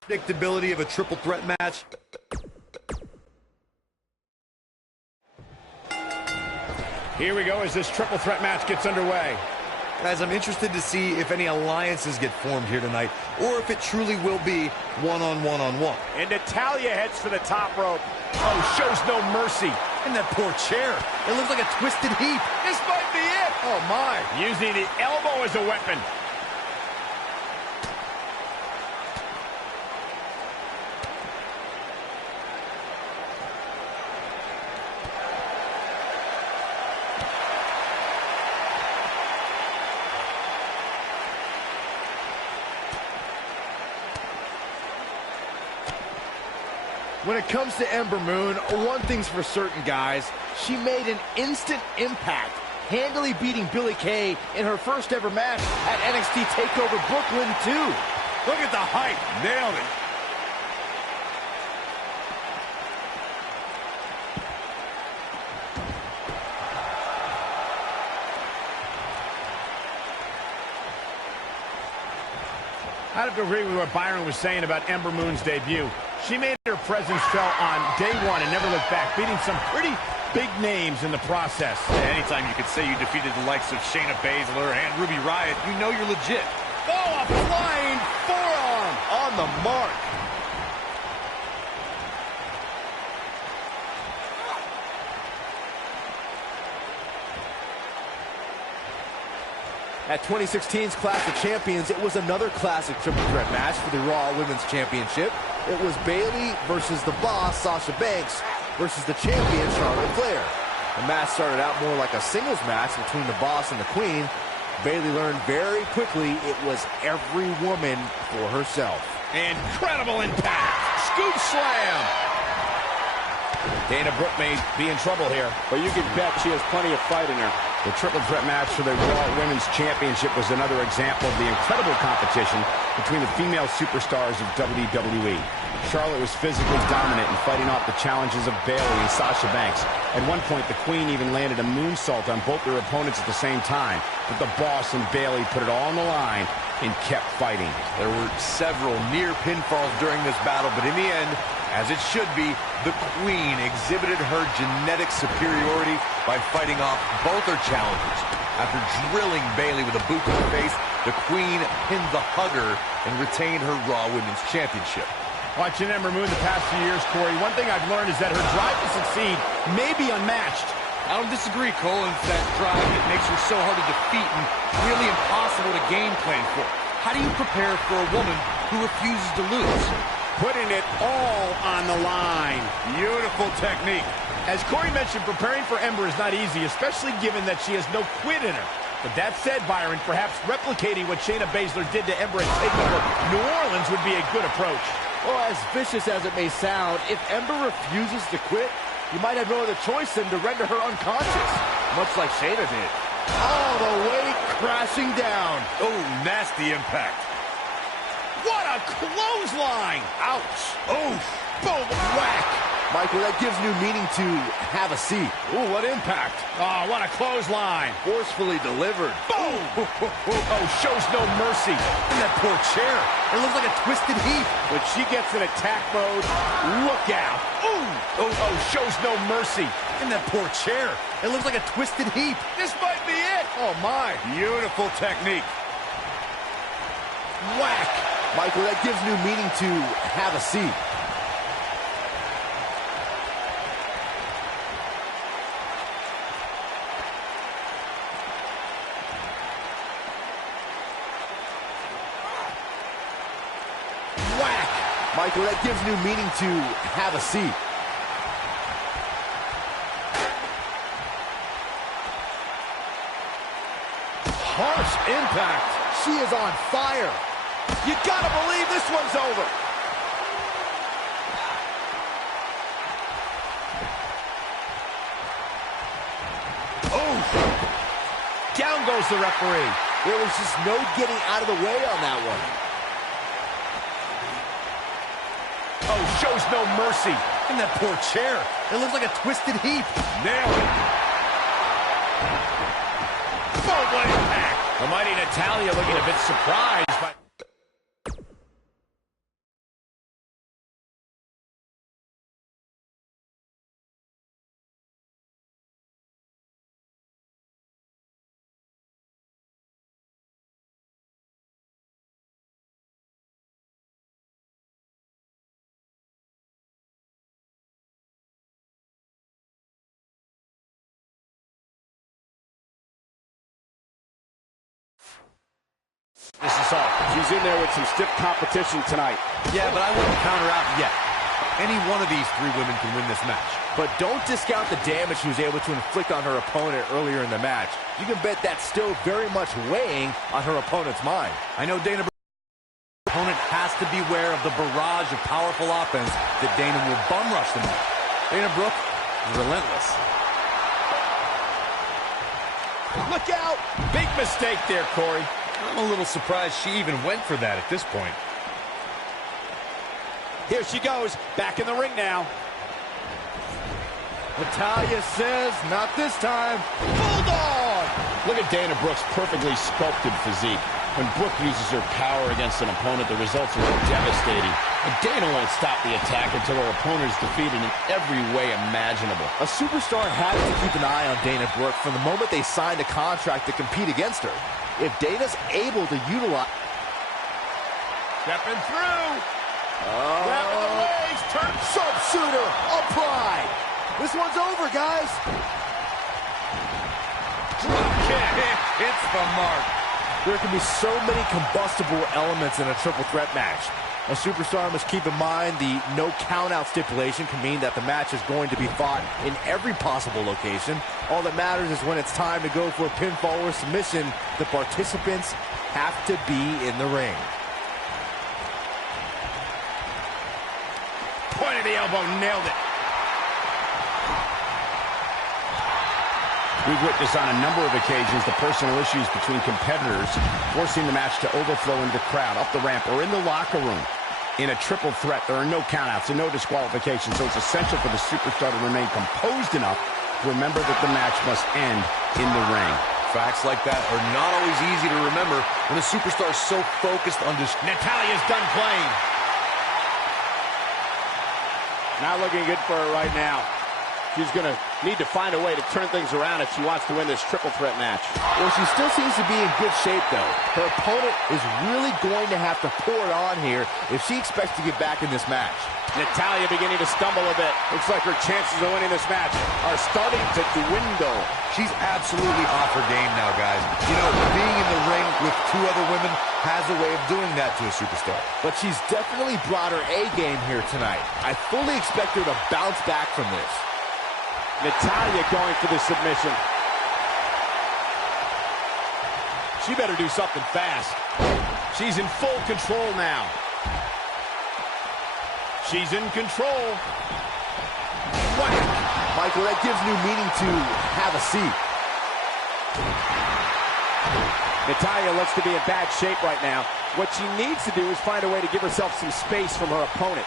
Predictability of a triple threat match. Here we go as this triple threat match gets underway. Guys, I'm interested to see if any alliances get formed here tonight, or if it truly will be one-on-one-on-one. And Natalya heads for the top rope. Oh, shows no mercy. And that poor chair. It looks like a twisted heap. This might be it. Oh, my. Using the elbow as a weapon. When it comes to Ember Moon, one thing's for certain, guys. She made an instant impact, handily beating Billie Kay in her first ever match at NXT TakeOver Brooklyn 2. Look at the height. Nailed it. I have to agree with what Byron was saying about Ember Moon's debut. She made her presence felt on day one and never looked back, beating some pretty big names in the process. Anytime you could say you defeated the likes of Shayna Baszler and Ruby Riott, you know you're legit. Oh, a flying forearm on the mark. At 2016's Clash of Champions, it was another classic triple threat match for the Raw Women's Championship. It was Bayley versus the Boss, Sasha Banks, versus the champion, Charlotte Flair. The match started out more like a singles match between the Boss and the Queen. Bayley learned very quickly it was every woman for herself. Incredible impact. Scoop slam. Dana Brooke may be in trouble here, but you can bet she has plenty of fight in her. The triple threat match for the Raw Women's Championship was another example of the incredible competition between the female superstars of WWE. Charlotte was physically dominant and fighting off the challenges of Bayley and Sasha Banks. At one point, the Queen even landed a moonsault on both their opponents at the same time. But the Boss and Bayley put it all on the line and kept fighting. There were several near pinfalls during this battle, but in the end, as it should be, the Queen exhibited her genetic superiority by fighting off both her challengers. After drilling Bayley with a boot to the face, the Queen pinned the Hugger and retained her Raw Women's Championship. Watching Ember Moon the past few years, Corey, one thing I've learned is that her drive to succeed may be unmatched. I don't disagree, Cole. It's that drive that makes her so hard to defeat and really impossible to game plan for. How do you prepare for a woman who refuses to lose? Putting it all on the line. Beautiful technique. As Corey mentioned, preparing for Ember is not easy, especially given that she has no quit in her. But that said, Byron, perhaps replicating what Shayna Baszler did to Ember at TakeOver New Orleans would be a good approach. Well, as vicious as it may sound, if Ember refuses to quit, you might have no other choice than to render her unconscious, much like Shayna did. All the way crashing down. Oh, nasty impact. What a clothesline! Ouch. Oh, boom, whack. Michael, that gives new meaning to have a seat. Ooh, what impact. Oh, what a clothesline. Forcefully delivered. Boom! Oh, shows no mercy. And that poor chair. It looks like a twisted heap. When she gets in attack mode, look out. Ooh! Oh, shows no mercy. And that poor chair. It looks like a twisted heap. This might be it. Oh, my. Beautiful technique. Whack. Michael, that gives new meaning to have a seat. Whack. Michael, that gives new meaning to have a seat. Harsh impact. She is on fire. You gotta believe this one's over. Oh! Down goes the referee. There was just no getting out of the way on that one. Oh, shows no mercy. And that poor chair. It looks like a twisted heap. Nailed it. Boom, what impact. The mighty Natalya looking a bit surprised by... This is all. She's in there with some stiff competition tonight. Yeah, but I wouldn't count her out yet. Any one of these three women can win this match. But don't discount the damage she was able to inflict on her opponent earlier in the match. You can bet that's still very much weighing on her opponent's mind. I know Dana opponent has to beware of the barrage of powerful offense that Dana will bum rush them with. Dana Brooke is relentless. Look out! Big mistake there, Corey. I'm a little surprised she even went for that at this point. Here she goes, back in the ring now. Natalya says, not this time. Bulldog! Look at Dana Brooke's perfectly sculpted physique. When Brooke uses her power against an opponent, the results are devastating. And Dana won't stop the attack until her opponent is defeated in every way imaginable. A superstar has to keep an eye on Dana Brooke from the moment they signed a contract to compete against her. If Dana's able to utilize... Stepping through! Grabbing the legs, turn Sharpshooter, applied. This one's over, guys. drop kick. It's the mark. There can be so many combustible elements in a triple threat match. A superstar must keep in mind the no count-out stipulation can mean that the match is going to be fought in every possible location. All that matters is when it's time to go for a pinfall or submission, the participants have to be in the ring. Point of the elbow, nailed it. We've witnessed on a number of occasions the personal issues between competitors forcing the match to overflow into the crowd, up the ramp, or in the locker room. In a triple threat, there are no countouts and no disqualifications, so it's essential for the superstar to remain composed enough to remember that the match must end in the ring. Facts like that are not always easy to remember when a superstar is so focused on just... Natalya's done playing. Not looking good for her right now. She's going to need to find a way to turn things around if she wants to win this triple threat match. Well, she still seems to be in good shape, though. Her opponent is really going to have to pour it on here if she expects to get back in this match. Natalya beginning to stumble a bit. Looks like her chances of winning this match are starting to dwindle. She's absolutely off her game now, guys. You know, being in the ring with two other women has a way of doing that to a superstar. But she's definitely brought her A game here tonight. I fully expect her to bounce back from this. Natalya going for the submission. She better do something fast. She's in full control now. She's in control. Whack! Michael, that gives new meaning to have a seat. Natalya looks to be in bad shape right now. What she needs to do is find a way to give herself some space from her opponent.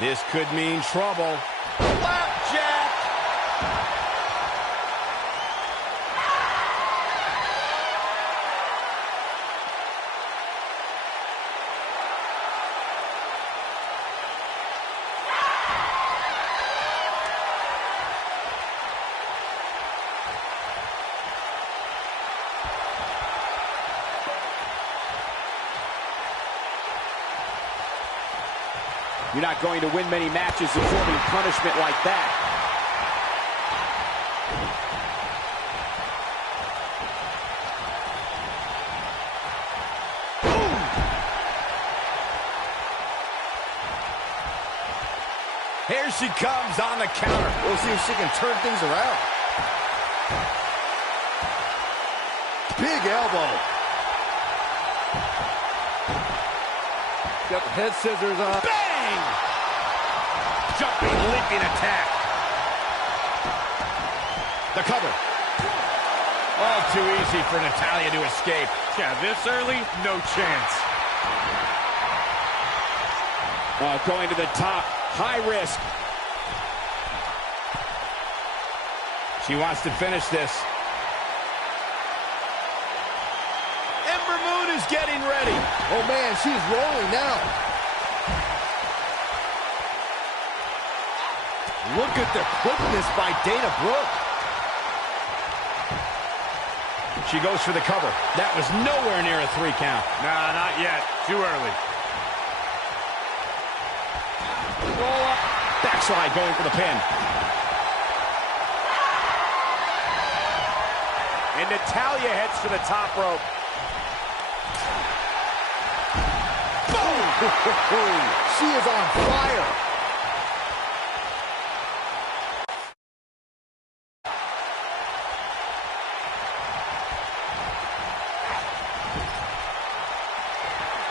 This could mean trouble. Flapjack! You're not going to win many matches absorbing punishment like that. Boom! Here she comes on the counter. We'll see if she can turn things around. Big elbow. Got the head scissors on. Bang! Jumping, leaping attack. The cover. All too easy for Natalya to escape. Yeah, this early, no chance. Going to the top, high risk. She wants to finish this. Ember Moon is getting ready. Oh, man, she's rolling now. Look at the quickness by Dana Brooke. She goes for the cover. That was nowhere near a 3 count. Nah, not yet. Too early. Roll up. Backslide going for the pin. And Natalya heads for the top rope. She is on fire.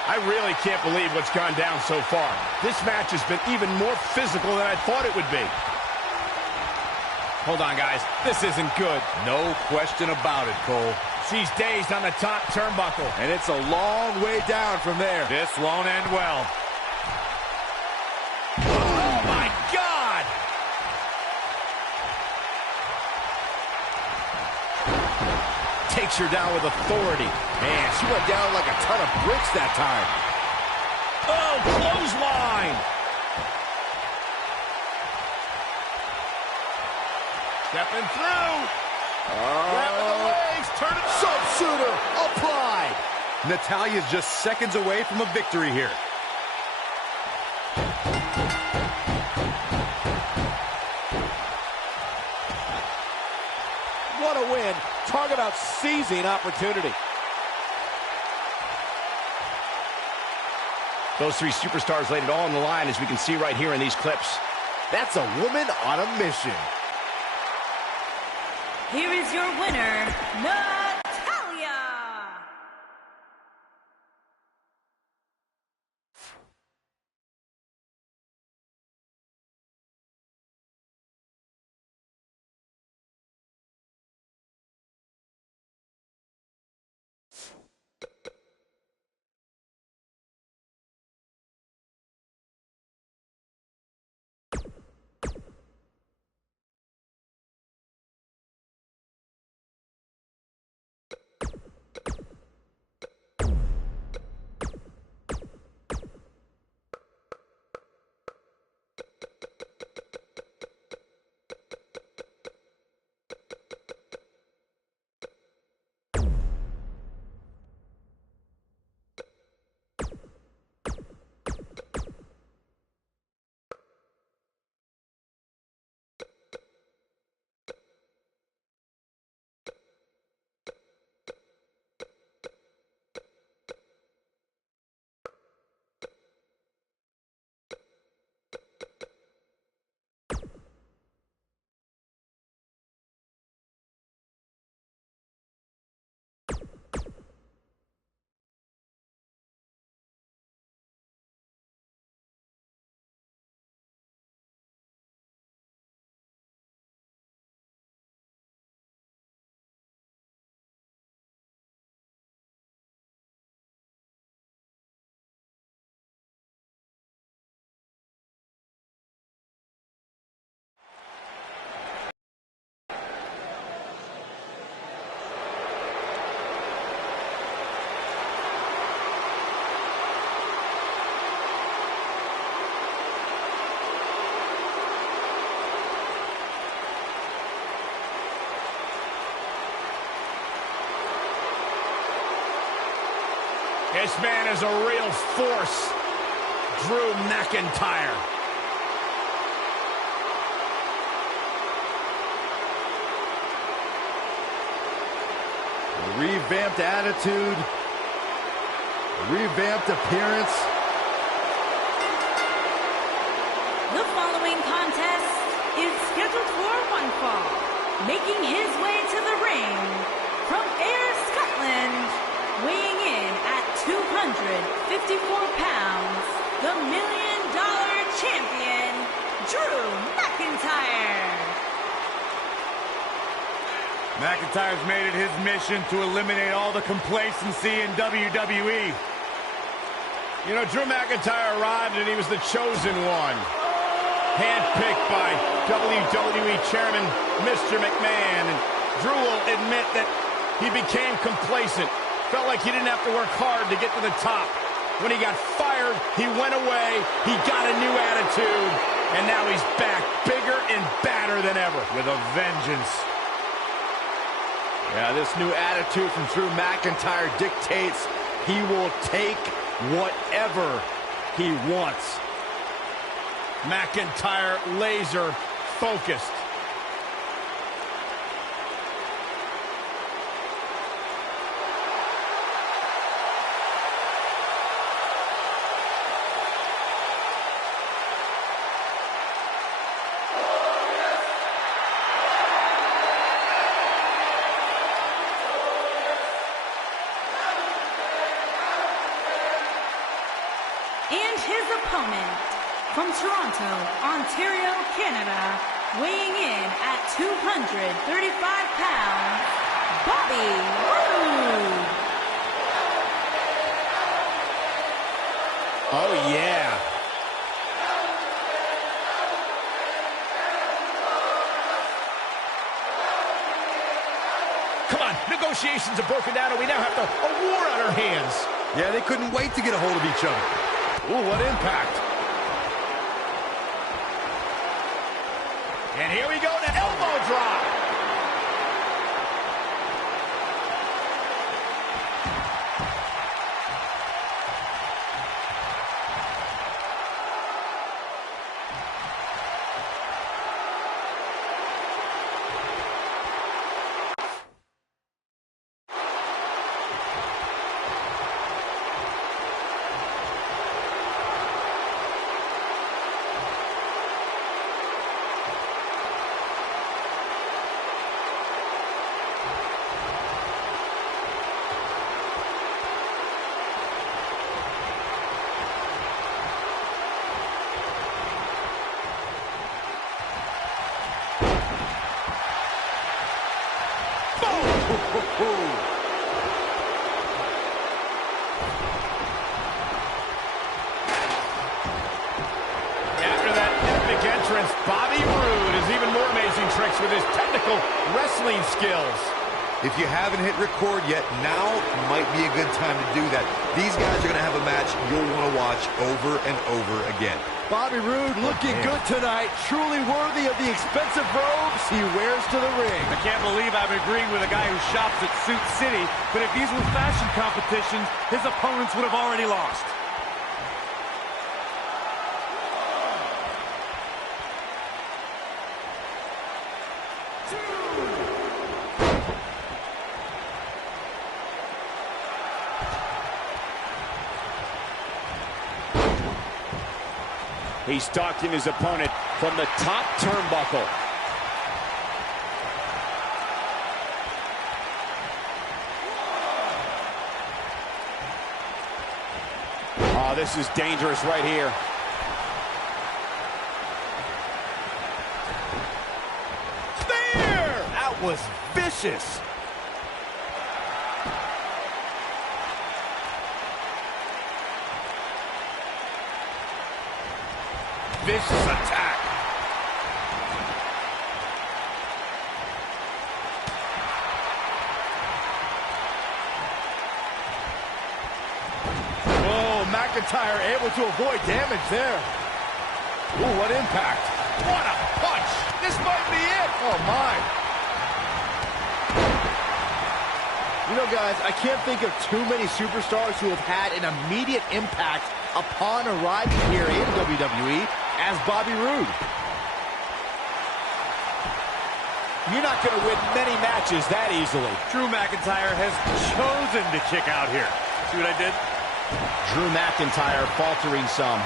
I really can't believe what's gone down so far. This match has been even more physical than I thought it would be. Hold on, guys. This isn't good. No question about it, Cole. She's dazed on the top turnbuckle. And it's a long way down from there. This won't end well. Oh, my God! Takes her down with authority. Man, she went down like a ton of bricks that time. Oh, clothesline! Stepping through. Grabbing the legs, turning. Sharpshooter applied. Natalya's just seconds away from a victory here. What a win. Talk about seizing opportunity. Those three superstars laid it all on the line, as we can see right here in these clips. That's a woman on a mission. Here is your winner, Natalya. This man is a real force. Drew McIntyre. Revamped attitude. Revamped appearance. The following contest is scheduled for one fall. Making his way to the ring from Ayr, Scotland, weighing in at 254 pounds, the $1 Million Champion, Drew McIntyre. McIntyre's made it his mission to eliminate all the complacency in WWE. You know, Drew McIntyre arrived and he was the chosen one. Handpicked by WWE Chairman Mr. McMahon. And Drew will admit that he became complacent. Felt like he didn't have to work hard to get to the top. When he got fired, he went away, he got a new attitude, and now he's back, bigger and badder than ever. With a vengeance. Yeah, this new attitude from Drew McIntyre dictates he will take whatever he wants. McIntyre laser focused. And his opponent, from Toronto, Ontario, Canada, weighing in at 235 pounds, Bobby Roode. Oh, yeah. Come on, negotiations have broken down, and we now have a war on our hands. Yeah, they couldn't wait to get a hold of each other. Ooh, what impact. And here we go to elbow drop. After that epic entrance, Bobby Roode has even more amazing tricks with his technical wrestling skills. If you haven't hit record yet, now might be a good time to do that. These guys are going to have a match you'll want to watch over and over again. Bobby Roode looking good tonight, truly worthy of the expensive robes he wears to the ring. I can't believe I'm agreeing with a guy who shops at Suit City, but if these were fashion competitions, his opponents would have already lost. He's stalking his opponent from the top turnbuckle. Oh, this is dangerous right here. Spear! That was vicious. Vicious attack. Oh, McIntyre able to avoid damage there. Ooh, what impact. What a punch! This might be it! Oh, my. You know, guys, I can't think of too many superstars who have had an immediate impact upon arriving here in WWE as Bobby Roode. You're not going to win many matches that easily. Drew McIntyre has chosen to kick out here. See what I did? Drew McIntyre faltering some.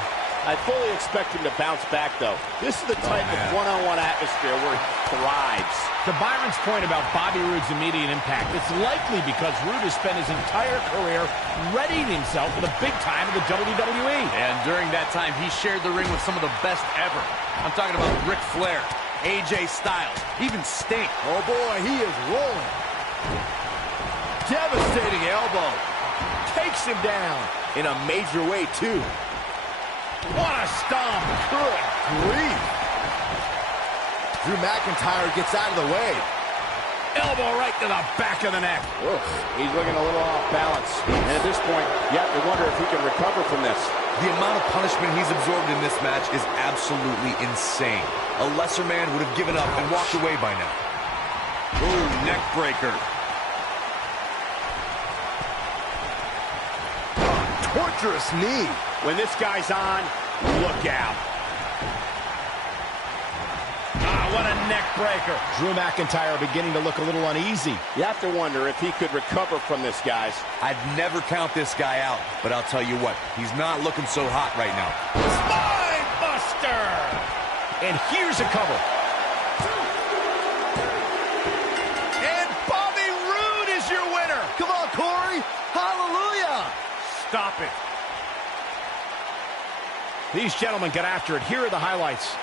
I fully expect him to bounce back, though. This is the type of one-on-one atmosphere where he thrives. To Byron's point about Bobby Roode's immediate impact, it's likely because Roode has spent his entire career readying himself for the big time of the WWE. And during that time, he shared the ring with some of the best ever. I'm talking about Ric Flair, AJ Styles, even Sting. Oh, boy, he is rolling. Devastating elbow. Takes him down in a major way, too. What a stomp! Good grief. Drew McIntyre gets out of the way. Elbow right to the back of the neck. Oof, he's looking a little off balance. And at this point, you have to wonder if he can recover from this. The amount of punishment he's absorbed in this match is absolutely insane. A lesser man would have given up and walked away by now. Ooh, neck breaker. Torturous knee. When this guy's on, look out. Ah, what a neck breaker. Drew McIntyre beginning to look a little uneasy. You have to wonder if he could recover from this, guys. I'd never count this guy out, but I'll tell you what, he's not looking so hot right now. Spine buster! And here's a cover. And Bobby Roode is your winner. Come on, Corey. Hallelujah. Stop it. These gentlemen get after it. Here are the highlights.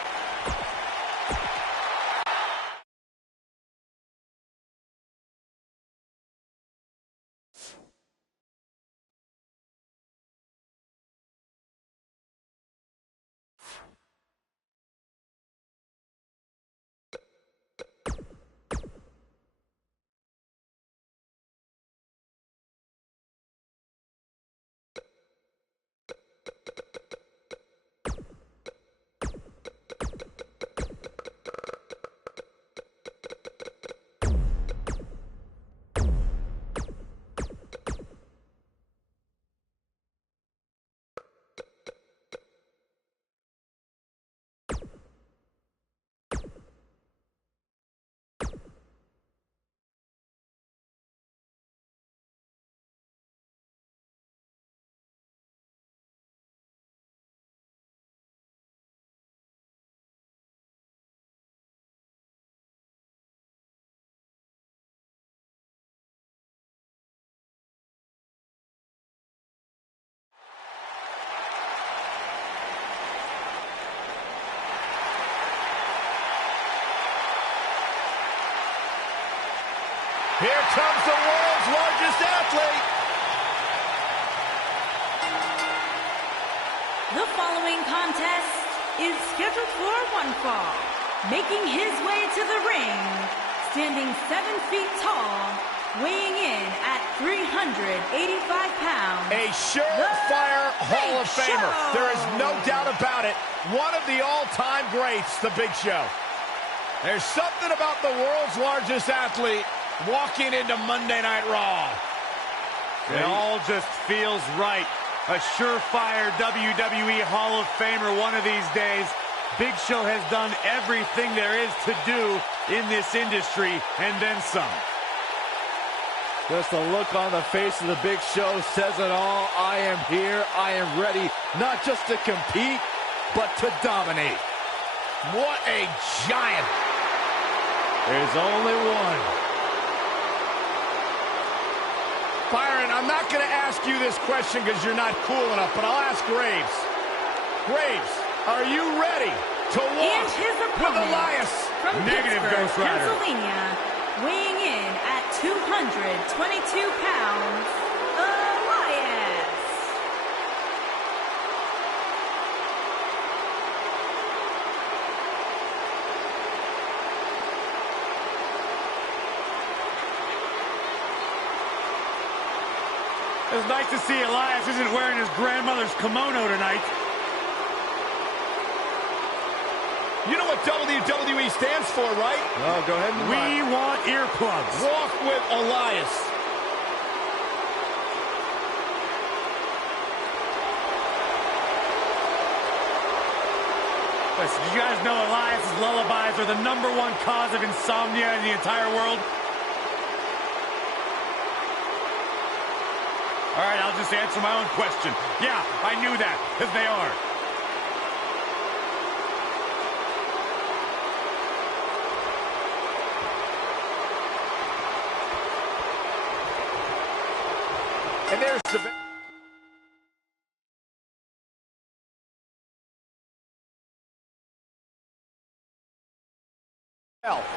Here comes the world's largest athlete. The following contest is scheduled for one fall. Making his way to the ring, standing 7 feet tall, weighing in at 385 pounds. A surefire Hall of Famer. There is no doubt about it. One of the all-time greats, the Big Show. There's something about the world's largest athlete walking into Monday Night Raw. It all just feels right. A surefire WWE Hall of Famer one of these days. Big Show has done everything there is to do in this industry, and then some. Just the look on the face of the Big Show says it all. I am here. I am ready, not just to compete, but to dominate. What a giant. There's only one. Byron, I'm not going to ask you this question because you're not cool enough, but I'll ask Graves. Graves, are you ready to walk with Elias? From Negative, Pittsburgh, Ghost Rider. Pennsylvania, weighing in at 222 pounds, Elias. It's nice to see Elias isn't wearing his grandmother's kimono tonight. You know what WWE stands for, right? Oh, go ahead and We want earplugs. Walk with Elias. Listen, did you guys know Elias's lullabies are the #1 cause of insomnia in the entire world? All right, I'll just answer my own question. Yeah, I knew that, because they are. And there's the...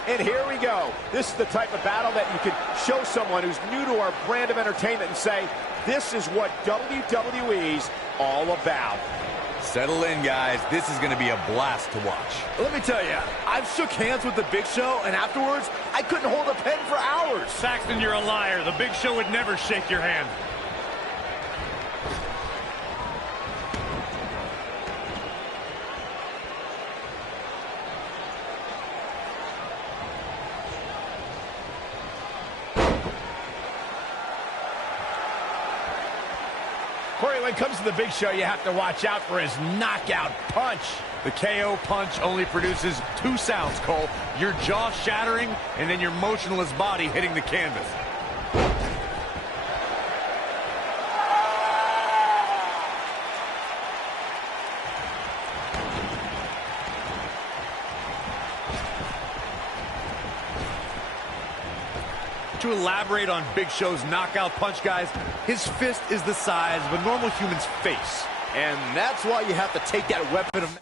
And here we go. This is the type of battle that you can show someone who's new to our brand of entertainment and say, this is what WWE's all about. Settle in, guys. This is going to be a blast to watch. Let me tell you, I've shook hands with the Big Show, and afterwards, I couldn't hold a pen for hours. Saxton, you're a liar. The Big Show would never shake your hand. Corey, when it comes to the Big Show, you have to watch out for his knockout punch. The KO punch only produces 2 sounds, Cole. Your jaw shattering and then your motionless body hitting the canvas. To elaborate on Big Show's knockout punch, guys, his fist is the size of a normal human's face. And that's why you have to take that weapon of...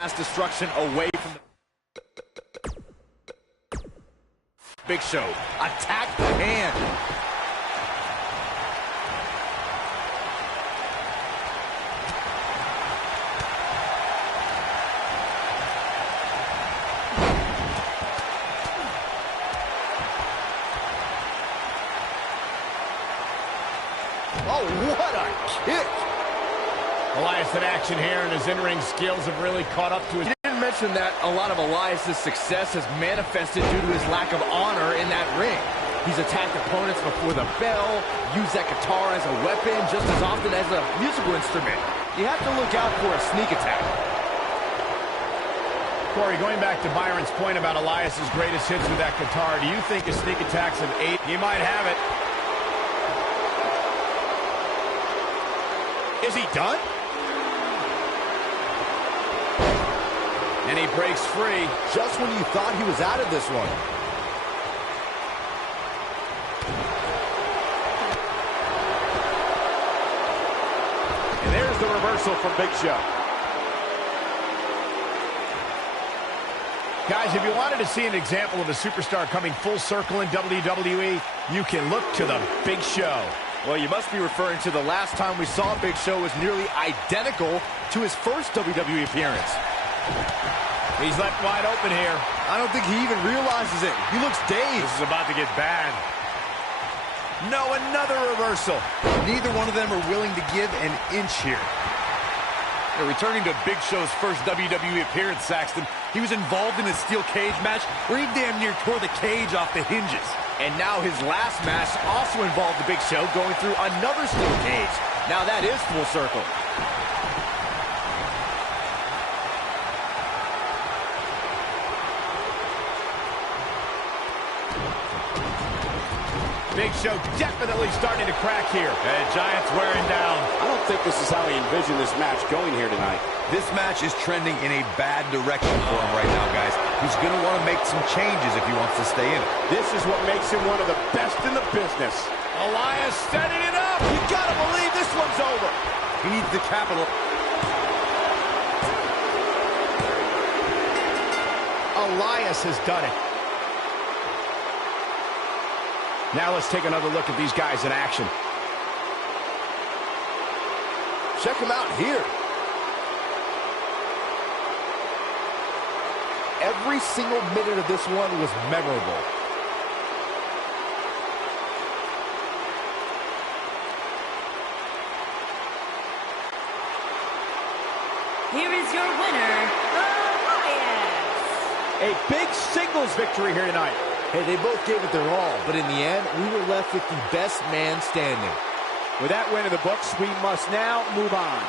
Mass destruction away from the... Big Show. Attack the hand. Oh, what a kick. Elias in action here, and his in-ring skills have really caught up to his... You didn't mention that a lot of Elias's success has manifested due to his lack of honor in that ring. He's attacked opponents before the bell, used that guitar as a weapon just as often as a musical instrument. You have to look out for a sneak attack. Corey, going back to Byron's point about Elias's greatest hits with that guitar, do you think his sneak attacks have aided? He might have it. Is he done? And he breaks free. Just when you thought he was out of this one. And there's the reversal from Big Show. Guys, if you wanted to see an example of a superstar coming full circle in WWE, you can look to the Big Show. Well, you must be referring to the last time we saw Big Show was nearly identical to his first WWE appearance. He's left wide open here. I don't think he even realizes it. He looks dazed. This is about to get bad. No, another reversal. Neither one of them are willing to give an inch here. Yeah, returning to Big Show's first WWE appearance, Saxton, he was involved in a steel cage match where he damn near tore the cage off the hinges. And now his last match also involved the Big Show going through another steel cage. Now that is full circle. Big Show definitely starting to crack here. Giant's wearing down. I don't think this is how he envisioned this match going here tonight. This match is trending in a bad direction for him right now, guys. He's going to want to make some changes if he wants to stay in it. This is what makes him one of the best in the business. Elias setting it up. You gotta believe this one's over. He needs the capital. Elias has done it. Now let's take another look at these guys in action. Check him out here. Every single minute of this one was memorable. here is your winner, Elias. A big singles victory here tonight. Hey, they both gave it their all, but in the end, we were left with the best man standing. With that win in the books, we must now move on.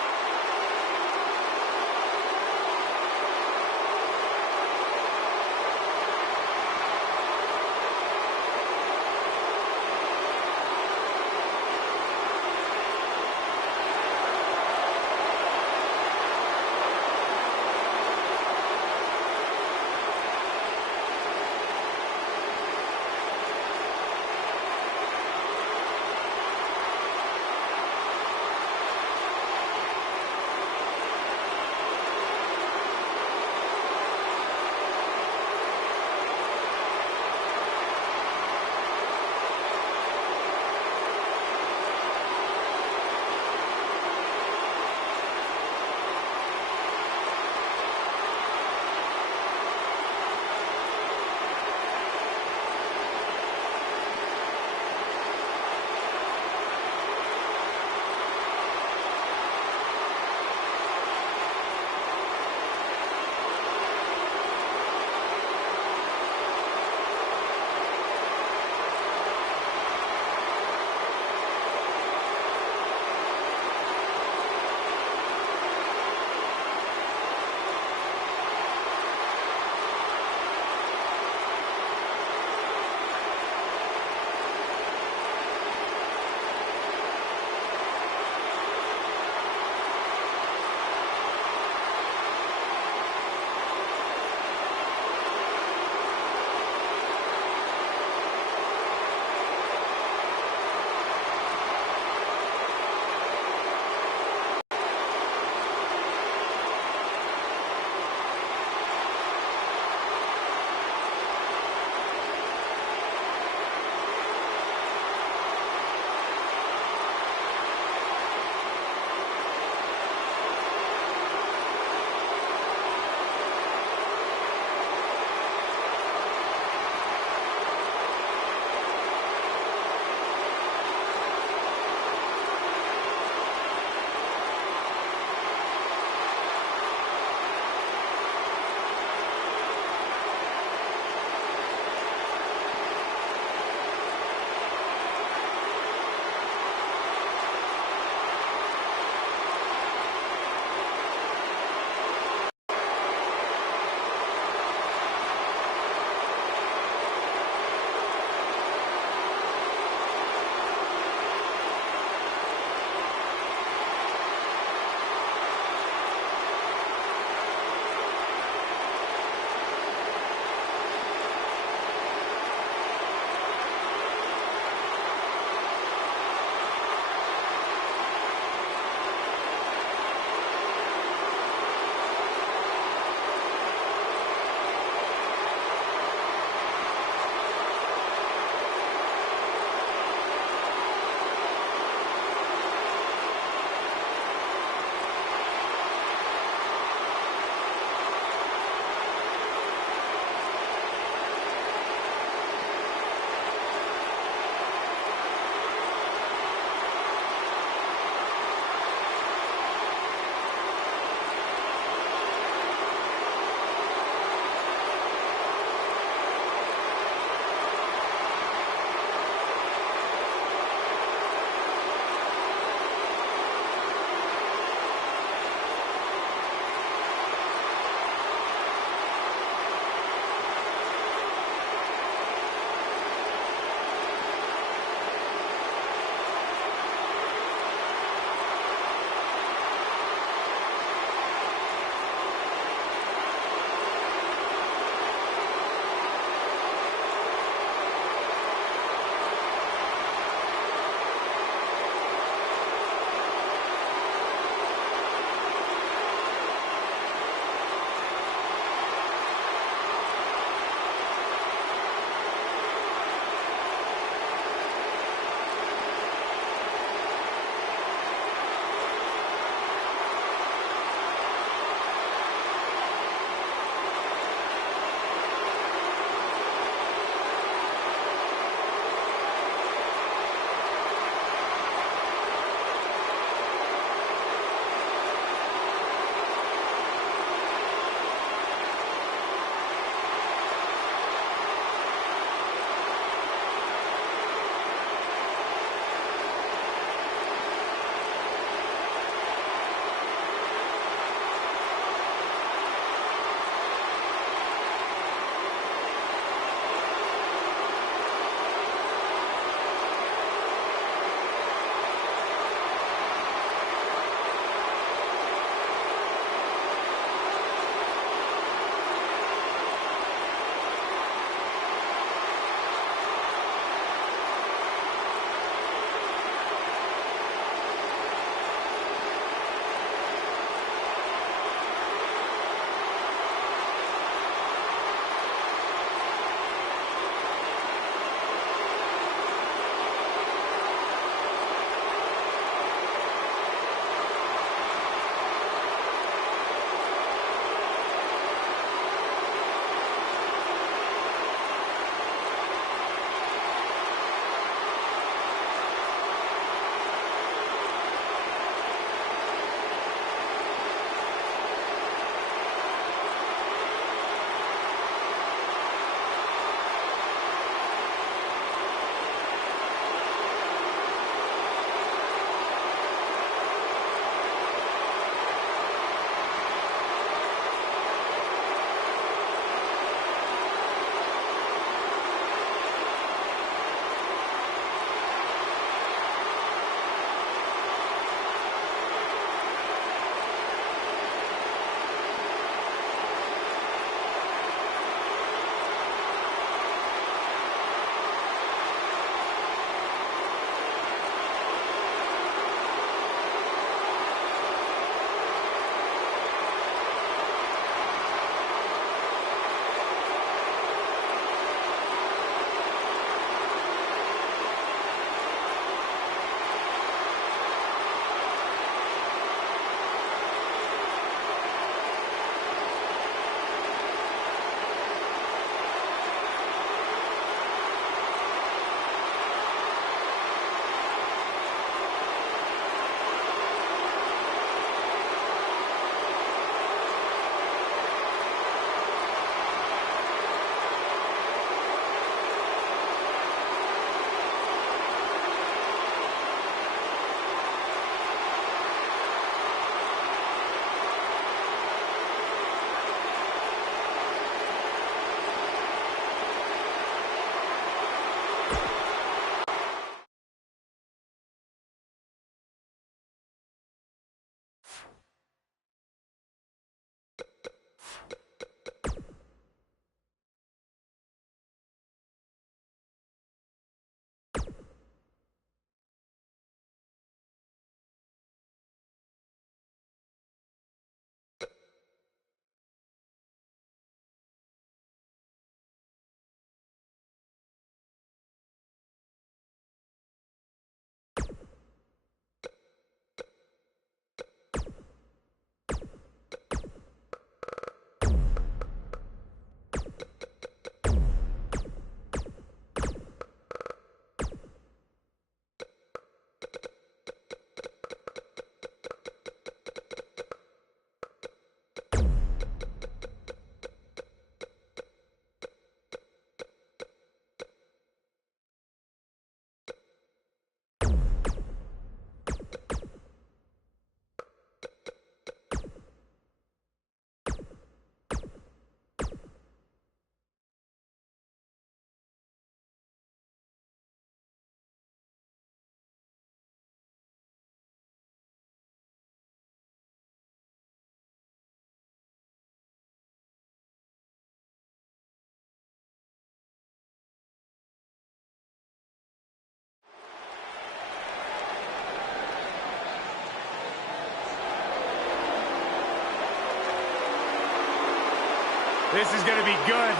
This is going to be good.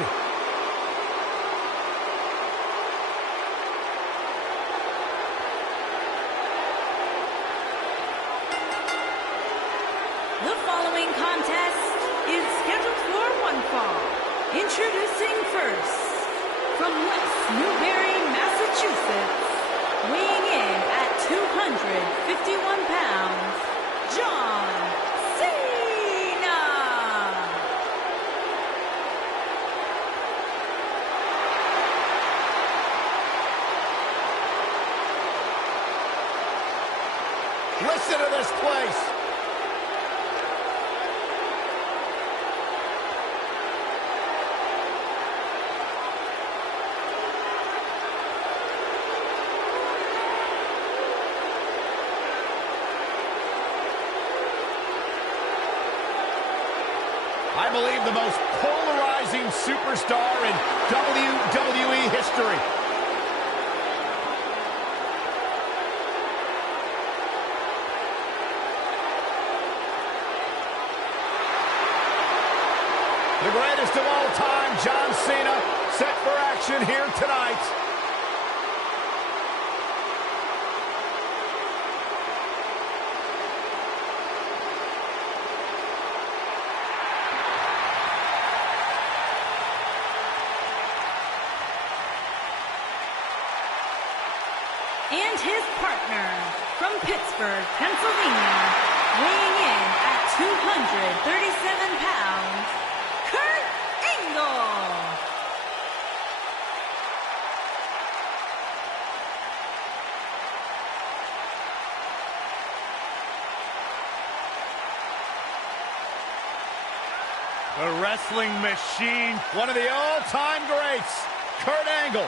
The following contest is scheduled for one fall. Introducing first, from West Newbury, Massachusetts, weighing in at 251 pounds, John Cena. Listen to this place. I believe the most polarizing superstar in WWE history. The greatest of all time, John Cena, set for action here tonight. And his partner, from Pittsburgh, Pennsylvania, weighing in at 237 pounds, Kurt Angle. The wrestling machine. One of the all-time greats, Kurt Angle.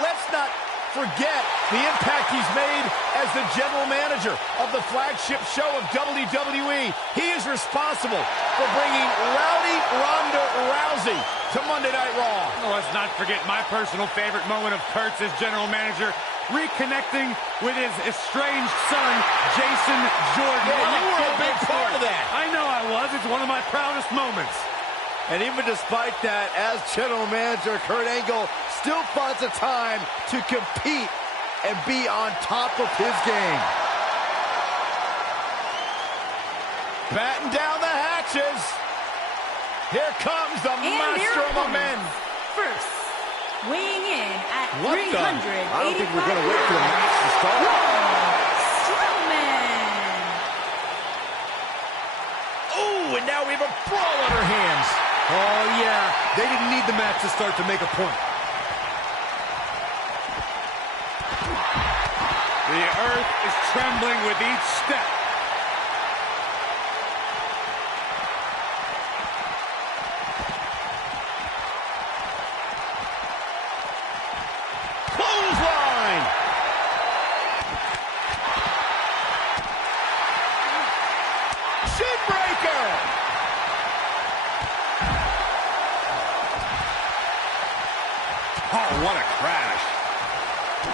Let's not forget the impact he's made as the general manager of the flagship show of WWE. He is responsible for bringing Rowdy Ronda Rousey to Monday Night Raw. Oh, let's not forget my personal favorite moment of Kurt's as general manager, reconnecting with his estranged son, Jason Jordan. Yeah, you were a big part of that. I know I was. It's one of my proudest moments. And even despite that, as general manager, Kurt Angle still finds the time to compete and be on top of his game. Batten down the hatches. Here comes the master of men. First, weighing in at What 385 the? I don't think we're going to wait for the match to start. Braun Strowman. Oh, and now we have a brawl on our hands. Oh, yeah. They didn't need the match to start to make a point. The earth is trembling with each step. Clothesline. Shinbreaker. Oh, what a crash.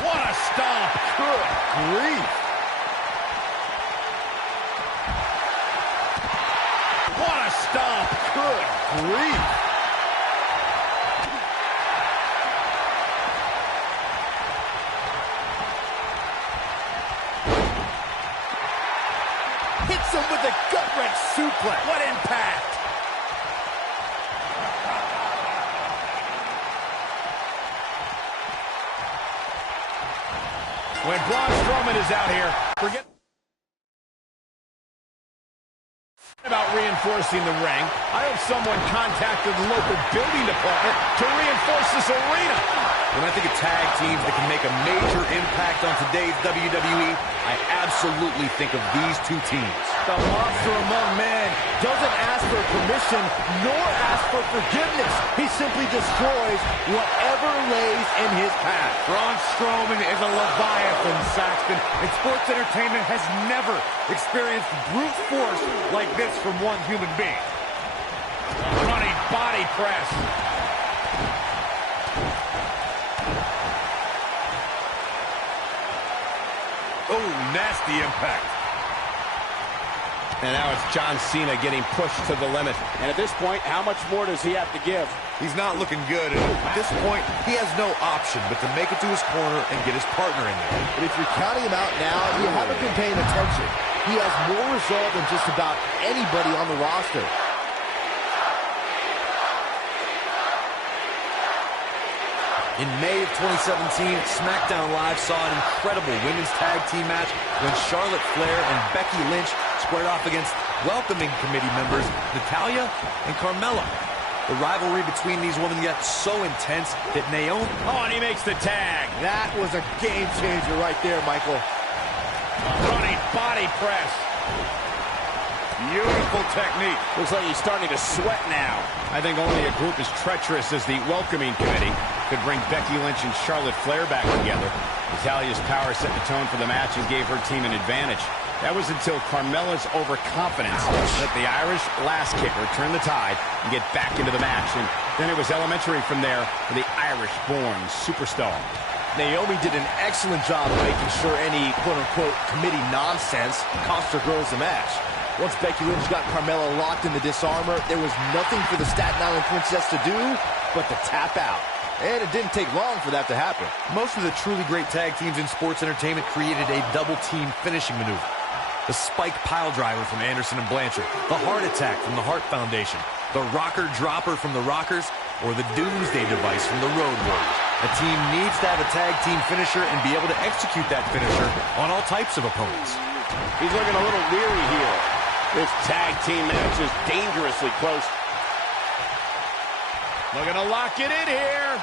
What a stomp. Good grief. What a stomp. Good grief. Hits him with a gut-wrench suplex. What impact. When Braun Strowman is out here, forget about reinforcing the ring. I hope someone contacted the local building department to reinforce this arena. When I think of tag teams that can make a major impact on today's WWE, I absolutely think of these two teams. The monster among men doesn't ask for permission nor ask for forgiveness. He simply destroys whatever lays in his path. Braun Strowman is a Leviathan, Saxton, and sports entertainment has never experienced brute force like this from one human being. Running body press. Oh, nasty impact. And now it's John Cena getting pushed to the limit. And at this point, how much more does he have to give? He's not looking good, and at this point, he has no option but to make it to his corner and get his partner in there. But if you're counting him out now, you haven't been paying attention. He has more resolve than just about anybody on the roster. In May of 2017, SmackDown Live saw an incredible women's tag team match when Charlotte Flair and Becky Lynch squared off against welcoming committee members Natalya and Carmella. The rivalry between these women got so intense that Naomi... Oh, and he makes the tag. That was a game changer right there, Michael. Running body press. Beautiful technique. Looks like he's starting to sweat now. I think only a group as treacherous as the welcoming committee could bring Becky Lynch and Charlotte Flair back together. Natalya's power set the tone for the match and gave her team an advantage. That was until Carmella's overconfidence let the Irish last kicker turn the tide and get back into the match. And then it was elementary from there for the Irish-born superstar. Naomi did an excellent job of making sure any quote-unquote committee nonsense cost her girls the match. Once Becky Lynch got Carmella locked in the disarmor, there was nothing for the Staten Island Princess to do but to tap out. And it didn't take long for that to happen. Most of the truly great tag teams in sports entertainment created a double-team finishing maneuver. The spike pile driver from Anderson and Blanchard, the heart attack from the Hart Foundation, the rocker dropper from the Rockers, or the doomsday device from the Road Warriors. A team needs to have a tag team finisher and be able to execute that finisher on all types of opponents. He's looking a little weary here. This tag team match is dangerously close. Looking to lock it in here.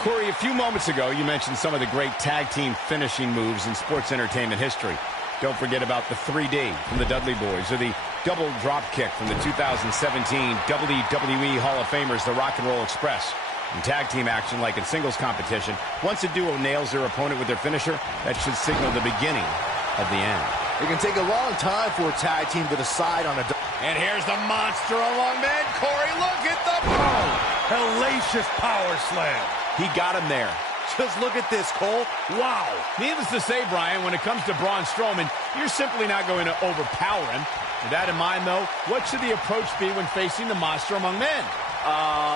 Corey, a few moments ago, you mentioned some of the great tag team finishing moves in sports entertainment history. Don't forget about the 3D from the Dudley Boys, or the double drop kick from the 2017 WWE Hall of Famers, the Rock and Roll Express. In tag team action, like in singles competition, once a duo nails their opponent with their finisher, that should signal the beginning of the end. It can take a long time for a tag team to decide on a... And here's the monster among men. Corey, look at the... Hellacious power slam. He got him there. Just look at this, Cole. Wow. Needless to say, Brian, when it comes to Braun Strowman, you're simply not going to overpower him. With that in mind, though, what should the approach be when facing the monster among men?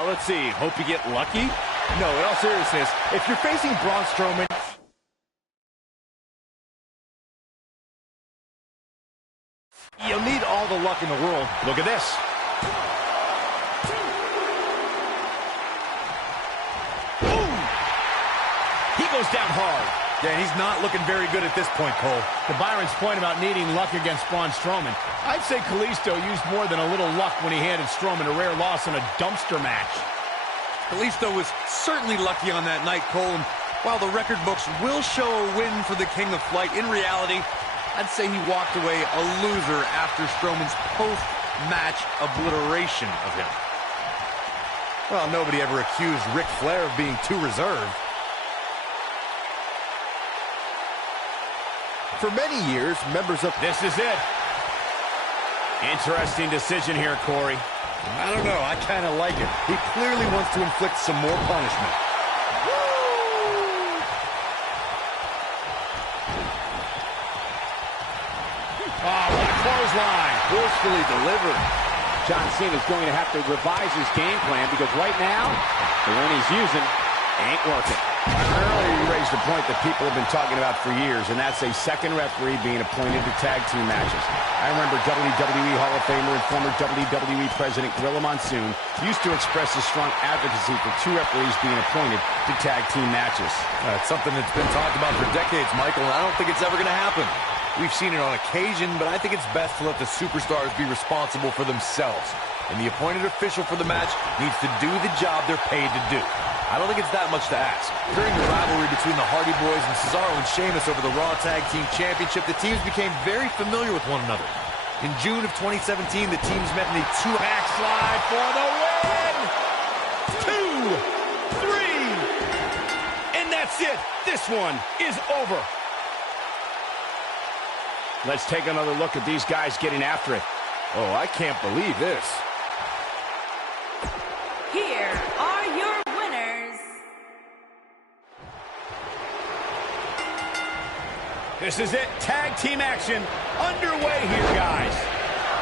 Let's see. Hope you get lucky? No, in all seriousness, if you're facing Braun Strowman... you'll need all the luck in the world. Look at this. Boom! He goes down hard. Yeah, he's not looking very good at this point, Cole. To Byron's point about needing luck against Braun Strowman, I'd say Kalisto used more than a little luck when he handed Strowman a rare loss in a dumpster match. Kalisto was certainly lucky on that night, Cole, and while the record books will show a win for the King of Flight, in reality, I'd say he walked away a loser after Strowman's post-match obliteration of him. Well, nobody ever accused Ric Flair of being too reserved. For many years, members of... This is it. Interesting decision here, Corey. I don't know. I kind of like it. He clearly wants to inflict some more punishment. Oh, what a clothesline. forcefully delivered. John Cena's going to have to revise his game plan because right now, the one he's using ain't working. Earlier, you raised a point that people have been talking about for years, and that's a second referee being appointed to tag team matches. I remember WWE Hall of Famer and former WWE President Gorilla Monsoon used to express his strong advocacy for two referees being appointed to tag team matches. It's something that's been talked about for decades, Michael, and I don't think it's ever going to happen. We've seen it on occasion, but I think it's best to let the superstars be responsible for themselves. And the appointed official for the match needs to do the job they're paid to do. I don't think it's that much to ask. During the rivalry between the Hardy Boys and Cesaro and Sheamus over the Raw Tag Team Championship, the teams became very familiar with one another. In June of 2017, the teams met in a Backslide for the win! 2, 3, and that's it. This one is over. Let's take another look at these guys getting after it. Oh, I can't believe this. Here are your winners. This is it. Tag team action underway here, guys.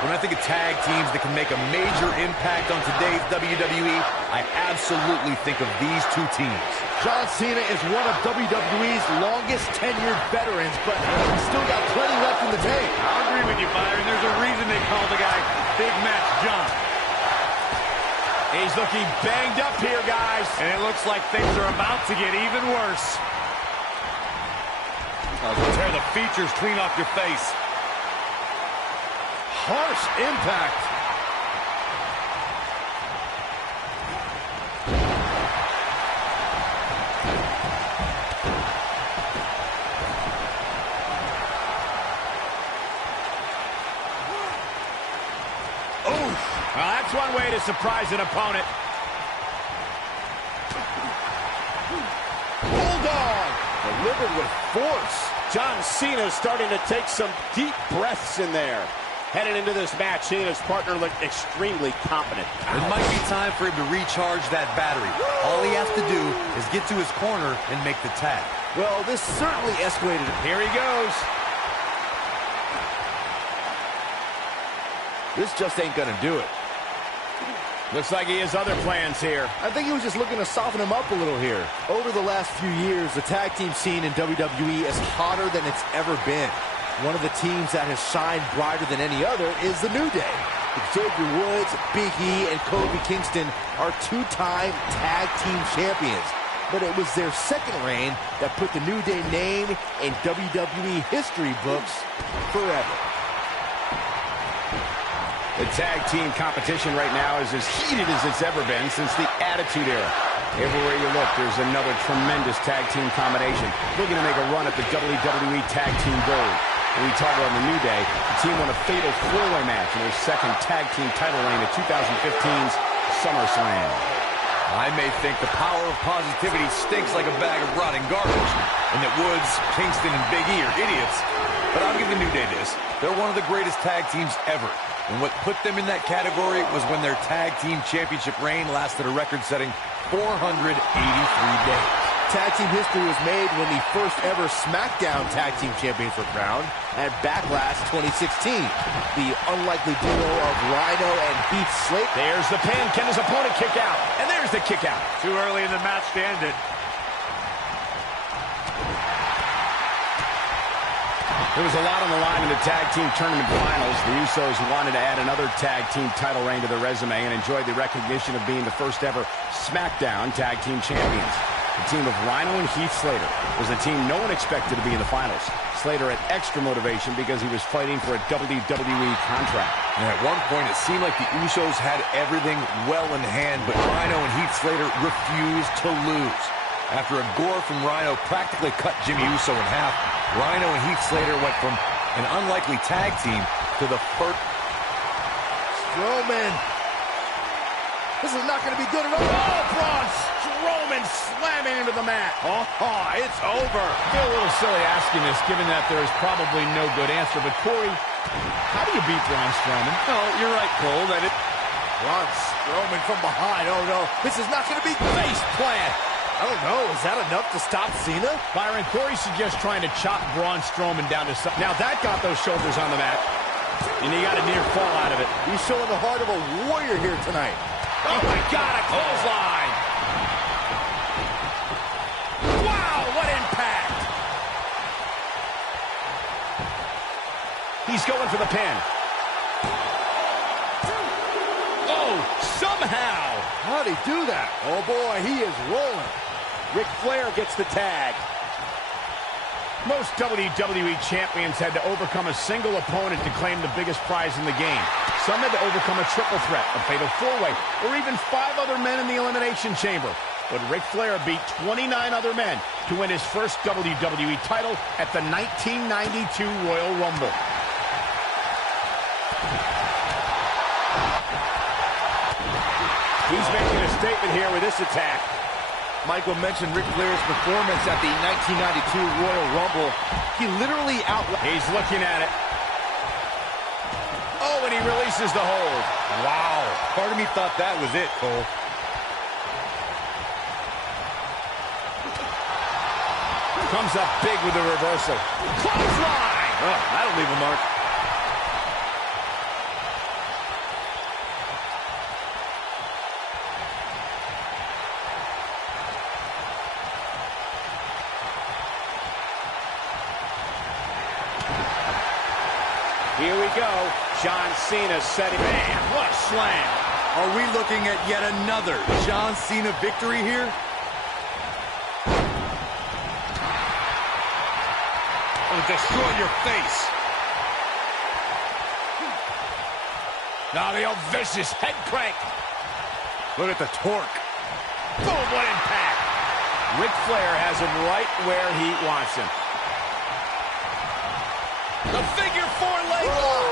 When I think of tag teams that can make a major impact on today's WWE, I absolutely think of these two teams. John Cena is one of WWE's longest tenured veterans, but he's still got plenty left in the tank. I'll agree with you, Byron. There's a reason they call the guy Big Match John. He's looking banged up here, guys. And it looks like things are about to get even worse. Tear the features clean off your face. Harsh impact. Well, that's one way to surprise an opponent. Bulldog delivered with force. John Cena starting to take some deep breaths in there. Headed into this match, he and his partner look extremely confident. It might be time for him to recharge that battery. All he has to do is get to his corner and make the tag. Well, this certainly escalated. Here he goes. This just ain't gonna do it. Looks like he has other plans here. I think he was just looking to soften him up a little here. Over the last few years, the tag team scene in WWE is hotter than it's ever been. One of the teams that has shined brighter than any other is the New Day. Xavier Woods, Big E, and Kofi Kingston are two-time tag team champions. But it was their second reign that put the New Day name in WWE history books forever. The tag team competition right now is as heated as it's ever been since the Attitude Era. Everywhere you look, there's another tremendous tag team combination looking to make a run at the WWE Tag Team Gold. When we talk about the New Day, the team won a fatal four-way match in their second tag team title reign at 2015's SummerSlam. I may think the power of positivity stinks like a bag of rotting garbage, and that Woods, Kingston, and Big E are idiots, but I'll give the New Day this. They're one of the greatest tag teams ever, and what put them in that category was when their tag team championship reign lasted a record-setting 483 days. Tag team history was made when the first ever SmackDown Tag Team Champions were crowned at Backlash 2016. The unlikely duo of Rhino and Heath Slater. There's the pin. Can his opponent kick out? And there's the kick out. Too early in the match to end it. There was a lot on the line in the tag team tournament finals. The Usos wanted to add another tag team title reign to their resume and enjoyed the recognition of being the first ever SmackDown Tag Team Champions. The team of Rhino and Heath Slater was the team no one expected to be in the finals. Slater had extra motivation because he was fighting for a WWE contract. And at one point, it seemed like the Usos had everything well in hand, but Rhino and Heath Slater refused to lose. After a gore from Rhino practically cut Jimmy Uso in half, Rhino and Heath Slater went from an unlikely tag team to the first. Strowman. This is not going to be good at all. Oh, Braun Strowman slamming into the mat. Oh, it's over. I feel a little silly asking this, given that there is probably no good answer. But, Corey, how do you beat Braun Strowman? Oh, you're right, Cole. Braun Strowman from behind. Oh, no. This is not going to be face plant. I don't know. Is that enough to stop Cena? Byron, Corey suggests trying to chop Braun Strowman down to something. Now, that got those shoulders on the mat. And he got a near fall out of it. He's showing the heart of a warrior here tonight. Oh, my God, a clothesline. Wow, what impact. He's going for the pin. Oh, somehow. How'd he do that? Oh, boy, he is rolling. Ric Flair gets the tag. Most WWE champions had to overcome a single opponent to claim the biggest prize in the game. Some had to overcome a triple threat, a fatal four-way, or even 5 other men in the Elimination Chamber. But Ric Flair beat 29 other men to win his first WWE title at the 1992 Royal Rumble. He's making a statement here with this attack. Michael mentioned Ric Flair's performance at the 1992 Royal Rumble. He literally He's looking at it. Oh, and he releases the hold. Wow. Part of me thought that was it, Cole. Comes up big with a reversal. Clothesline! Oh, that'll leave a mark. Here we go. John Cena setting. Man, what a slam. Are we looking at yet another John Cena victory here? It'll destroy your face. Now the old vicious head crank. Look at the torque. Boom, what impact. Ric Flair has him right where he wants him. The figure four leg lock.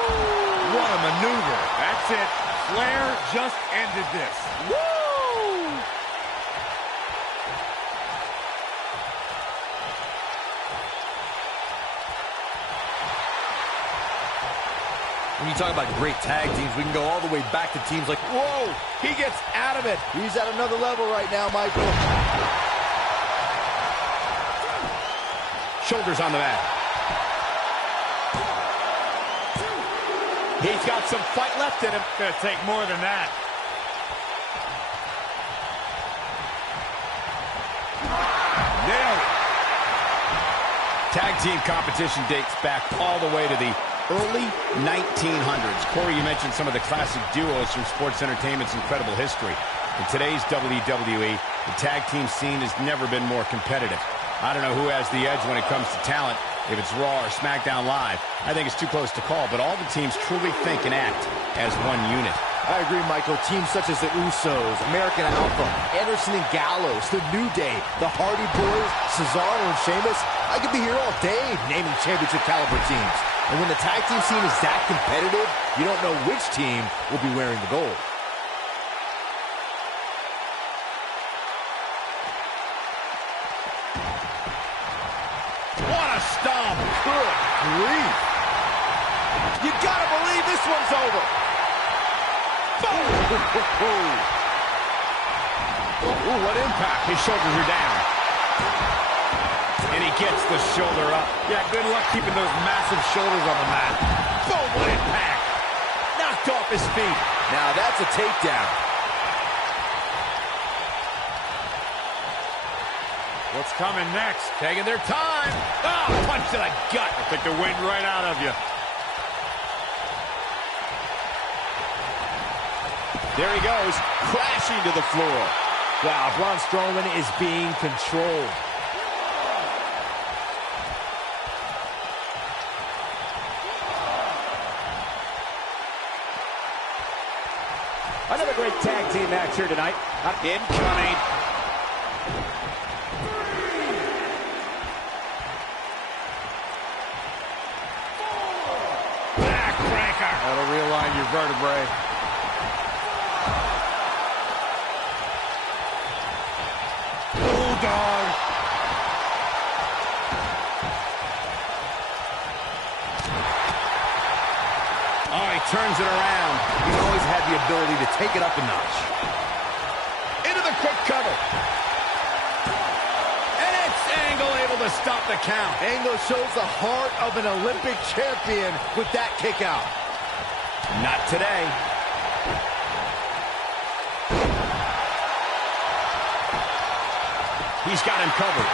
What a maneuver. That's it. Flair just ended this. Woo! When you talk about great tag teams, we can go all the way back to teams like, Whoa! He gets out of it. He's at another level right now, Michael. Shoulders on the mat. He's got some fight left in him. Gonna take more than that. Nailed it. Tag team competition dates back all the way to the early 1900s. Corey, you mentioned some of the classic duos from sports entertainment's incredible history. In today's WWE, the tag team scene has never been more competitive. I don't know who has the edge when it comes to talent, if it's Raw or SmackDown Live. I think it's too close to call, but all the teams truly think and act as one unit. I agree, Michael. Teams such as the Usos, American Alpha, Anderson and Gallows, The New Day, the Hardy Boys, Cesaro and Sheamus. I could be here all day naming championship caliber teams. And when the tag team scene is that competitive, you don't know which team will be wearing the gold. What a stomp! Good grief! You gotta believe this one's over! Boom! Ooh, what impact! His shoulders are down. And he gets the shoulder up. Yeah, good luck keeping those massive shoulders on the mat. Boom, what impact! Knocked off his feet. Now that's a takedown. What's coming next? Taking their time. Oh, punch to the gut. I'll take the wind right out of you. There he goes, crashing to the floor. Wow, Braun Strowman is being controlled. Another great tag team match here tonight. Incoming. Backbreaker. That'll realign your vertebrae. Bulldog. Oh, he turns it around. he's always had the ability to take it up a notch. Into the quick cover. And it's Angle able to stop the count. Angle shows the heart of an Olympic champion with that kick out. Not today. He's got him covered.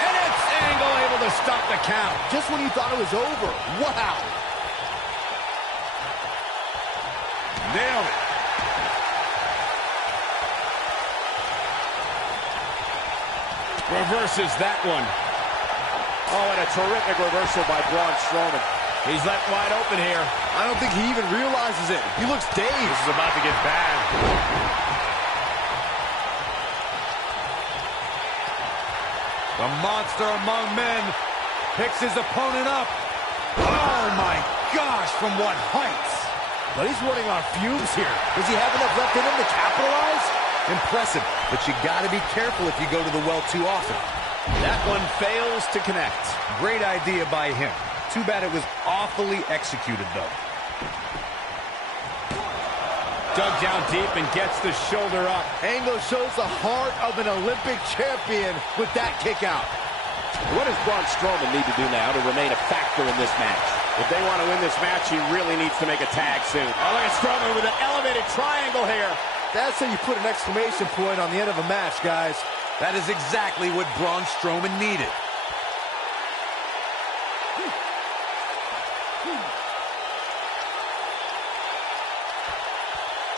And it's Angle able to stop the count. Just when you thought it was over. Wow. Nailed it. Reverses that one. Oh, and a terrific reversal by Braun Strowman. He's left wide open here. I don't think he even realizes it. He looks dazed. This is about to get bad. The monster among men picks his opponent up. Oh, my gosh, from what heights? But he's running on fumes here. Does he have enough left in him to capitalize? Impressive, but you got to be careful if you go to the well too often. That one fails to connect. Great idea by him. Too bad it was awfully executed, though. Dug down deep and gets the shoulder up. Angle shows the heart of an Olympic champion with that kick out. What does Braun Strowman need to do now to remain a factor in this match? If they want to win this match, he really needs to make a tag soon. Oh, look at Strowman with an elevated triangle here. That's how you put an exclamation point on the end of a match, guys. That is exactly what Braun Strowman needed.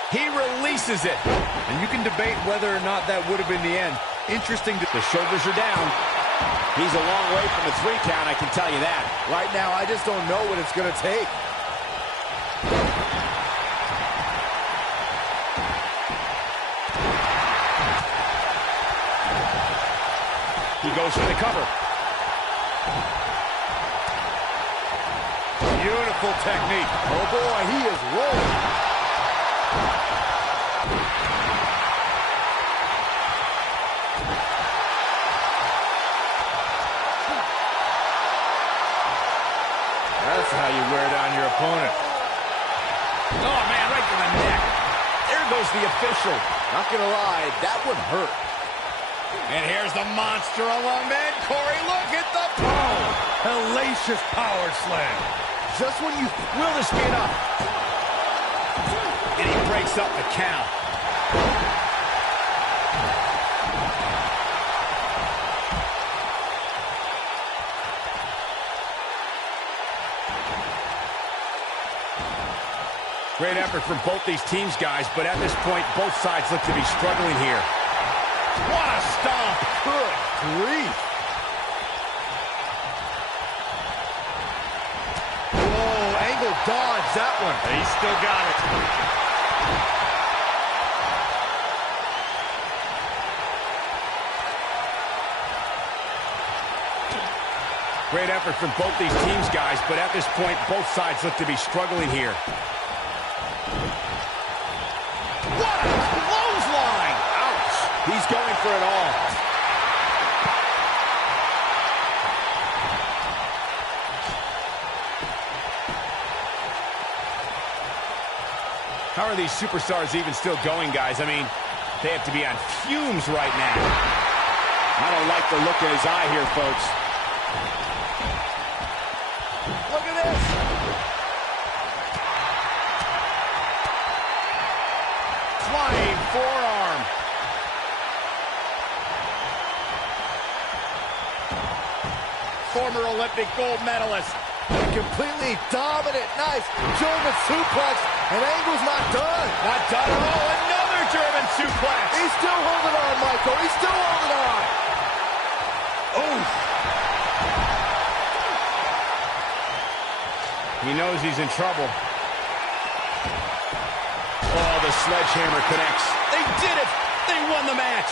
He releases it. And you can debate whether or not that would have been the end. Interesting. The shoulders are down. He's a long way from the 3 count, I can tell you that. Right now, I just don't know what it's going to take. He goes for the cover. Beautiful technique. Oh, boy, he is rolling. That's how you wear down your opponent. Oh, man, right to the neck. There goes the official. Not going to lie, that one hurt. And here's the monster among men. Corey, look at the boom. Hellacious power slam. Just when you... Will this be enough? And he breaks up the count. Great effort from both these teams, guys, but at this point, both sides look to be struggling here. What a stomp! Good grief. Whoa, Angle dodged that one. He's still got it. Great effort from both these teams, guys, but at this point, both sides look to be struggling here. What a clothesline! Ouch! He's going for it all. How are these superstars even still going, guys? I mean, they have to be on fumes right now. I don't like the look in his eye here, folks. Look at this. Flying forearm. Former Olympic gold medalist. Completely dominant. Nice German suplex. And Angle's not done. Not done at all. Another German suplex. He's still holding on, Michael. He's still holding on. Oh. He knows he's in trouble. Oh, the sledgehammer connects. They did it. They won the match.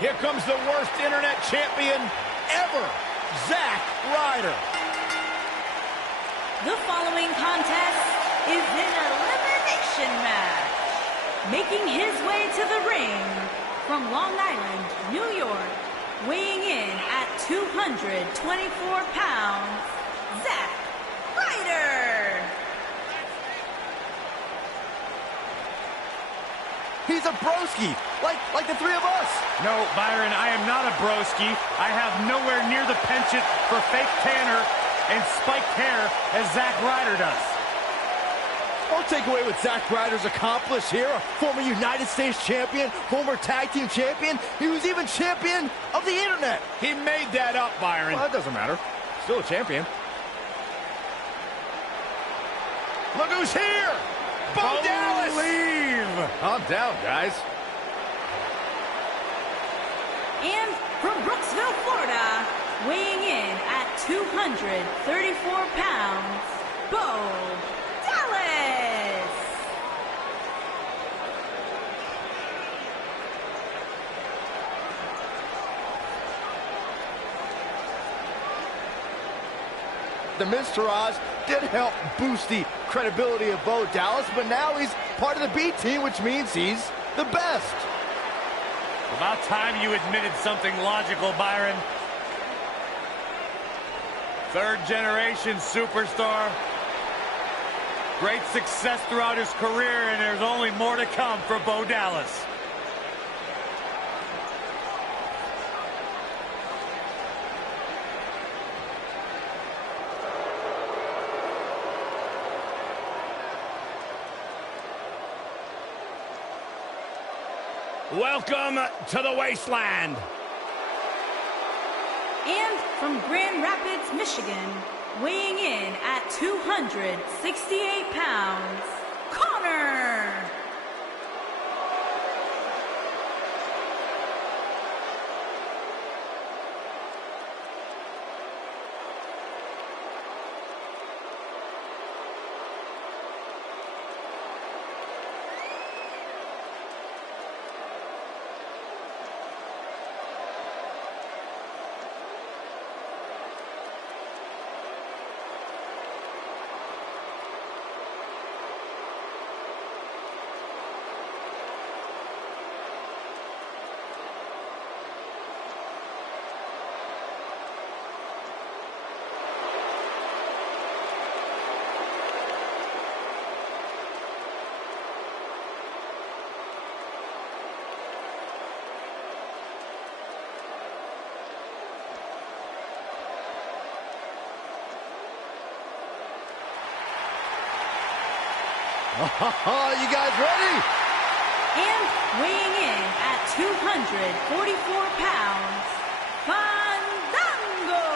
Here comes the worst internet champion ever, Zack Ryder. The following contest is an elimination match. Making his way to the ring from Long Island, New York, weighing in at 224 pounds, Zack Ryder. He's a broski, like the three of us. No, Byron, I am not a broski. I have nowhere near the penchant for fake tanner and spiked hair as Zack Ryder does. Don't take away what Zack Ryder's accomplished here. A former United States champion, former tag team champion. He was even champion of the internet. He made that up, Byron. Well, that doesn't matter. Still a champion. Look who's here! Bo Dallas! Calm down, guys. And from Brooksville, Florida, weighing in at 234 pounds, Bo Dallas. The Miztourage did help boost the credibility of Bo Dallas, but now he's part of the B team, which means he's the best. About time you admitted something logical, Byron. Third generation superstar. Great success throughout his career, and there's only more to come for Bo Dallas. Welcome to the wasteland. And from Grand Rapids, Michigan, weighing in at 268 pounds, Connor. You guys ready? And weighing in at 244 pounds, Fandango.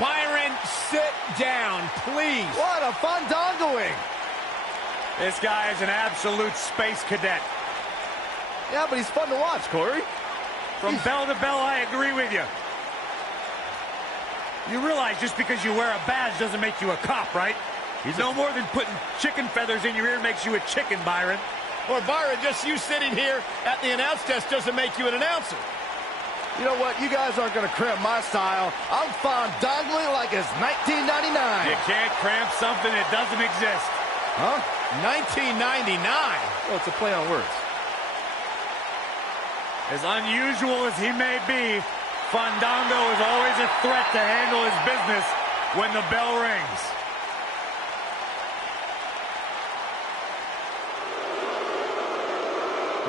Byron, sit down, please. What a fandangoing. This guy is an absolute space cadet. Yeah, but he's fun to watch, Corey. From bell to bell, I agree with you. You realize just because you wear a badge doesn't make you a cop, right? He's no more than putting chicken feathers in your ear makes you a chicken, Byron. Or Byron, just you sitting here at the announce desk doesn't make you an announcer. You know what? You guys aren't going to cramp my style. I'm fandangling like it's 1999. You can't cramp something that doesn't exist. Huh? 1999? Well, it's a play on words. As unusual as he may be, Fandango is always a threat to handle his business when the bell rings.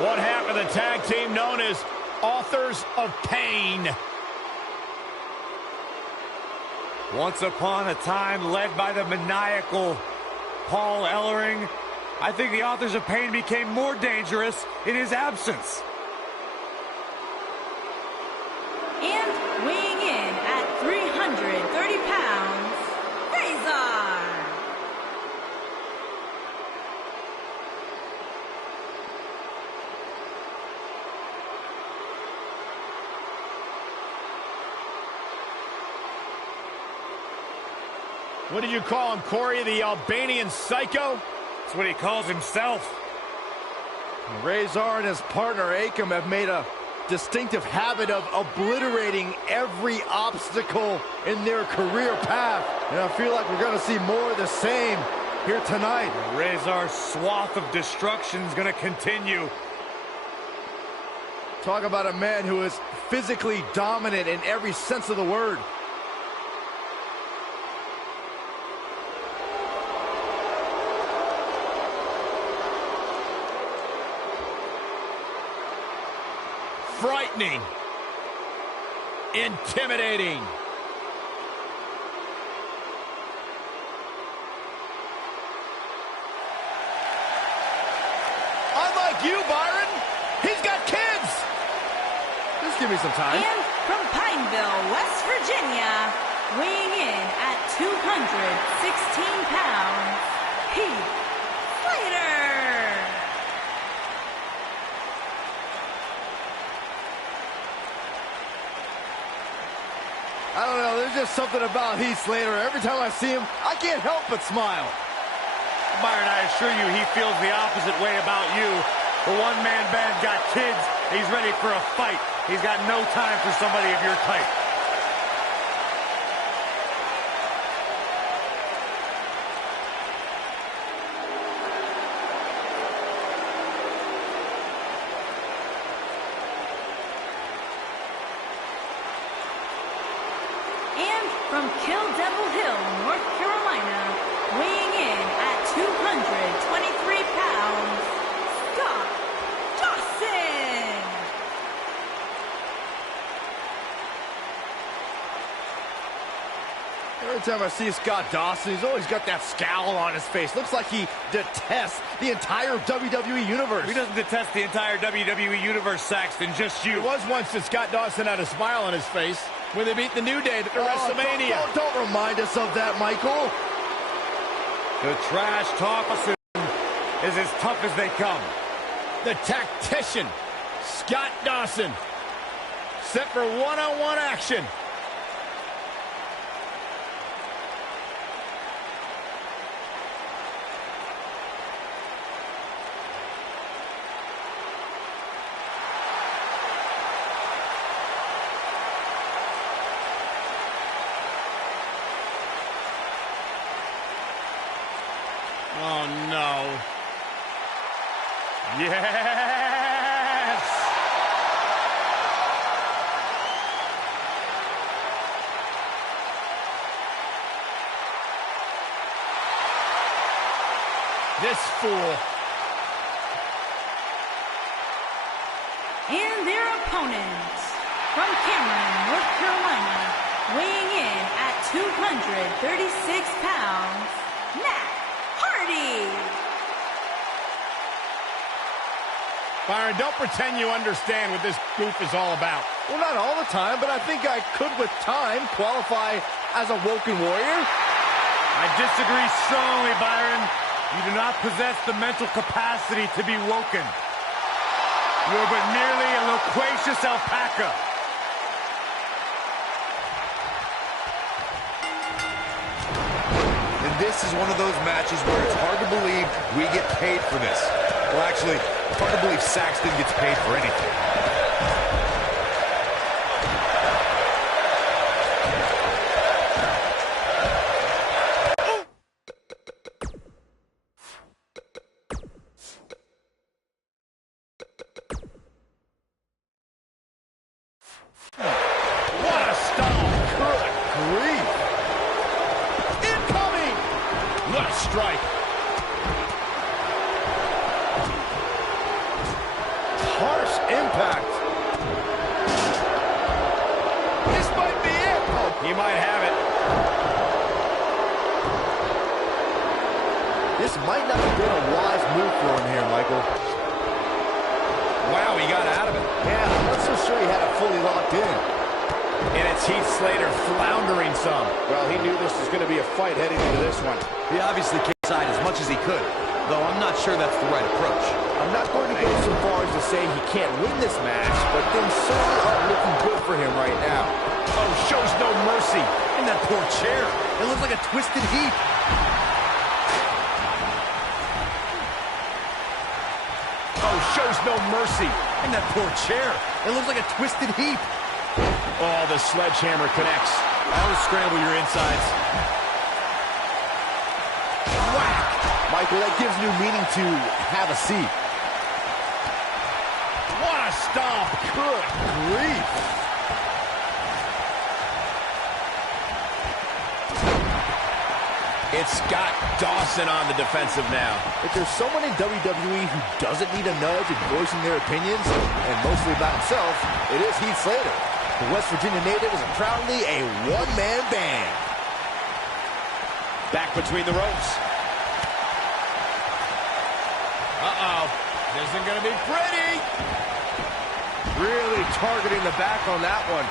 What happened to the tag team known as Authors of Pain? Once upon a time, led by the maniacal Paul Ellering, I think the Authors of Pain became more dangerous in his absence. And weighing in at 330 pounds, Razor. What did you call him, Corey? The Albanian psycho? That's what he calls himself. Razor and his partner Akam have made a distinctive habit of obliterating every obstacle in their career path. And I feel like we're going to see more of the same here tonight. Razor's swath of destruction is going to continue. Talk about a man who is physically dominant in every sense of the word. Frightening. Intimidating. Unlike you, Byron, he's got kids. Just give me some time. And from Pineville, West Virginia, weighing in at 216 pounds, Heath Slater. I don't know, there's just something about Heath Slater. Every time I see him, I can't help but smile. Byron, I assure you, he feels the opposite way about you. The one-man band got kids. He's ready for a fight. He's got no time for somebody of your type. And from Kill Devil Hill, North Carolina, weighing in at 223 pounds, Scott Dawson. Every time I see Scott Dawson, he's always got that scowl on his face. Looks like he detests the entire WWE Universe. He doesn't detest the entire WWE Universe, Saxton, just you. It was once that Scott Dawson had a smile on his face when they beat the New Day at WrestleMania. Don't remind us of that, Michael. The trash talk is as tough as they come. The tactician, Scott Dawson, set for one-on-one action. Oh, no. Yes! This fool. And their opponent, from Cameron, North Carolina, weighing in at 236 pounds, Matt Hardy. Byron, don't pretend you understand what this goof is all about. Well, not all the time, but I think I could, with time, qualify as a Woken Warrior. I disagree strongly, Byron. You do not possess the mental capacity to be woken. You are but merely a loquacious alpaca. And this is one of those matches where it's hard to believe we get paid for this. Well, actually, hard to believe Saxton gets paid for anything. What a stall. Good grief. Incoming. What a strike. Harsh impact. This might be it. Oh, He might have it. this might not have been a wise move for him here, Michael. Wow, he got out of it. Yeah, I'm not so sure he had it fully locked in. And it's Heath Slater floundering some. Well, he knew this was going to be a fight heading into this one. He obviously kicked aside as much as he could, though I'm not sure that's the right approach. I'm not going to go so far as to say he can't win this match, but things certainly aren't looking good for him right now. Oh, shows no mercy. And that poor chair. It looks like a twisted heap. Oh, shows no mercy. And that poor chair. It looks like a twisted heap. Oh, the sledgehammer connects. That'll scramble your insides. Whack! Michael, that gives new meaning to have a seat. What a stomp. Good grief. It's Scott Dawson on the defensive now. If there's someone in WWE who doesn't need a nudge in voicing their opinions, and mostly about himself, it is Heath Slater. The West Virginia native is proudly a one-man band. Back between the ropes. Uh-oh. This isn't going to be pretty. Really targeting the back on that one.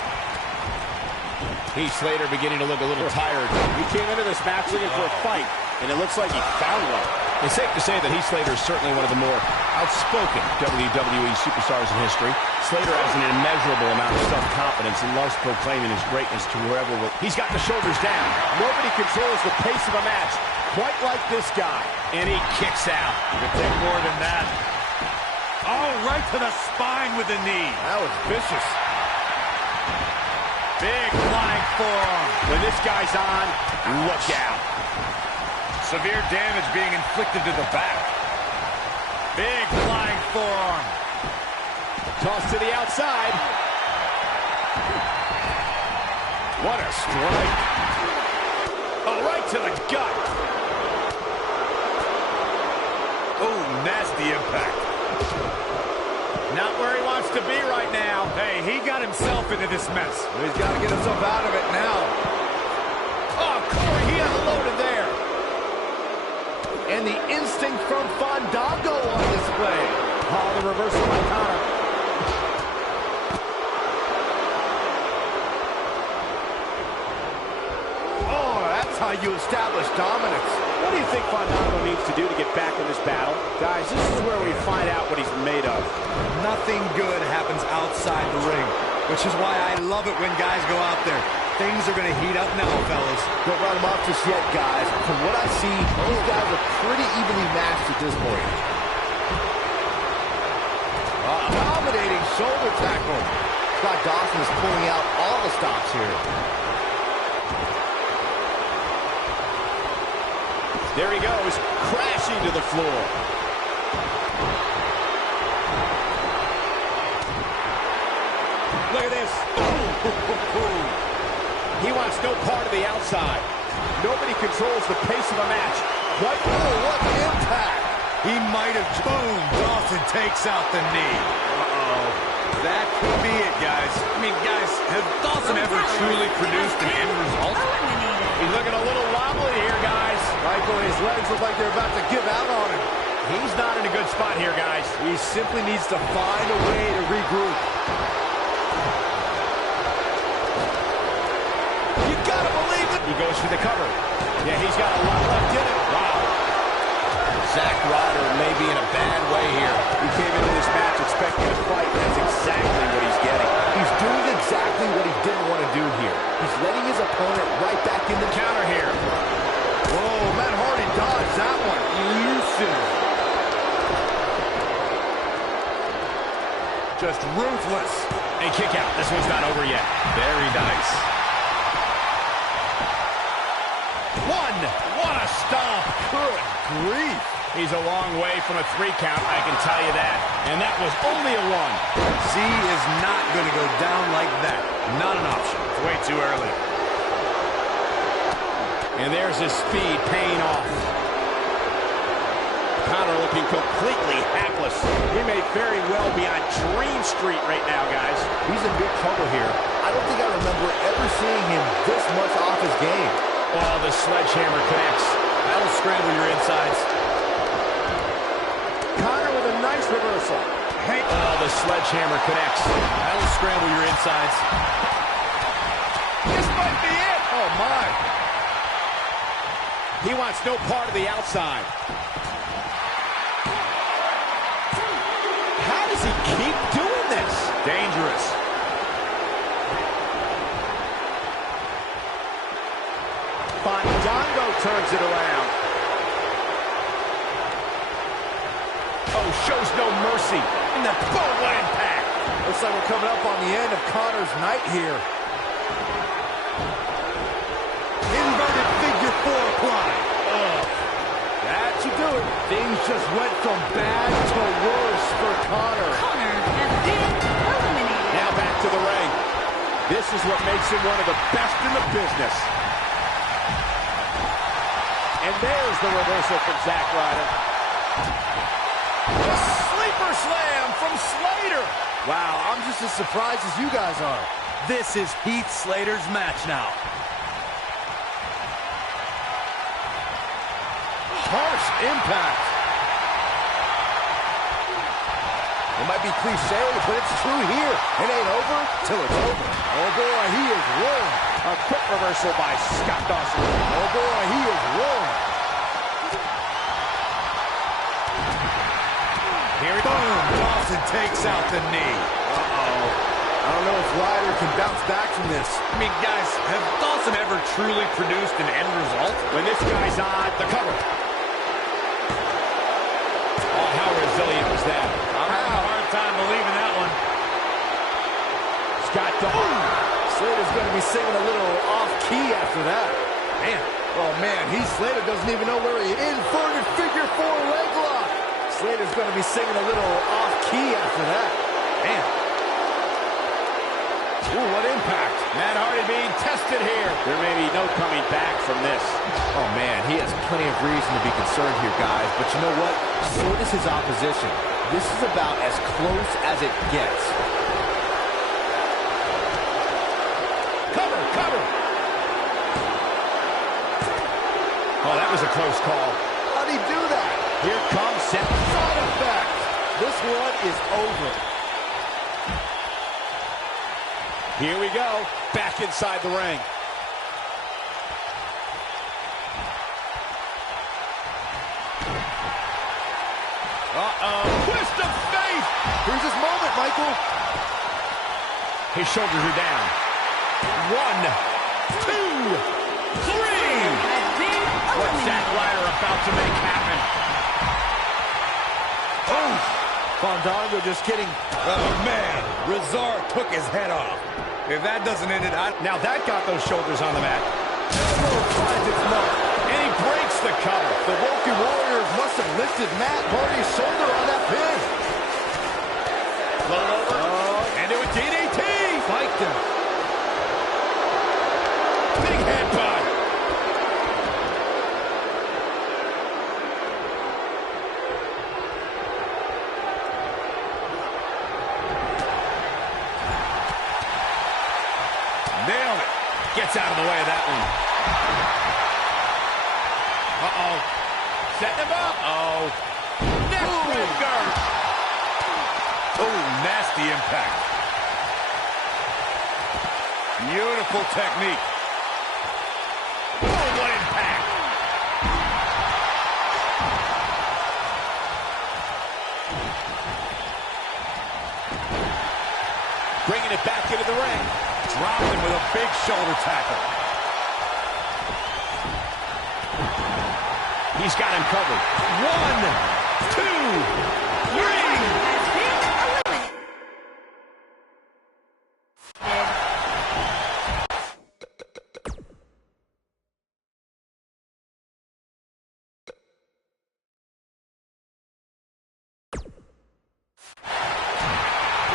Heath Slater beginning to look a little tired. He came into this match looking for a fight, and it looks like he found one. It's safe to say that Heath Slater is certainly one of the more outspoken WWE superstars in history. Slater has an immeasurable amount of self-confidence and loves proclaiming his greatness to whoever will. He's got the shoulders down. Nobody controls the pace of a match quite like this guy. And he kicks out. You can take more than that. Oh, right to the spine with the knee. That was vicious. Big flying forearm. When this guy's on, look out. Severe damage being inflicted to the back. Big flying forearm. Toss to the outside. What a strike. Oh, right to the gut. Oh, nasty impact. Not where he wants to be right now. Hey, he got himself into this mess. He's got to get himself out of it now. Oh, Corey, he unloaded there. And the instinct from Fandango on display. Oh, the reversal by Connor. Oh, that's how you establish dominance. What do you think Fandango needs to do to get back in this battle? Guys, this is where we find out what he's made of. Nothing good happens outside the ring, which is why I love it when guys go out there. Things are going to heat up now, fellas. Don't run him off just yet, guys. From what I see, these guys are pretty evenly matched at this point. Dominating shoulder tackle. Scott Dawson is pulling out all the stops here. There he goes, crashing to the floor. Look at this. He wants no part of the outside. Nobody controls the pace of a match. What impact! He might have... Boom! Dawson takes out the knee. Uh-oh. That could be it, guys. I mean, guys, has Dawson ever truly produced an end result? He's looking a little wobbly here, guys. Michael, his legs look like they're about to give out on him. He's not in a good spot here, guys. He simply needs to find a way to regroup. You gotta believe it. He goes for the cover. Yeah, he's got a lot left in it. Wow. Zack Ryder may be in a bad way here. He came into this match expecting a fight. That's exactly what he's getting. He's doing exactly what he didn't want to do here. He's letting his opponent right back in the counter here. Whoa, Matt Hardy dodged that one. Elusive. Just ruthless. A kick out. This one's not over yet. Very nice. One. What a stomp. Good grief. He's a long way from a 3 count, I can tell you that. And that was only a 1. C is not going to go down like that. Not an option. It's way too early. And there's his speed paying off. Connor looking completely hapless. He may very well be on Dream Street right now, guys. He's in big trouble here. I don't think I remember ever seeing him this much off his game. Oh, the sledgehammer connects. That'll scramble your insides. Connor with a nice reversal. Hey. Oh, the sledgehammer connects. That'll scramble your insides. This might be it. Oh, my. He wants no part of the outside. turns it around. Oh, shows no mercy. And the boom, what impact. Looks like we're coming up on the end of Connor's night here. Inverted figure 4 applied. That should do it. Things just went from bad to worse for Connor. Connor has been eliminated. Now back to the ring. This is what makes him one of the best in the business. And there's the reversal from Zack Ryder. A sleeper slam from Slater. Wow, I'm just as surprised as you guys are. This is Heath Slater's match now. Harsh impact. It might be cliche, but it's true here. It ain't over till it's over. Oh boy, he is rolling. A quick reversal by Scott Dawson. Oh boy, he is rolling. Here he goes. Dawson takes out the knee. I don't know if Ryder can bounce back from this. I mean, guys, has Dawson ever truly produced an end result? When this guy's on, the cover. Oh, how resilient was that? I'm having a hard time believing that one. Scott Dawson. Slater's going to be singing a little off-key after that. Man. Oh, man, Slater doesn't even know where he is. Inverted figure 4 leg lock. Slater's going to be singing a little off-key after that. Man. Ooh, what impact. Matt Hardy being tested here. There may be no coming back from this. Oh, man, he has plenty of reason to be concerned here, guys. But you know what? So does his opposition. This is about as close as it gets. Cover, cover. Oh, that was a close call. How'd he do that? Here comes Seth. Side effect. This one is over. Here we go. Back inside the ring. Uh-oh. Twist of fate. Here's his moment, Michael. His shoulders are down. 1, 2, 3. Has been What's Zack eliminated. Ryder about to make happen? Fandango just kidding. Oh, man. Rezar took his head off. If that doesn't end it, Now that got those shoulders on the mat. Finds its mark. And he breaks the cover. The Woken Warriors must have lifted Matt Hardy's shoulder on that pin. Float over. Into a DDT. Spiked him. Big headbutt. Nailed it. Gets out of the way of that one. Uh-oh. Setting him up. Uh-oh. Neckbreaker. oh, nasty impact. Beautiful technique. Oh, what impact. Bringing it back into the ring. Dropped him with a big shoulder tackle. He's got him covered. 1, 2, 3. Has been eliminated.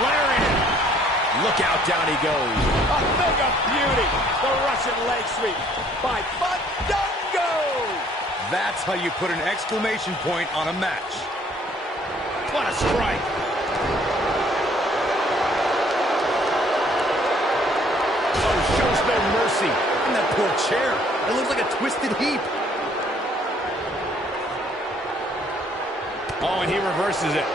Lariat. Look out, down he goes. A thing of beauty. The Russian leg sweep by Fandango. That's how you put an exclamation point on a match. What a strike. Oh, shows no mercy. And that poor chair. It looks like a twisted heap. Oh, and he reverses it.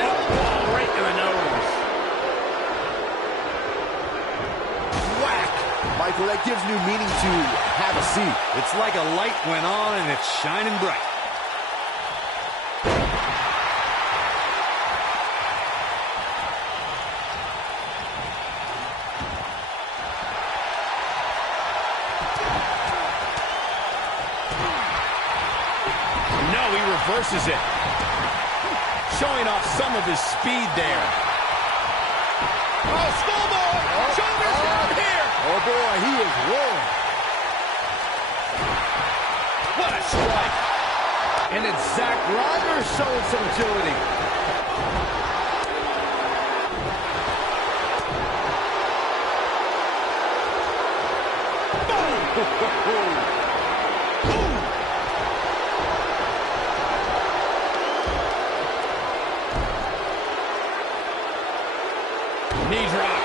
Elbow right in the nose. Whack. Michael, that gives new meaning to have a seat. It's like a light went on and it's shining bright. No, he reverses it. Showing off some of his speed there. Oh, schoolboy! Shoulders down here! Oh, boy, he is rolling. What a strike! And it's Zack Ryder showing some agility. Knee drop.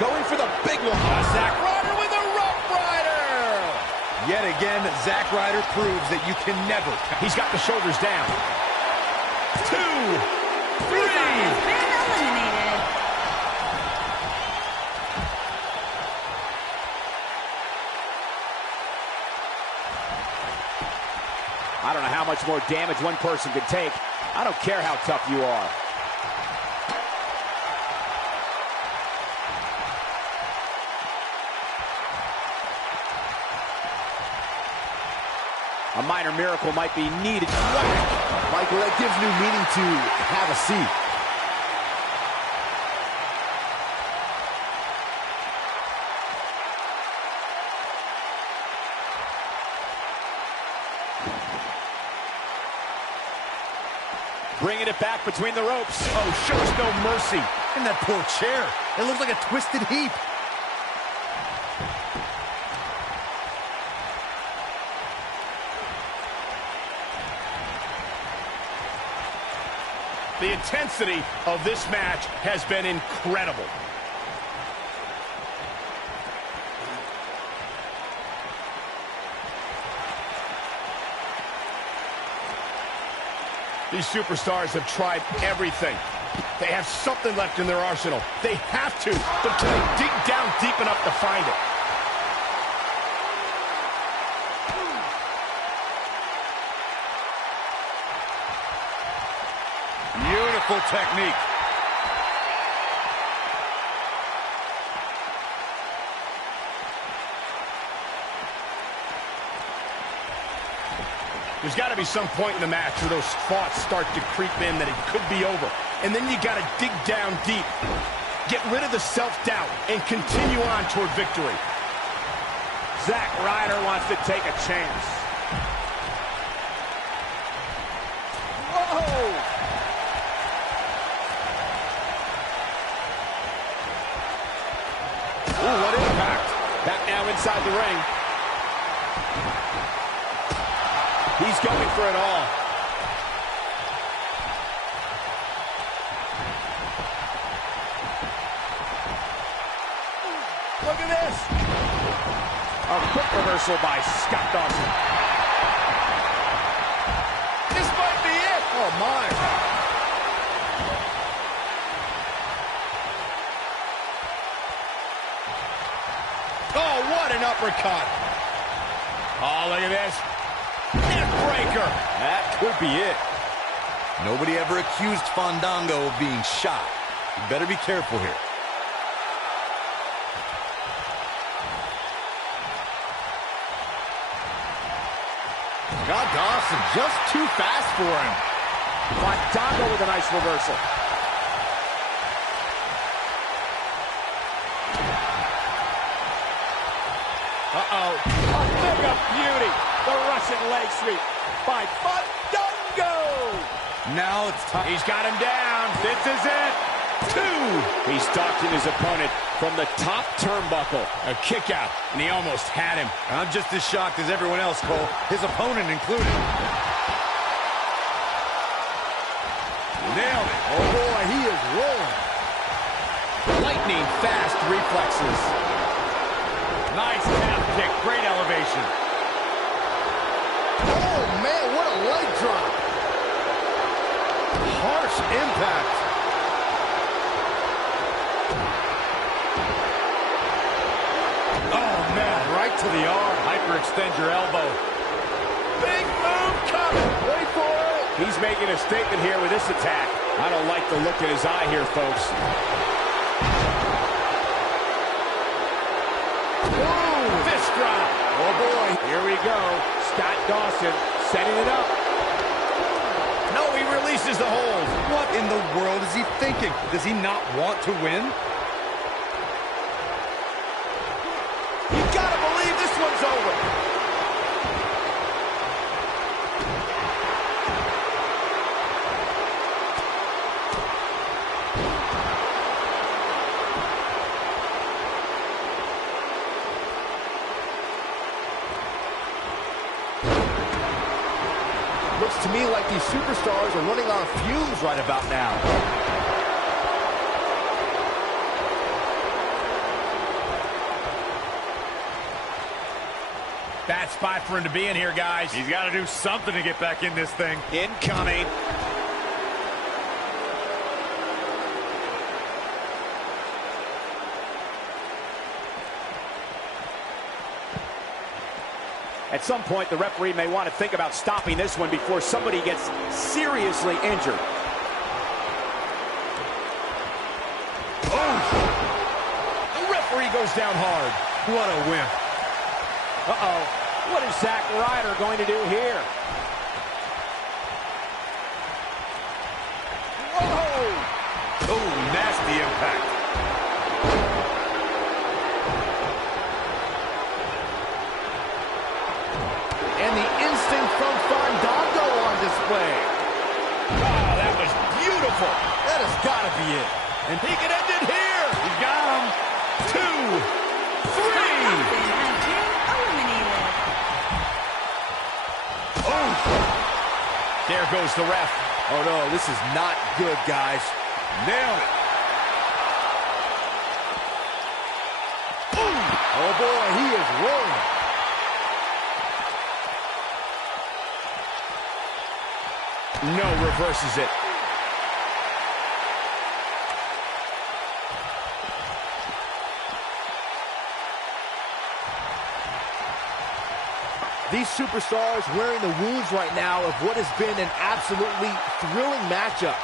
Going for the big one. Zack Ryder with a Rough Rider! Yet again, Zack Ryder proves that you can never. He's got the shoulders down. 2, 3. Has been eliminated. I don't know how much more damage one person can take. I don't care how tough you are. A minor miracle might be needed. Michael, that gives new meaning to have a seat. Bringing it back between the ropes. Oh, shows no mercy. And that poor chair. It looks like a twisted heap. The intensity of this match has been incredible. These superstars have tried everything. They have something left in their arsenal. They have to, but can they dig down deep enough to find it? Beautiful technique. There's got to be some point in the match where those thoughts start to creep in that it could be over. And then you got to dig down deep. Get rid of the self-doubt and continue on toward victory. Zack Ryder wants to take a chance. Whoa! Ooh, what impact. Back now inside the ring. He's going for it all. Look at this. A quick reversal by Scott Dawson. This might be it. Oh, my. Oh, what an uppercut. Oh, look at this. Neckbreaker. That could be it. Nobody ever accused Fandango of being shot. You better be careful here. God, Dawson just too fast for him. Fandango with a nice reversal. Uh-oh. A thing of beauty. The Russian leg sweep by Fandango. Now it's time. He's got him down. This is it. 2. He's stalking his opponent from the top turnbuckle. A kick out, and he almost had him. I'm just as shocked as everyone else, Cole. His opponent included. Nailed it. Oh, boy, he is rolling. Lightning fast reflexes. Nice calf kick. Great elevation. Oh, man, what a leg drop. Harsh impact. Oh, man. Right to the arm. Hyperextend your elbow. Big move coming. Wait for it. He's making a statement here with this attack. I don't like the look in his eye here, folks. Here we go. Scott Dawson setting it up. No, he releases the hold. What in the world is he thinking? Does he not want to win? You gotta believe this one's over. Looks to me like these superstars are running on fumes right about now. Bad spot for him to be in here, guys. He's got to do something to get back in this thing. Incoming. At some point, the referee may want to think about stopping this one before somebody gets seriously injured. Oh! The referee goes down hard. What a win. Uh-oh. What is Zack Ryder going to do here? Whoa! Oh, nasty impact. And the instinct from Fandango on display. Oh, that was beautiful. That has got to be it. And he can end it here. He's got him. 2, 3. Dawson has been eliminated. Oh! There goes the ref. Oh no, this is not good, guys. Nailed it. Oh boy, he is rolling. No, reverses it. These superstars wearing the wounds right now of what has been an absolutely thrilling matchup.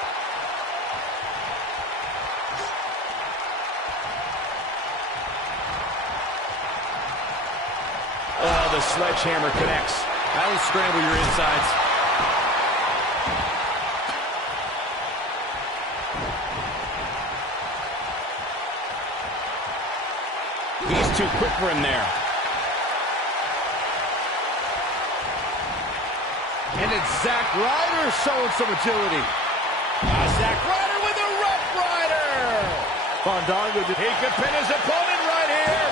Oh, the sledgehammer connects. That'll scramble your insides. He's too quick for him there. And it's Zack Ryder showing some agility. Zack Ryder with a Rough Rider. Fandango just... He could pin his opponent right here.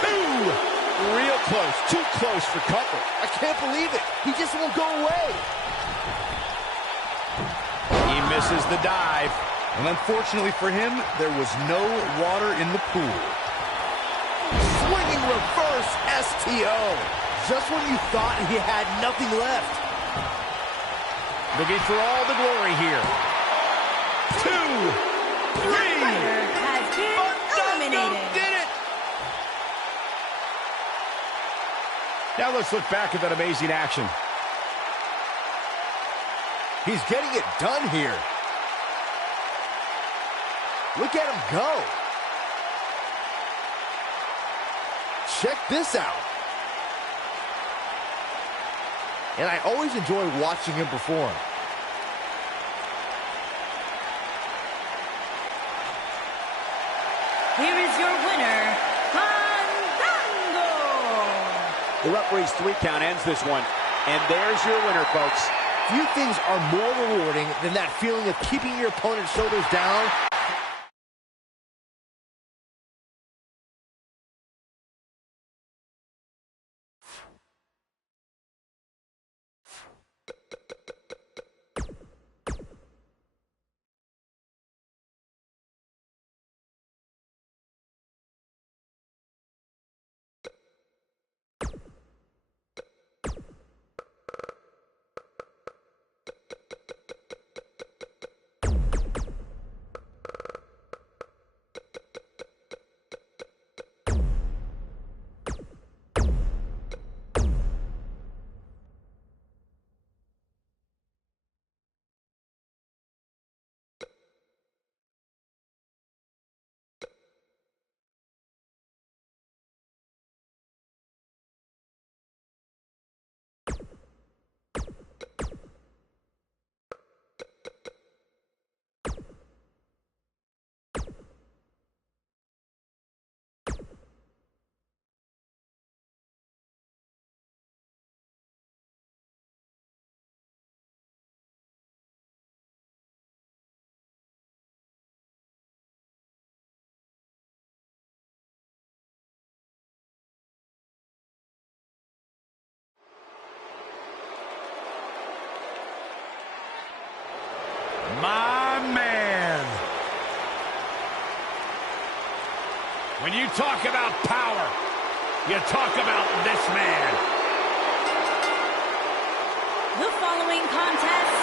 2. Real close, too close for comfort. I can't believe it. He just won't go away. He misses the dive. And unfortunately for him, there was no water in the pool. Swinging reverse STO. Just when you thought he had nothing left. Looking for all the glory here. 2, 3. Ryder has been eliminated. Did it. Now let's look back at that amazing action. He's getting it done here. Look at him go. Check this out. And I always enjoy watching him perform. Here is your winner, Fandango. The referee's 3 count ends this one. And there's your winner, folks. Few things are more rewarding than that feeling of keeping your opponent's shoulders down When you talk about power, you talk about this man. The following contest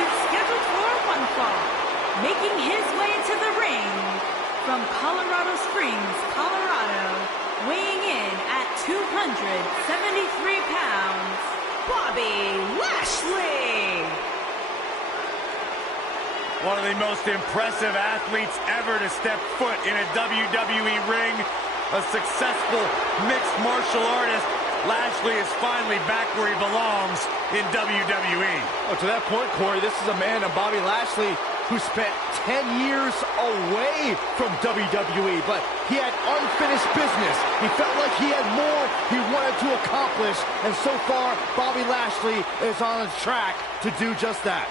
is scheduled for one fall. Making his way to the ring from Colorado Springs, Colorado, weighing in at 273 pounds, Bobby Lashley. One of the most impressive athletes ever to step foot in a WWE ring. A successful mixed martial artist. Lashley is finally back where he belongs in WWE. Oh, to that point, Corey, this is a man, Bobby Lashley, who spent 10 years away from WWE, but he had unfinished business. He felt like he had more he wanted to accomplish, and so far, Bobby Lashley is on a track to do just that.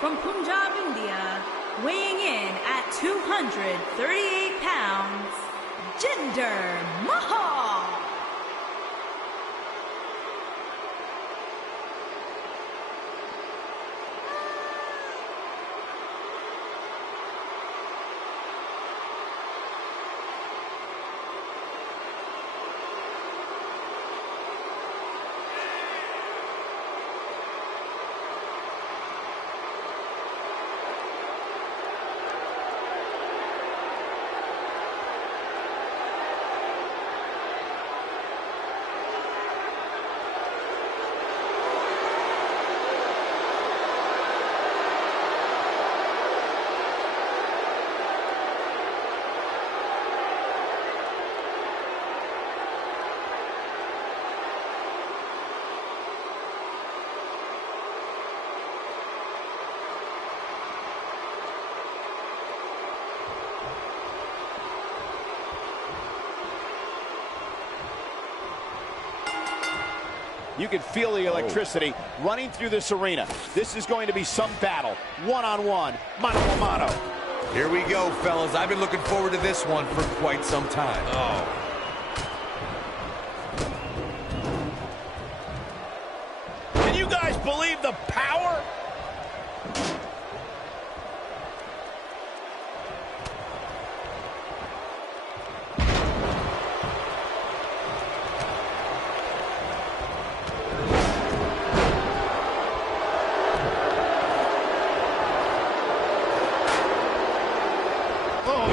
From Punjab, India, weighing in at 238 pounds, Jinder Mahal. You can feel the electricity running through this arena. This is going to be some battle. One-on-one, mano-a-mano. Here we go, fellas. I've been looking forward to this one for quite some time. Can you guys believe the power?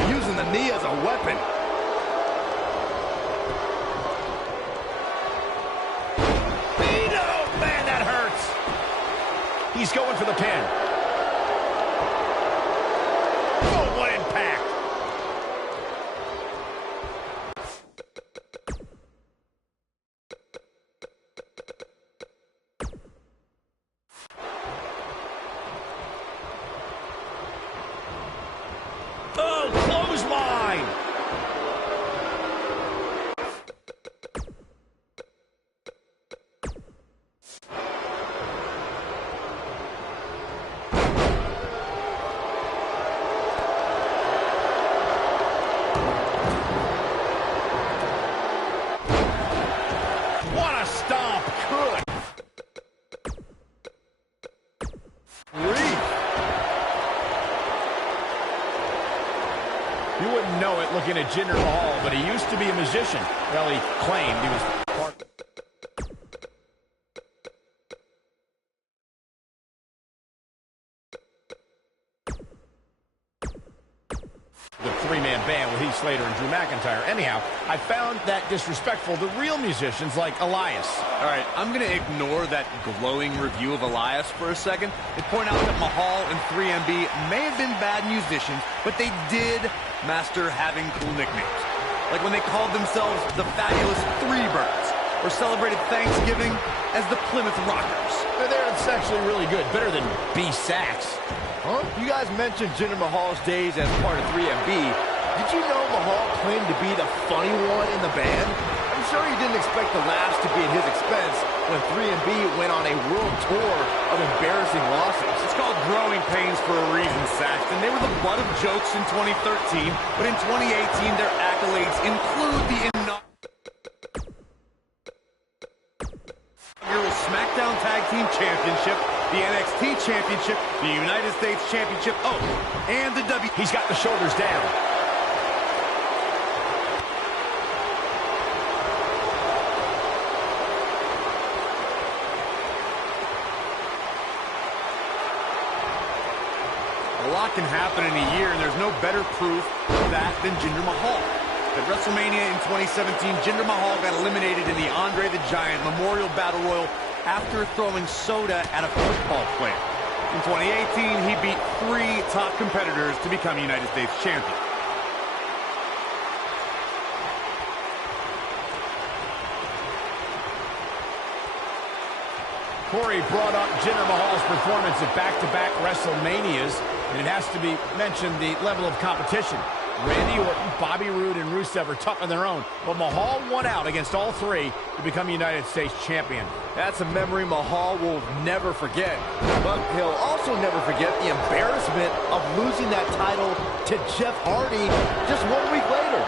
Using the knee as a weapon. Oh, man, that hurts. He's going for the pin. Oh, what impact. Oh, clothesline! What a stomp! Good. You wouldn't know it looking at Jinder Mahal, but he used to be a musician. Well, he claimed he was part. The three-man band with Heath Slater and Drew McIntyre. Anyhow, I found that disrespectful to real musicians like Elias. All right, I'm going to ignore that glowing review of Elias for a second and point out that Mahal and 3MB may have been bad musicians, but they did master having cool nicknames. Like when they called themselves the Fabulous Three Birds, or celebrated Thanksgiving as the Plymouth Rockers. It's actually really good, better than B-Sax. Huh? You guys mentioned Jinder Mahal's days as part of 3MB. Did you know Mahal claimed to be the funny one in the band? I'm sure he didn't expect the laughs to be at his expense, when 3MB went on a world tour of embarrassing losses. It's called growing pains for a reason, Saxton. They were the butt of jokes in 2013, but in 2018, their accolades include the inaugural SmackDown Tag Team Championship, the NXT Championship, the United States Championship, and the W. He's got the shoulders down. A lot can happen in a year, and there's no better proof of that than Jinder Mahal. At WrestleMania in 2017, Jinder Mahal got eliminated in the Andre the Giant Memorial Battle Royal after throwing soda at a football player. In 2018, he beat 3 top competitors to become United States champion. Corey brought up Jinder Mahal's performance at back-to-back WrestleManias, and it has to be mentioned the level of competition. Randy Orton, Bobby Roode, and Rusev are tough on their own, but Mahal won out against all 3 to become United States champion. That's a memory Mahal will never forget. But he'll also never forget the embarrassment of losing that title to Jeff Hardy just 1 week later.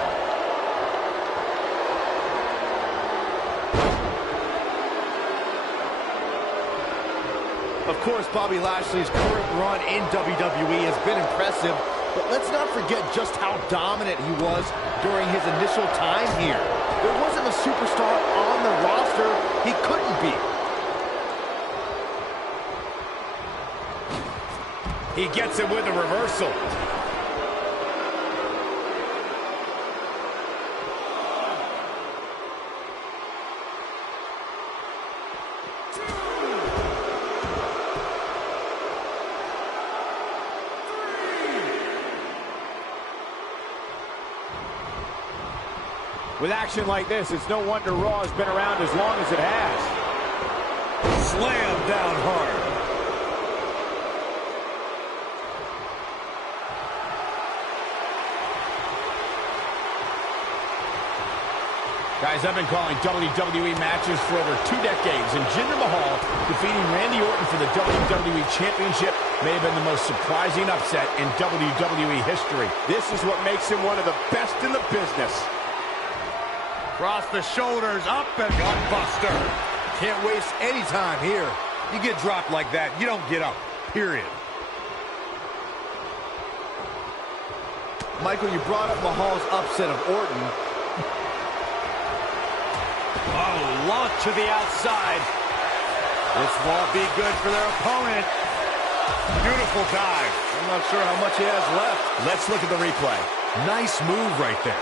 Of course, Bobby Lashley's current run in WWE has been impressive, but let's not forget just how dominant he was during his initial time here. There wasn't a superstar on the roster he couldn't beat. He gets it with a reversal. With action like this, it's no wonder Raw has been around as long as it has. Slam down hard. Guys, I've been calling WWE matches for over 2 decades, and Jinder Mahal defeating Randy Orton for the WWE Championship may have been the most surprising upset in WWE history. This is what makes him one of the best in the business. Cross the shoulders, up and gutbuster. Can't waste any time here. You get dropped like that, you don't get up, period. Michael, you brought up Mahal's upset of Orton. Oh, launch to the outside. This won't be good for their opponent. Beautiful dive. I'm not sure how much he has left. Let's look at the replay. Nice move right there.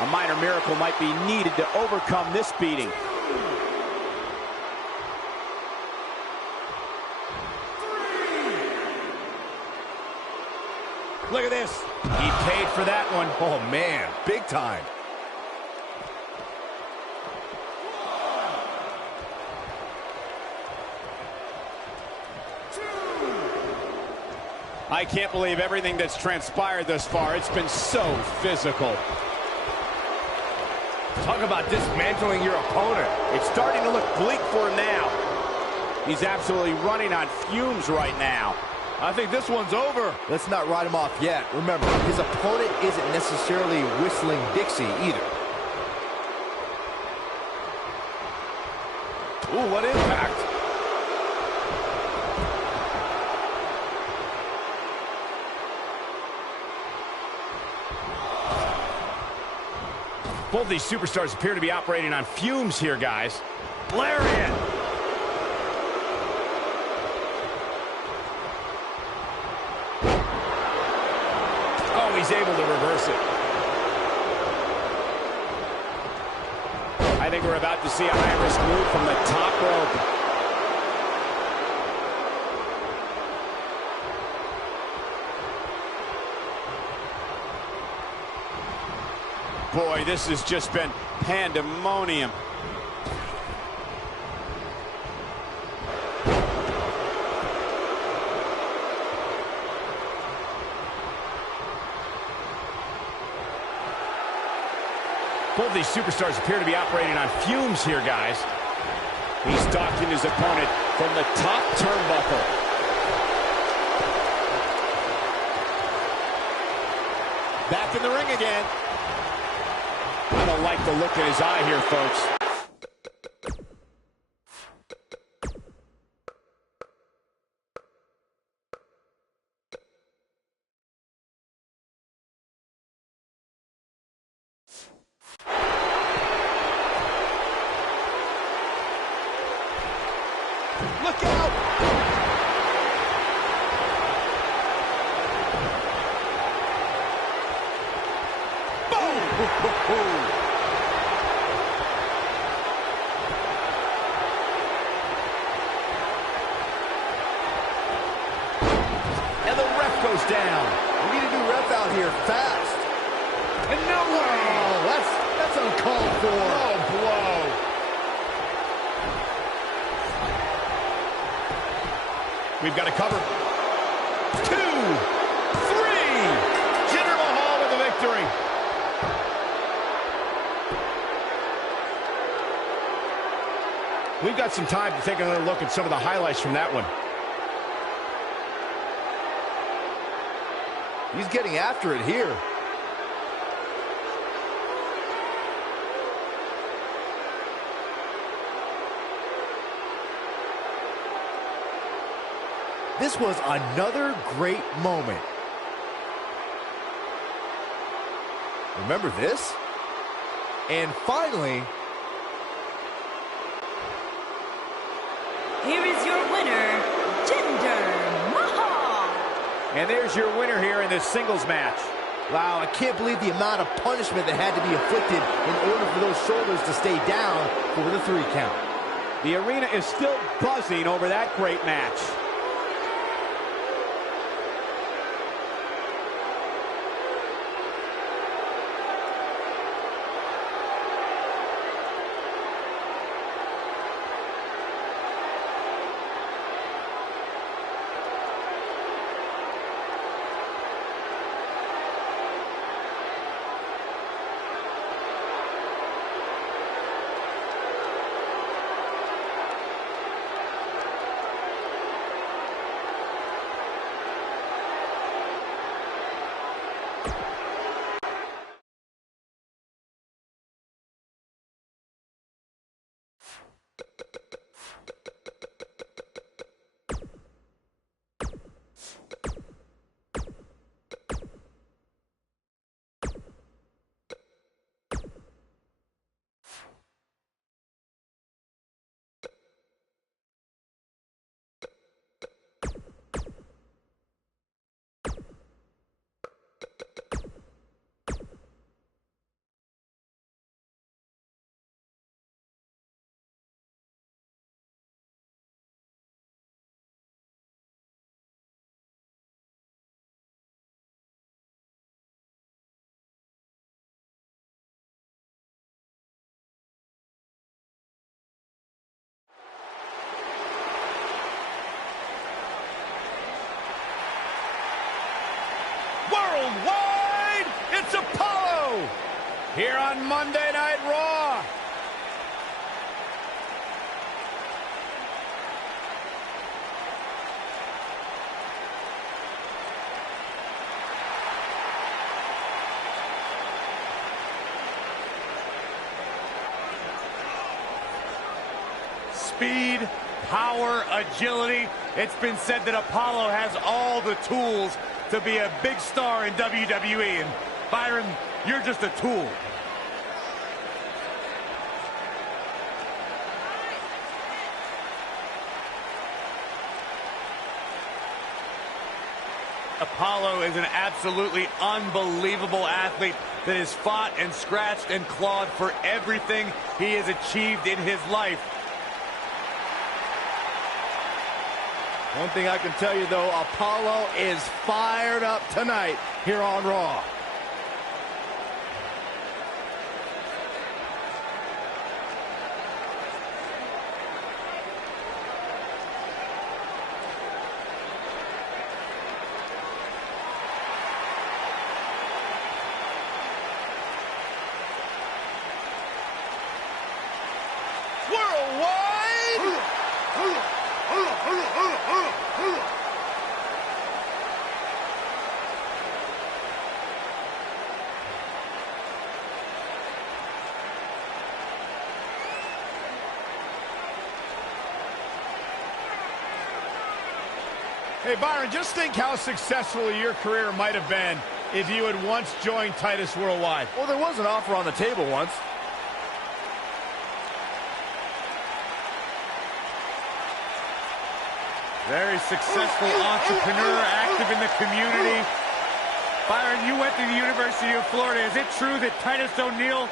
A minor miracle might be needed to overcome this beating. Look at this. He paid for that one. Oh, man, big time. I can't believe everything that's transpired thus far. It's been so physical. Talk about dismantling your opponent. It's starting to look bleak for him now. He's absolutely running on fumes right now. I think this one's over. Let's not write him off yet. Remember, his opponent isn't necessarily whistling Dixie either. Ooh, what impact. Both these superstars appear to be operating on fumes here, guys. Lariat. Oh, he's able to reverse it. I think we're about to see a high-risk move from the top rope. Boy, this has just been pandemonium. Both of these superstars appear to be operating on fumes here, guys. He's stalking his opponent from the top turnbuckle. Back in the ring again. I don't like the look in his eye here, folks. Look out! Boom! And the ref goes down. We need a new ref out here fast. And no way! Oh, that's uncalled for. Oh, blow. We've got to cover. 2, 3. Jinder Mahal with the victory. We've got some time to take another look at some of the highlights from that one. He's getting after it here. This was another great moment. Remember this? And finally, Here is your winner, Jinder Mahal. And there's your winner here in this singles match. wow, I can't believe the amount of punishment that had to be inflicted in order for those shoulders to stay down for the 3 count. The arena is still buzzing over that great match. Worldwide, it's Apollo! Here on Monday Night Raw. Speed, power, agility. It's been said that Apollo has all the tools to be a big star in WWE. And Byron, you're just a tool. Apollo is an absolutely unbelievable athlete that has fought and scratched and clawed for everything he has achieved in his life. One thing I can tell you, though, Apollo is fired up tonight here on Raw. Hey, Byron, just think how successful your career might have been if you had once joined Titus Worldwide. Well, there was an offer on the table once. Very successful entrepreneur, active in the community. Byron, you went to the University of Florida. Is it true that Titus O'Neil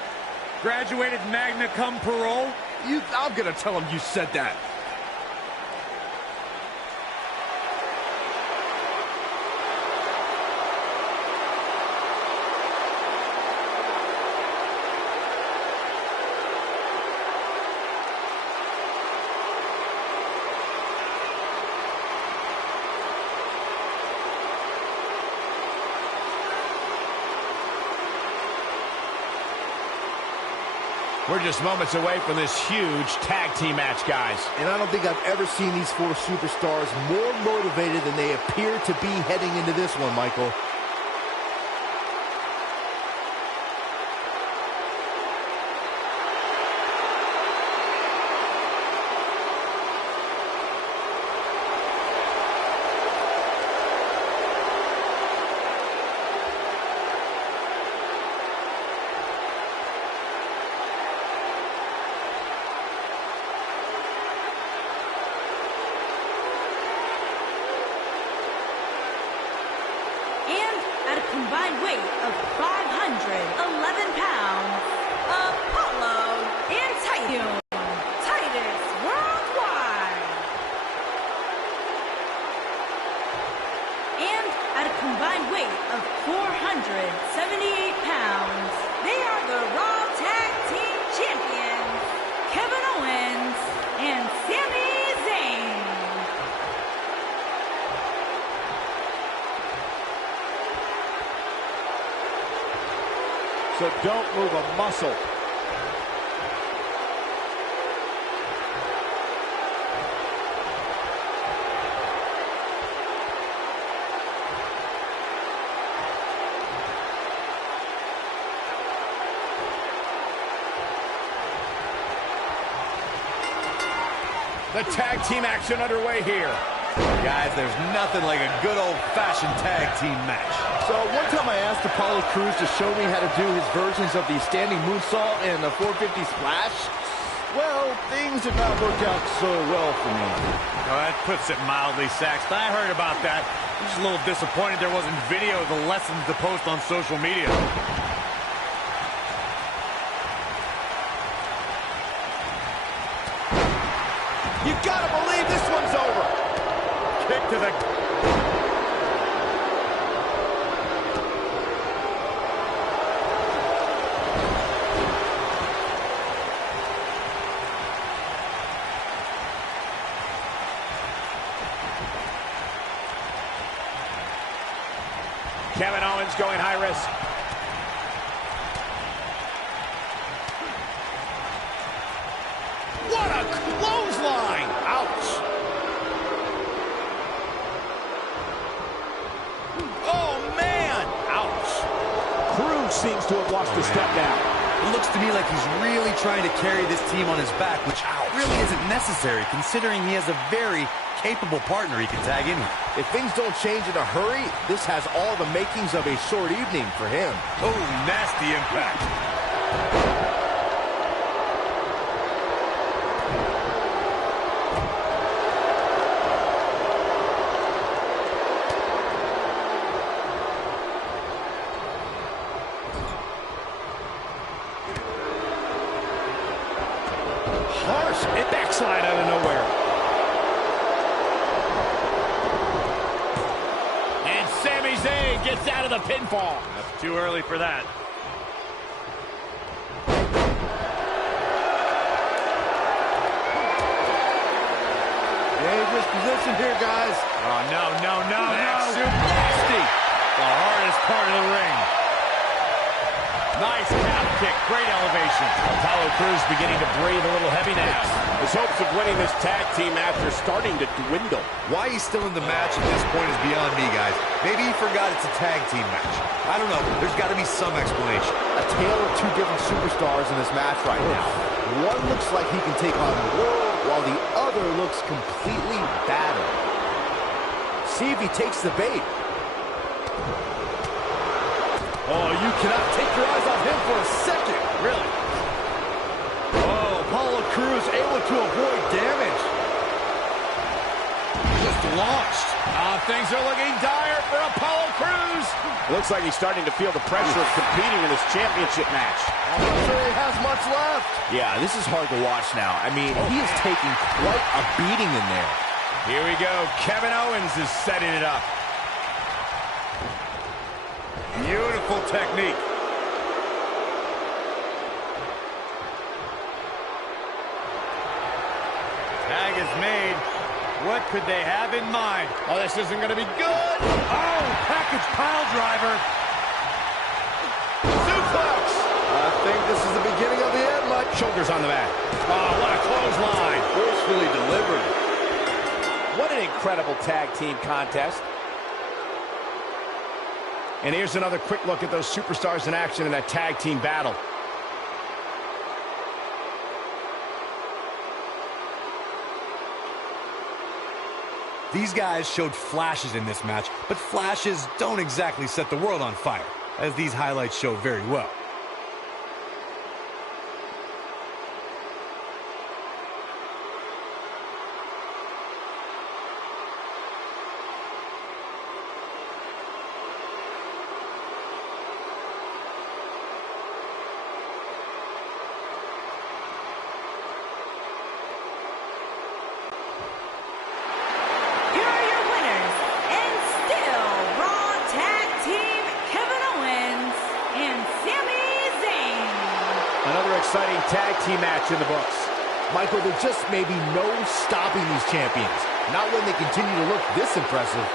graduated magna cum parole? I'm going to tell him you said that. We're just moments away from this huge tag team match, guys. And I don't think I've ever seen these four superstars more motivated than they appear to be heading into this one, Michael. At a combined weight of 511 pounds, Apollo and Titus Worldwide. And at a combined weight of 478 pounds, they are the Raw Tag Team Champions, Kevin Owens and Sami Zayn. So don't move a muscle. The tag team action underway here. Guys, there's nothing like a good old-fashioned tag team match. So one time I asked Apollo Crews to show me how to do his versions of the standing moonsault and the 450 splash. Well, things did not work out so well for me. Oh, that puts it mildly, Saxton. I heard about that. I'm just a little disappointed there wasn't video of the lessons to post on social media. You gotta believe this one's over. Kick to the... Kevin Owens going high risk. What a clothesline! Ouch! Oh, man! Ouch! Crews seems to have watched the step down. It looks to me like he's really trying to carry this team on his back, which really isn't necessary, considering he has a very capable partner he can tag in with. If things don't change in a hurry, this has all the makings of a short evening for him. Oh, nasty impact. Harsh and backslide out of nowhere. And Sami Zayn gets out of the pinfall. That's too early for that. Dangerous position here, guys. Oh, no. Nasty. The hardest part of the ring. Nice calf kick. Great elevation. Apollo Crews beginning to breathe a little heavy now. His hopes of winning this tag team match are starting to dwindle. Why he's still in the match at this point is beyond me, guys. Maybe he forgot it's a tag team match. I don't know. There's got to be some explanation. A tale of two different superstars in this match right now. One looks like he can take on the world, while the other looks completely battered. see if he takes the bait. Oh, you cannot take your eyes off him for a second. Really? Oh, Apollo Crews able to avoid damage. Just launched. Things are looking dire for Apollo Crews. Looks like he's starting to feel the pressure of competing in this championship match. I'm not sure he has much left. Yeah, this is hard to watch now. I mean, He is taking quite a beating in there. here we go. Kevin Owens is setting it up. Beautiful technique. Tag is made. What could they have in mind? Oh, this isn't going to be good. Oh, package pile driver. Suplex. I think this is the beginning of the end, Mike. Shoulders on the mat. Oh, what a clothesline. Forcefully delivered. What an incredible tag team contest. And here's another quick look at those superstars in action in that tag team battle. These guys showed flashes in this match, but flashes don't exactly set the world on fire, as these highlights show very well. Here are your winners, and still Raw Tag Team Kevin Owens and Sami Zayn. Another exciting tag team match in the books. Michael, there just may be no stopping these champions. Not when they continue to look this impressive.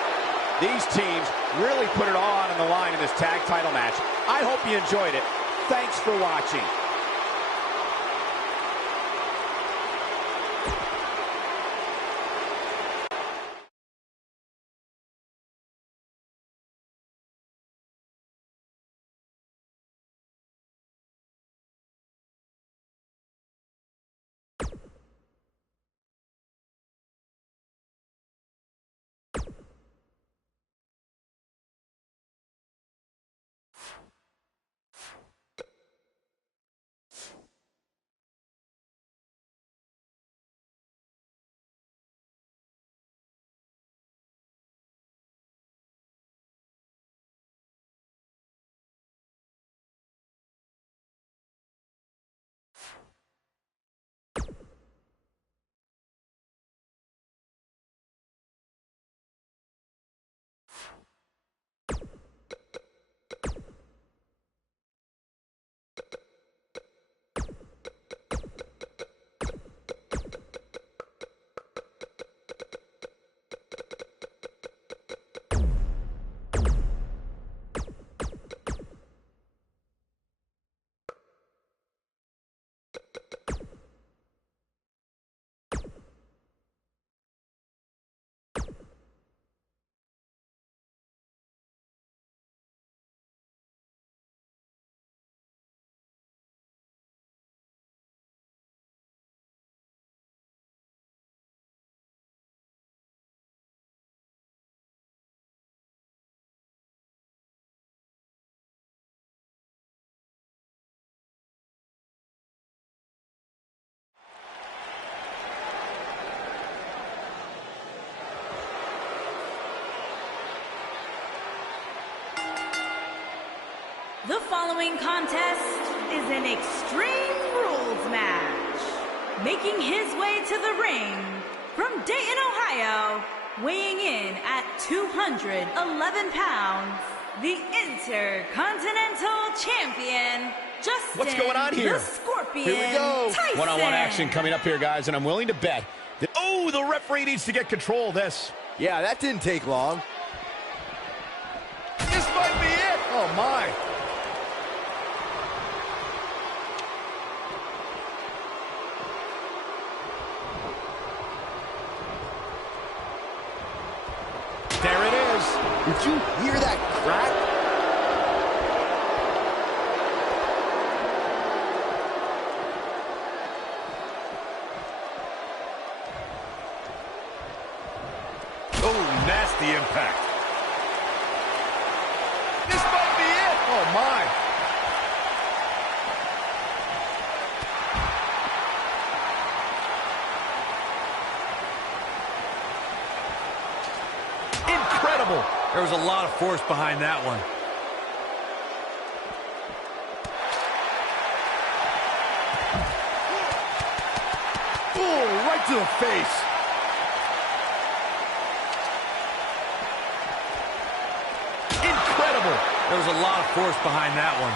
These teams really put it all on the line in this tag title match. I hope you enjoyed it. Thanks for watching. The following contest is an Extreme Rules match. Making his way to the ring from Dayton, Ohio, weighing in at 211 pounds, the Intercontinental Champion, Justin What's going on here? the Scorpion Here we go. Tyson. One-on-one action coming up here, guys, and I'm willing to bet that, oh, the referee needs to get control of this. Yeah, that didn't take long. This might be it. Oh, my. There it is. Did you hear that crack? Oh, nasty impact. Oh, my. Incredible. There was a lot of force behind that one. Oh, right to the face. Incredible. There was a lot of force behind that one.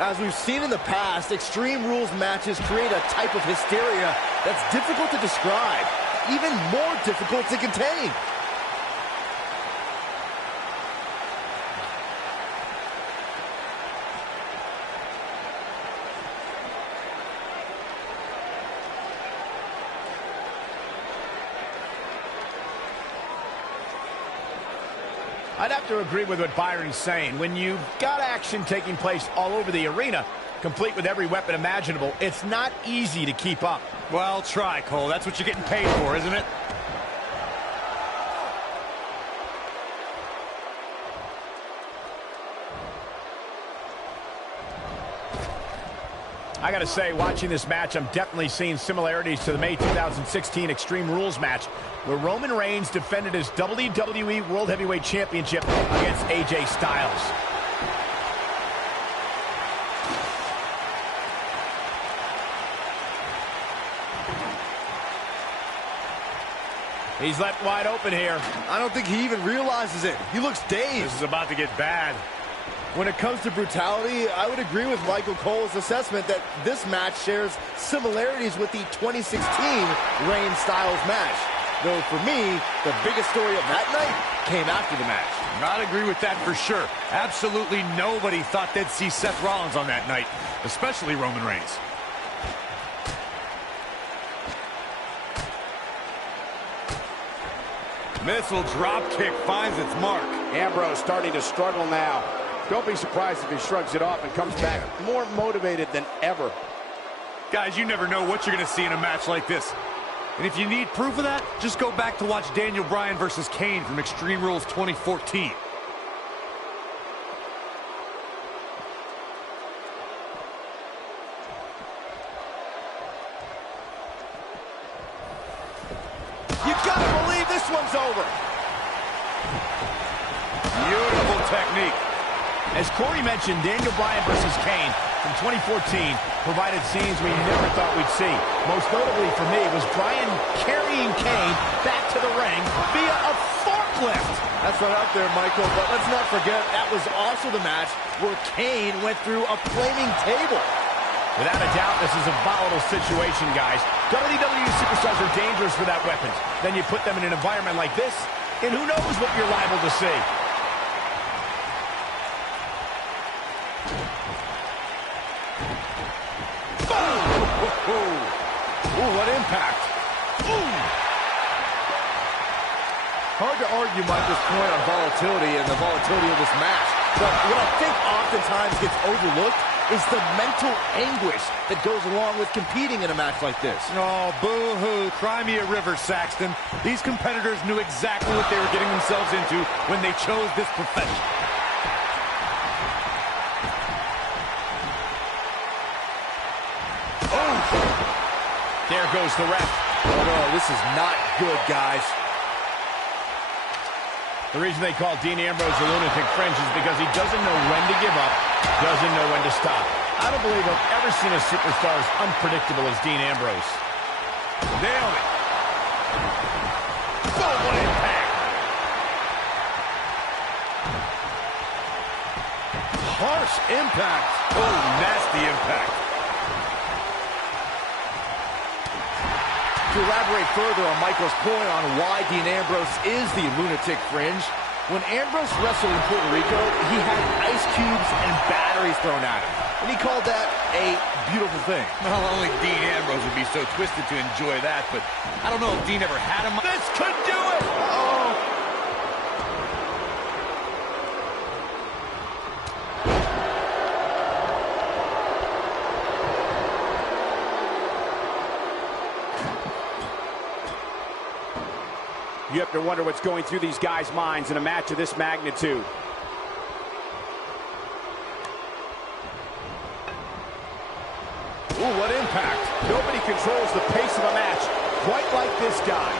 As we've seen in the past, Extreme Rules matches create a type of hysteria that's difficult to describe, even more difficult to contain. I'd have to agree with what Byron's saying. When you've got action taking place all over the arena, complete with every weapon imaginable, it's not easy to keep up. Well, try, Cole. That's what you're getting paid for, isn't it? I gotta say, watching this match, I'm definitely seeing similarities to the May 2016 Extreme Rules match, where Roman Reigns defended his WWE World Heavyweight Championship against AJ Styles. He's left wide open here. I don't think he even realizes it. He looks dazed. This is about to get bad. When it comes to brutality, I would agree with Michael Cole's assessment that this match shares similarities with the 2016 Reigns Styles match. Though for me, the biggest story of that night came after the match. I'd agree with that for sure. Absolutely nobody thought they'd see Seth Rollins on that night, especially Roman Reigns. Missile drop kick finds its mark. Ambrose starting to struggle now. Don't be surprised if he shrugs it off and comes back more motivated than ever. Guys, you never know what you're going to see in a match like this. And if you need proof of that, just go back to watch Daniel Bryan versus Kane from Extreme Rules 2014. You gotta believe this one's over. Beautiful technique. As Corey mentioned, Daniel Bryan versus Kane from 2014 provided scenes we never thought we'd see. Most notably for me was Bryan carrying Kane back to the ring via a forklift. That's right up there, Michael, but let's not forget that was also the match where Kane went through a flaming table. Without a doubt, this is a volatile situation, guys. WWE superstars are dangerous without weapons. Then you put them in an environment like this, and who knows what you're liable to see. Ooh, what impact. Ooh. Hard to argue Michael's point on volatility and the volatility of this match. But what I think oftentimes gets overlooked is the mental anguish that goes along with competing in a match like this. Oh, boo-hoo. Cry me a river, Saxton. These competitors knew exactly what they were getting themselves into when they chose this profession. There goes the ref. Oh, no, this is not good, guys. The reason they call Dean Ambrose a lunatic fringe is because he doesn't know when to give up, doesn't know when to stop. I don't believe I've ever seen a superstar as unpredictable as Dean Ambrose. Nailed it. Oh, what impact. Harsh impact. Oh, nasty impact. To elaborate further on Michael's point on why Dean Ambrose is the lunatic fringe, when Ambrose wrestled in Puerto Rico, he had ice cubes and batteries thrown at him. And he called that a beautiful thing. Well, only Dean Ambrose would be so twisted to enjoy that, but I don't know if Dean ever had him. This could do it! Oh! You have to wonder what's going through these guys' minds in a match of this magnitude. Ooh, what impact. Nobody controls the pace of a match quite like this guy.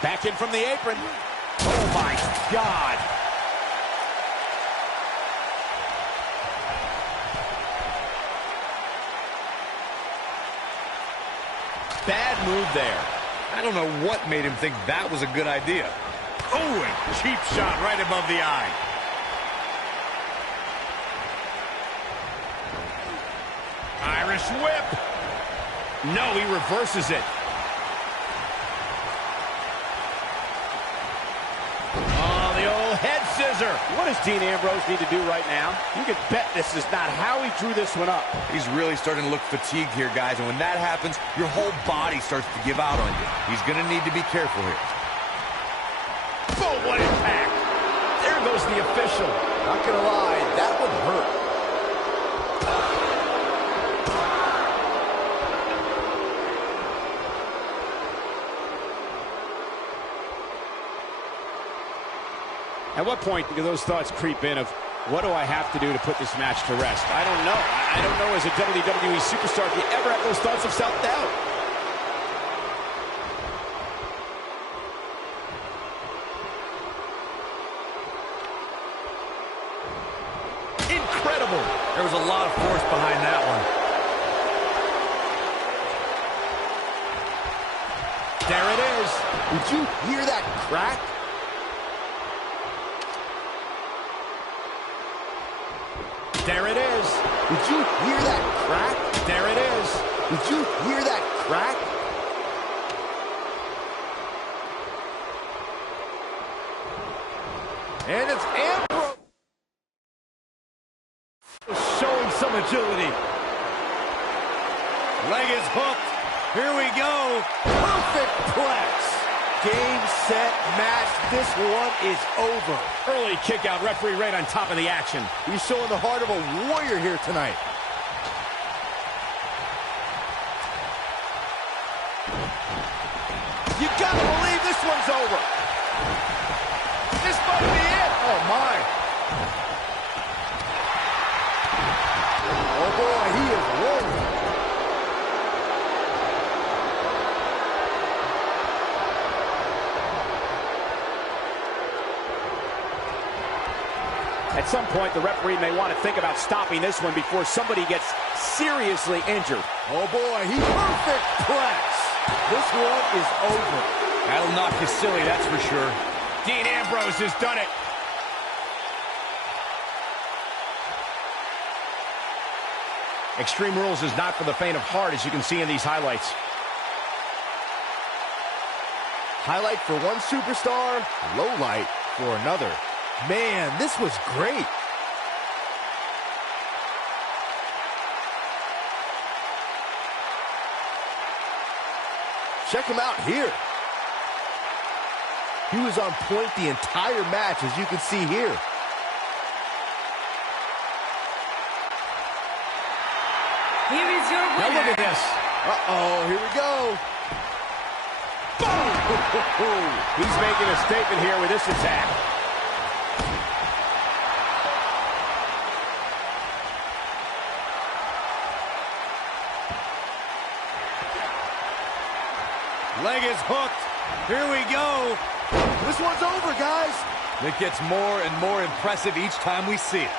Back in from the apron. Oh, my God. Bad move there. I don't know what made him think that was a good idea. Oh, and cheap shot right above the eye. Irish whip. No, he reverses it. Oh, the old head scissor. What does Dean Ambrose need to do right now? You can bet this is not how he drew this one up. He's really starting to look fatigued here, guys, and when that happens, your whole body starts to give out on you. He's going to need to be careful here. Boom, what impact. There goes the official. Not gonna lie, that would hurt. At what point do those thoughts creep in of, what do I have to do to put this match to rest? I don't know. I don't know as a WWE superstar if you ever have those thoughts of self-doubt. Incredible. There was a lot of force behind that one. There it is. Did you hear that crack? There it is. Did you hear that crack? There it is. Did you hear that crack? And it's Ambrose Showing some agility. Leg is hooked. Here we go. perfect plex. Game, set, match. This one is over. Early kick out, referee right on top of the action. He's showing the heart of a warrior here tonight. You gotta believe this one's over. This might be it. Oh, my. Oh, boy, he is rolling. At some point, the referee may want to think about stopping this one before somebody gets seriously injured. Oh, boy, he perfect plex. This one is over. That'll knock you silly, that's for sure. Dean Ambrose has done it. Extreme Rules is not for the faint of heart, as you can see in these highlights. Highlight for one superstar, low light for another. Man, this was great. Check him out here. He was on point the entire match, as you can see here. Here is your Now winner. look at this. Uh-oh, here we go. He's making a statement here with this attack. Leg is hooked. Here we go. This one's over, guys. It gets more and more impressive each time we see it.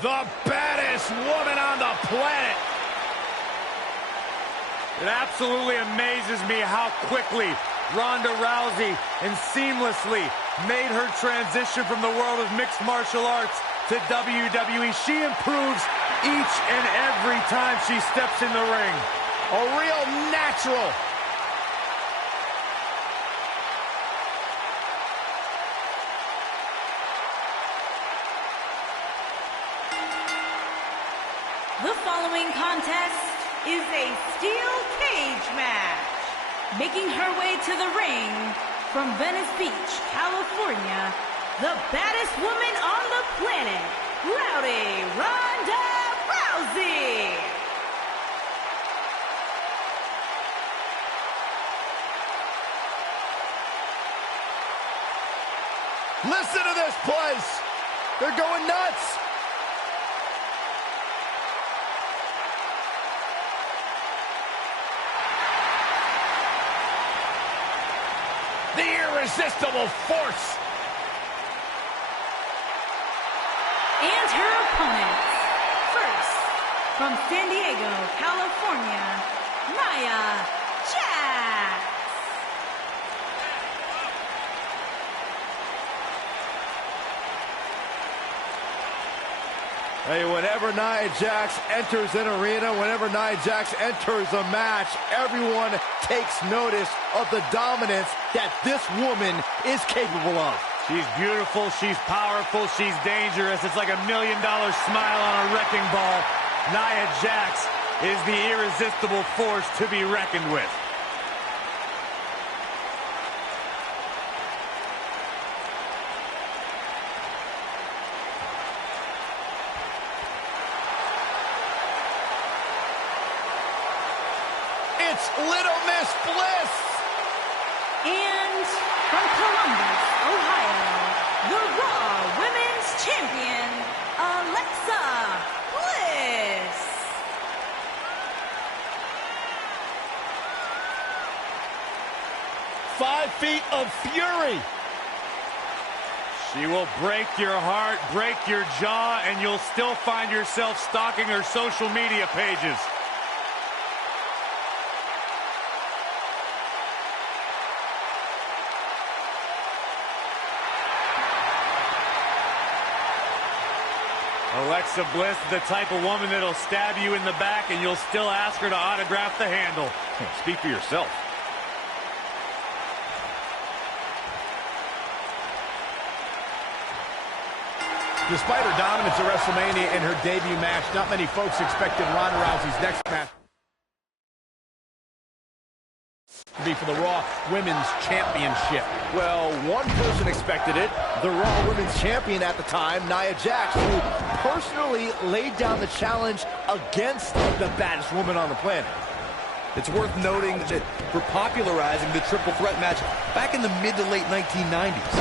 The baddest woman on the planet. It absolutely amazes me how quickly Ronda Rousey and seamlessly made her transition from the world of mixed martial arts to WWE. She improves each and every time she steps in the ring. A real natural. The following contest is a steel cage match. Making her way to the ring from Venice Beach, California, the baddest woman on the planet, Rowdy Ronda Rousey. Listen to this place. They're going nuts. The irresistible force. And her opponents. First, from San Diego, California, Nia Jax. Hey, whenever Nia Jax enters an arena, whenever Nia Jax enters a match, everyone takes notice of the dominance that this woman is capable of. She's beautiful, she's powerful, she's dangerous. It's like $1 million smile on a wrecking ball. Nia Jax is the irresistible force to be reckoned with. It's Little Miss Bliss. And from Columbus, Ohio, the Raw Women's Champion, Alexa Bliss. "5 feet of fury." She will break your heart, break your jaw, and you'll still find yourself stalking her social media pages. Alexa Bliss, the type of woman that'll stab you in the back and you'll still ask her to autograph the handle. Speak for yourself. Despite her dominance at WrestleMania in her debut match, not many folks expected Ronda Rousey's next match to be for the Raw Women's Championship. Well, one person expected it, the Raw Women's Champion at the time, Nia Jax, who personally laid down the challenge against the baddest woman on the planet. It's worth noting that for popularizing the triple threat match back in the mid to late 1990s.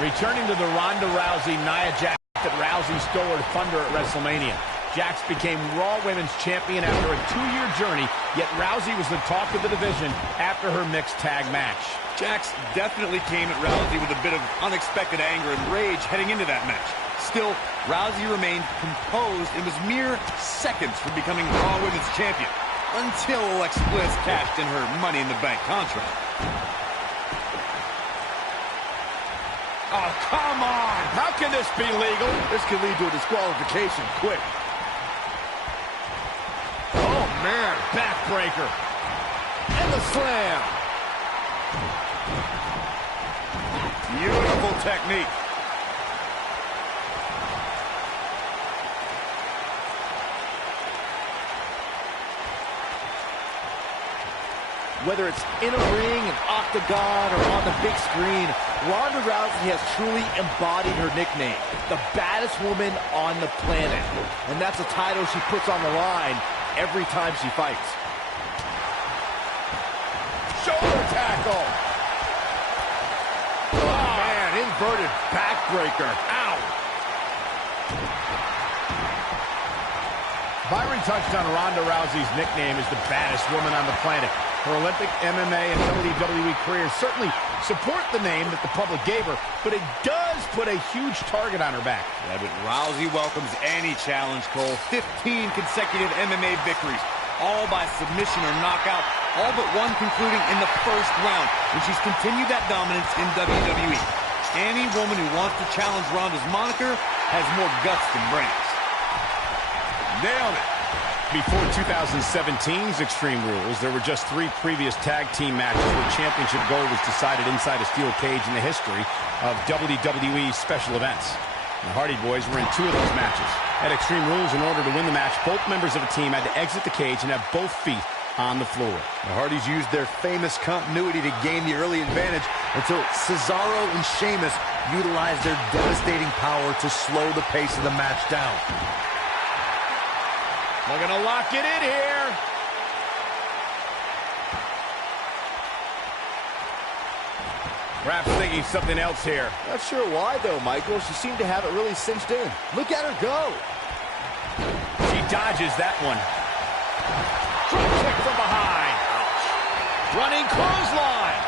Returning to the Ronda Rousey-Nia Jax that Rousey stole her thunder at WrestleMania. Jax became Raw Women's Champion after a 2-year journey, yet Rousey was the talk of the division after her mixed tag match. Jax definitely came at Rousey with a bit of unexpected anger and rage heading into that match. Still, Rousey remained composed and was mere seconds from becoming Raw Women's Champion until Alexa Bliss cashed in her Money in the Bank contract. Oh, come on! How can this be legal? This could lead to a disqualification quick. Oh, man, backbreaker. And the slam. Beautiful technique. Whether it's in a ring, an octagon, or on the big screen, Ronda Rousey has truly embodied her nickname, the baddest woman on the planet. And that's a title she puts on the line every time she fights. Shoulder tackle. Oh, man, inverted backbreaker. Ow. Byron touched on Ronda Rousey's nickname as the baddest woman on the planet. Her Olympic, MMA, and WWE careers certainly support the name that the public gave her, but it does put a huge target on her back. Yeah, but Rousey welcomes any challenge, Cole. 15 consecutive MMA victories, all by submission or knockout, all but one concluding in the first round, and she's continued that dominance in WWE. Any woman who wants to challenge Ronda's moniker has more guts than brains. Nailed it. Before 2017's Extreme Rules, there were just 3 previous tag team matches where championship gold was decided inside a steel cage in the history of WWE special events. The Hardy Boys were in 2 of those matches. At Extreme Rules, in order to win the match, both members of a team had to exit the cage and have both feet on the floor. The Hardys used their famous continuity to gain the early advantage until Cesaro and Sheamus utilized their devastating power to slow the pace of the match down. They're going to lock it in here. Perhaps thinking something else here. Not sure why, though, Michael. She seemed to have it really cinched in. Look at her go. She dodges that one. Drop kick from behind. Ouch. Running clothesline.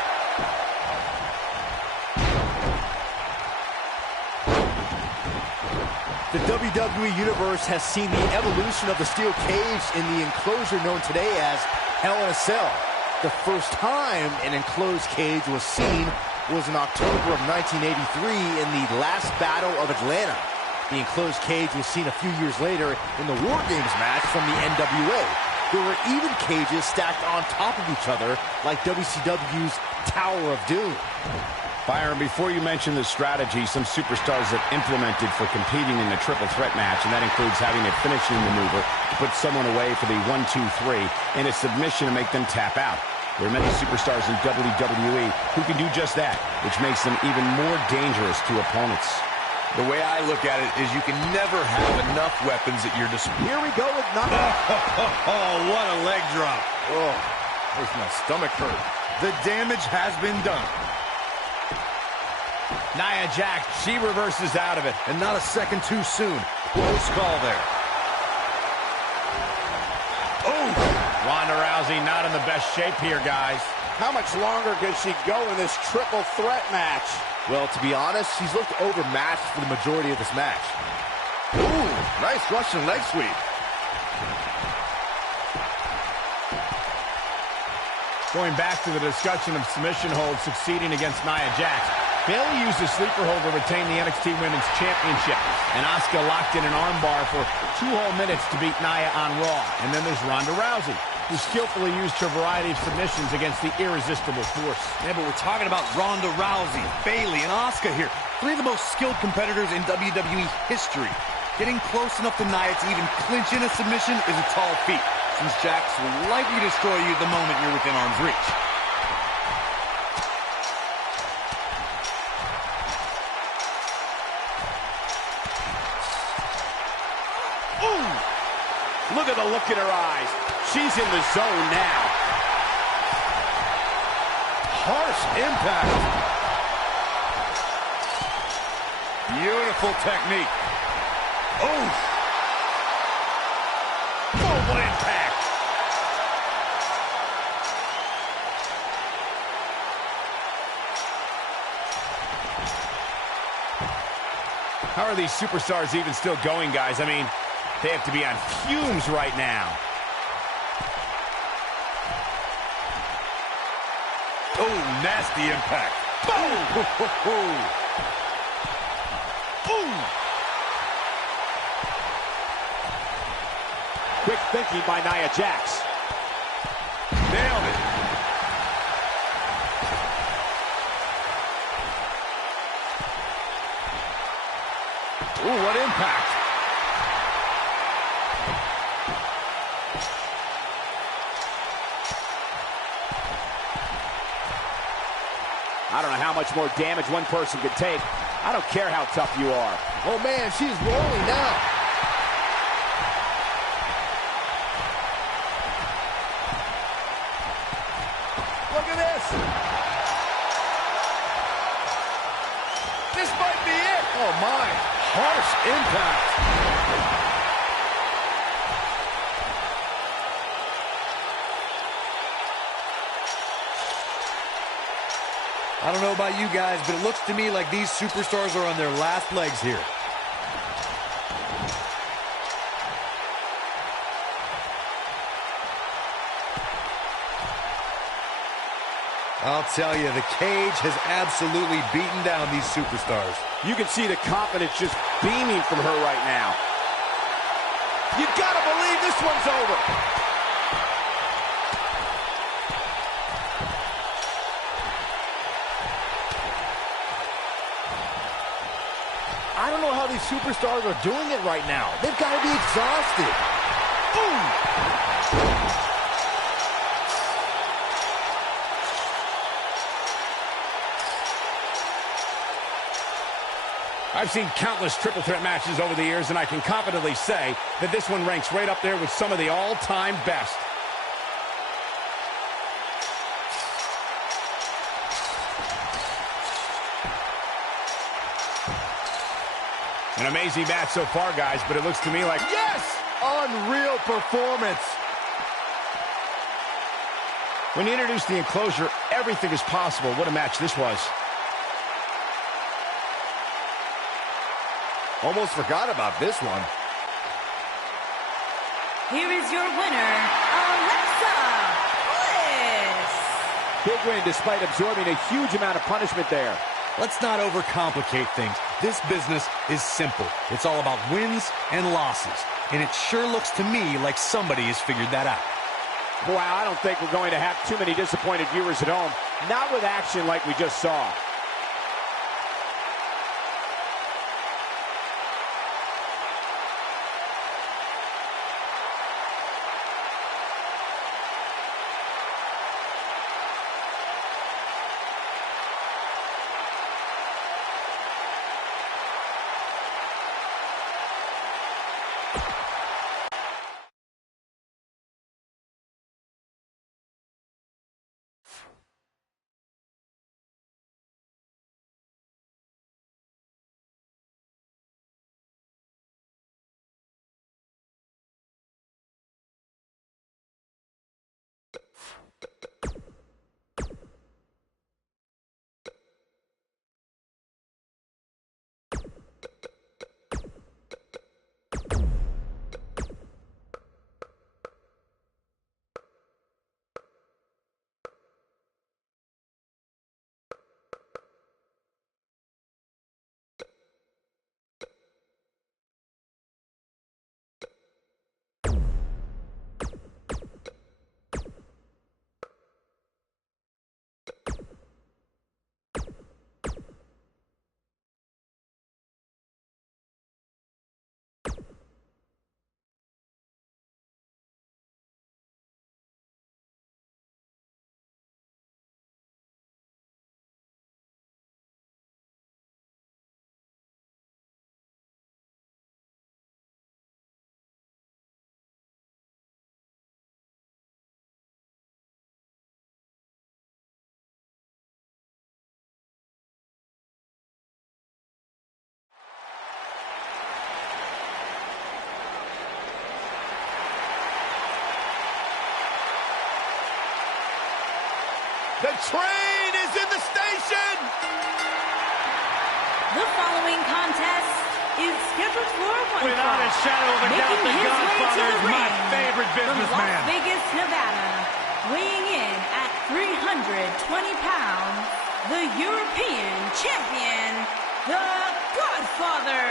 The WWE Universe has seen the evolution of the steel cage in the enclosure known today as Hell in a Cell. The first time an enclosed cage was seen was in October of 1983 in the last Battle of Atlanta. The enclosed cage was seen a few years later in the War Games match from the NWA. There were even cages stacked on top of each other like WCW's Tower of Doom. Byron, before you mention the strategy some superstars have implemented for competing in the triple threat match, and that includes having a finishing maneuver to put someone away for the 1-2-3 and a submission to make them tap out. There are many superstars in WWE who can do just that, which makes them even more dangerous to opponents. The way I look at it is you can never have enough weapons at your disposal. Here we go with knockout. Oh, what a leg drop. Oh, makes my stomach hurt. The damage has been done. Nia Jax, she reverses out of it. And not a second too soon. Close call there. Oh! Ronda Rousey not in the best shape here, guys. How much longer can she go in this triple threat match? Well, to be honest, she's looked overmatched for the majority of this match. Ooh, nice Russian leg sweep. Going back to the discussion of submission holds succeeding against Nia Jax, Bayley used a sleeper hold to retain the NXT Women's Championship, and Asuka locked in an armbar for 2 whole minutes to beat Nia on Raw. And then there's Ronda Rousey, who skillfully used her variety of submissions against the irresistible Force. Yeah, but we're talking about Ronda Rousey, Bayley, and Asuka here. 3 of the most skilled competitors in WWE history. Getting close enough to Nia to even clinch in a submission is a tall feat, since Jax will likely destroy you the moment you're within arm's reach. Look at the look in her eyes. She's in the zone now. Harsh impact. Beautiful technique. Oof. Full impact. How are these superstars even still going, guys? I mean, they have to be on fumes right now. Oh, nasty impact. Boom! Boom! Quick thinking by Nia Jax. Nailed it. Ooh, what impact. I don't know how much more damage one person could take. I don't care how tough you are. Oh, man, she's rolling now. Look at this. This might be it. Oh, my. Harsh impact. I don't know about you guys, but it looks to me like these superstars are on their last legs here. I'll tell you, the cage has absolutely beaten down these superstars. You can see the confidence just beaming from her right now. You gotta believe this one's over. I don't know how these superstars are doing it right now. They've got to be exhausted. Boom! I've seen countless triple threat matches over the years, and I can confidently say that this one ranks right up there with some of the all-time best. An amazing match so far, guys, but it looks to me like... Yes! Unreal performance. When you introduce the enclosure, everything is possible. What a match this was. Almost forgot about this one. Here is your winner, Alexa Bliss. Big win despite absorbing a huge amount of punishment there. Let's not overcomplicate things. This business is simple. It's all about wins and losses. And it sure looks to me like somebody has figured that out. Boy, I don't think we're going to have too many disappointed viewers at home. Not with action like we just saw. The train is in the station! The following contest is scheduled for one Without fall. a shadow of a doubt, Making the his way to Godfather the is my ring favorite from businessman. Las Vegas, Nevada, weighing in at 320 pounds, the European champion, the Godfather.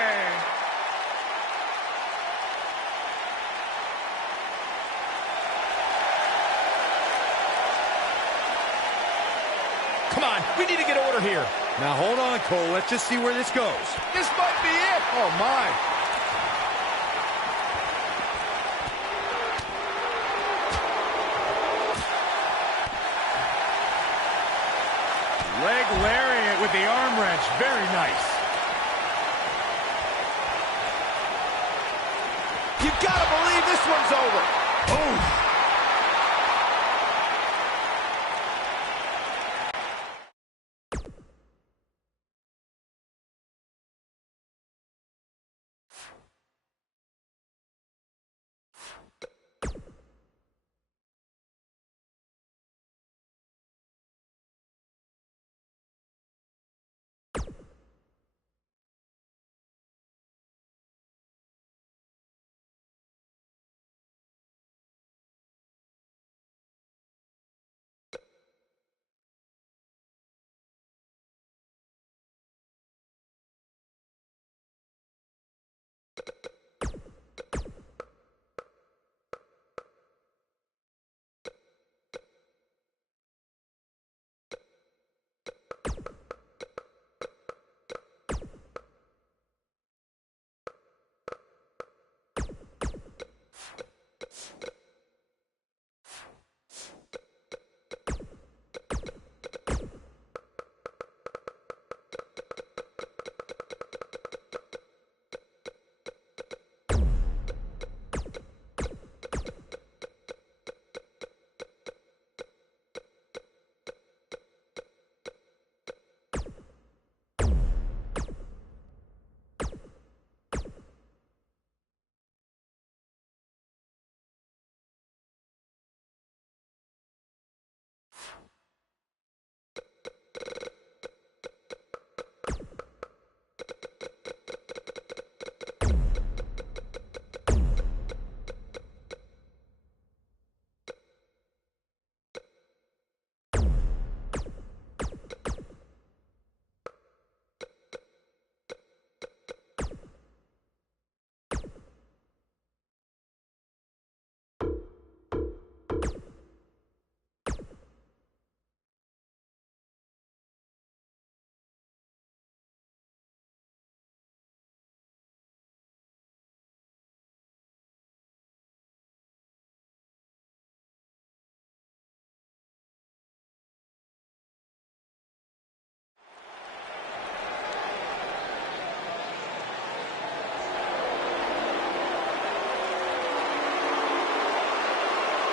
Come on, we need to get order here. Now hold on, Cole. Let's just see where this goes. This might be it. Oh, my. Leg lariat with the arm wrench. Very nice. You gotta believe this one's over. Oh.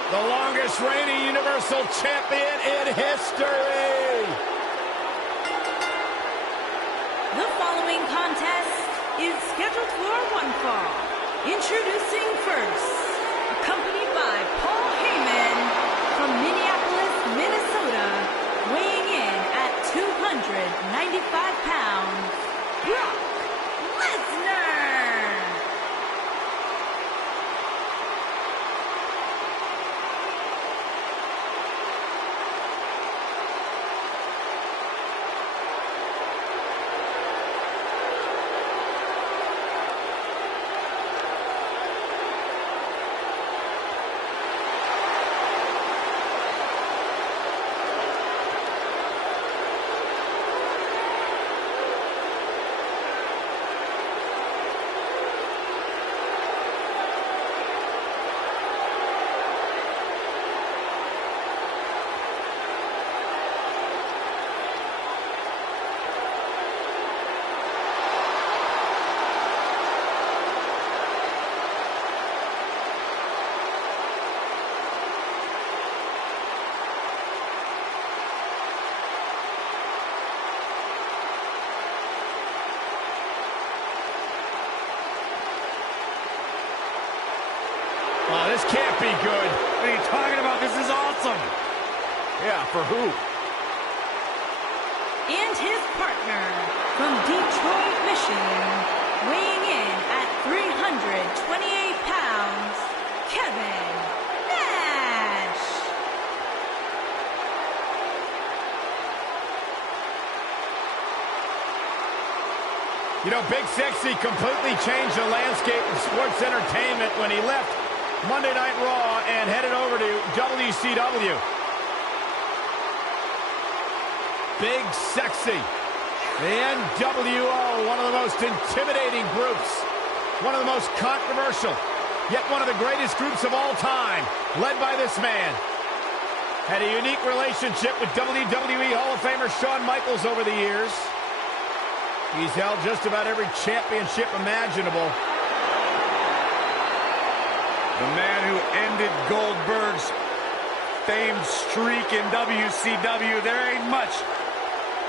The longest reigning Universal Champion in history. The following contest is scheduled for one fall. Introducing first, accompanied by Paul Heyman from Minneapolis, Minnesota, weighing in at 295 pounds, Brock Lesnar. Oh, this can't be good. What are you talking about? This is awesome. Yeah, for who? And his partner from Detroit, Michigan, weighing in at 328 pounds, Kevin Nash. You know, Big Sexy completely changed the landscape of sports entertainment when he left Monday Night Raw and headed over to WCW. Big Sexy. The NWO, one of the most intimidating groups. One of the most controversial, yet one of the greatest groups of all time, led by this man. Had a unique relationship with WWE Hall of Famer Shawn Michaels over the years. He's held just about every championship imaginable. The man who ended Goldberg's famed streak in WCW. There ain't much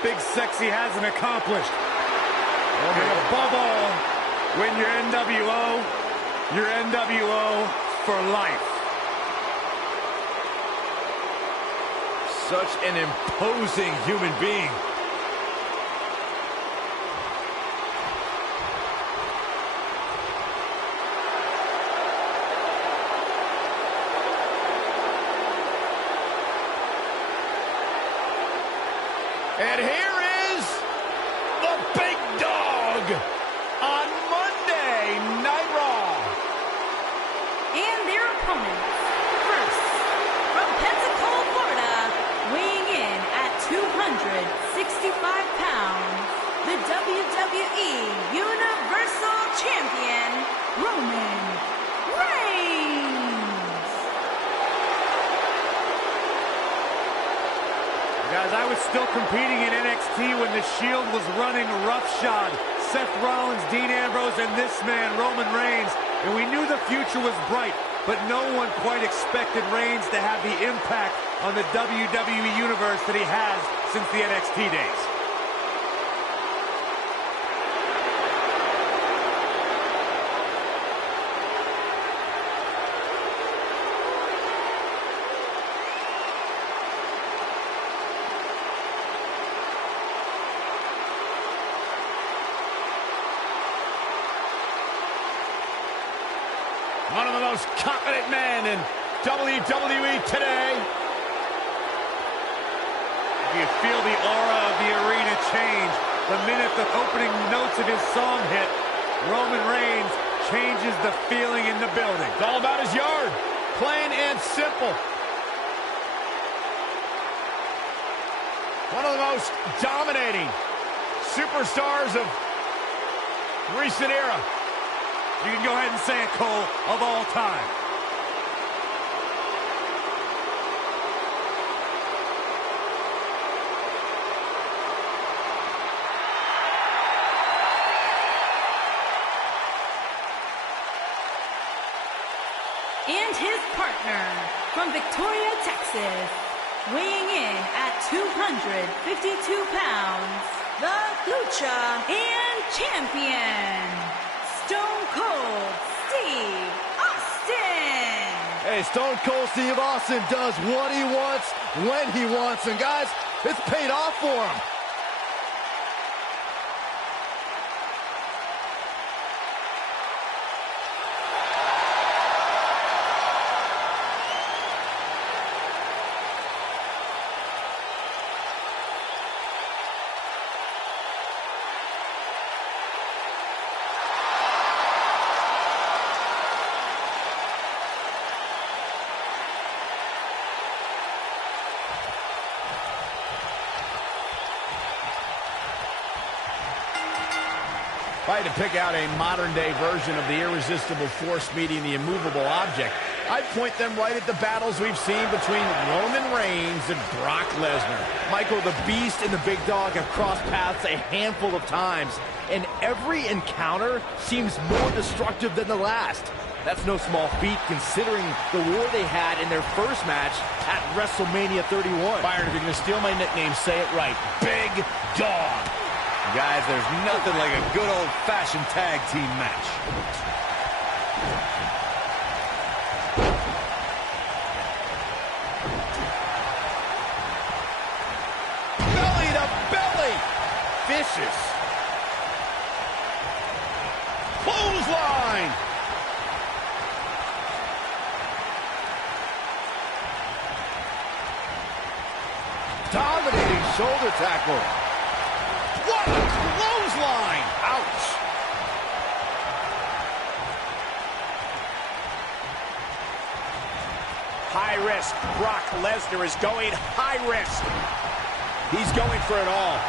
Big Sexy hasn't accomplished. And above all, when you're NWO for life. Such an imposing human being. And here is the big dog on Monday Night Raw. And their opponents. First, from Pensacola, Florida, weighing in at 265 pounds, the WWE Universal Champion, Roman Reigns. Guys, I was still competing in NXT when the Shield was running roughshod. Seth Rollins, Dean Ambrose, and this man, Roman Reigns. And we knew the future was bright, but no one quite expected Reigns to have the impact on the WWE Universe that he has since the NXT days. One of the most confident men in WWE today. You feel the aura of the arena change the minute the opening notes of his song hit. Roman Reigns changes the feeling in the building. It's all about his yard. Plain and simple. One of the most dominating superstars of recent era. You can go ahead and say it, Cole, of all time. And his partner from Victoria, Texas, weighing in at 252 pounds, the Lucha and Champion, Stone Cold Steve Austin. Hey, Stone Cold Steve Austin does what he wants, when he wants, and guys, it's paid off for him. If I had to pick out a modern-day version of the irresistible force meeting the immovable object, I'd point them right at the battles we've seen between Roman Reigns and Brock Lesnar. Michael, the Beast and the Big Dog have crossed paths a handful of times, and every encounter seems more destructive than the last. That's no small feat considering the war they had in their first match at WrestleMania 31. Byron, if you're going to steal my nickname, say it right. Big Dog. Guys, there's nothing like a good old-fashioned tag team match. Belly to belly. Vicious. Clothesline. Dominating shoulder tackle. What a clothesline! Ouch! High risk. Brock Lesnar is going high risk. He's going for it all.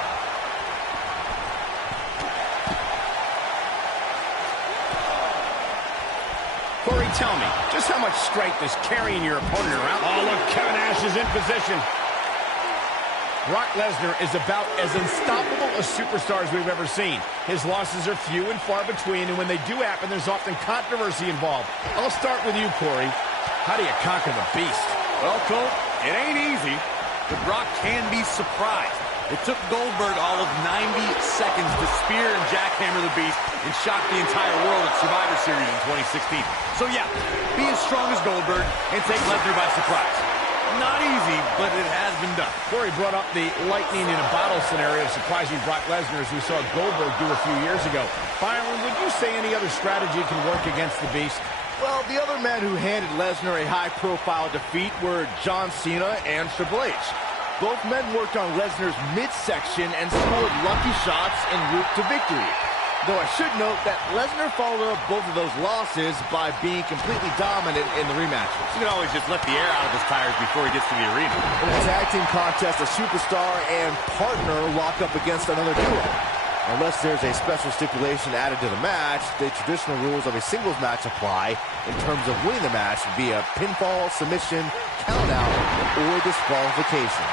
Corey, tell me, just how much strength is carrying your opponent around? Oh, look, Kevin Nash is in position. Brock Lesnar is about as unstoppable a superstar as we've ever seen. His losses are few and far between, and when they do happen, there's often controversy involved. I'll start with you, Corey. How do you conquer the Beast? Well, Colt, it ain't easy, but Brock can be surprised. It took Goldberg all of 90 seconds to spear and jackhammer the Beast and shock the entire world at Survivor Series in 2016. So yeah, be as strong as Goldberg and take Lesnar by surprise. Not easy, but it has been done. Corey brought up the lightning in a bottle scenario of surprising Brock Lesnar as we saw Goldberg do a few years ago. Byron, would you say any other strategy can work against the Beast? Well, the other men who handed Lesnar a high-profile defeat were John Cena and Triple H. Both men worked on Lesnar's midsection and scored lucky shots en route to victory. Though I should note that Lesnar followed up both of those losses by being completely dominant in the rematches. You can always just let the air out of his tires before he gets to the arena. In a tag team contest, a superstar and partner lock up against another duo. Unless there's a special stipulation added to the match, the traditional rules of a singles match apply in terms of winning the match via pinfall, submission, countout, or disqualification.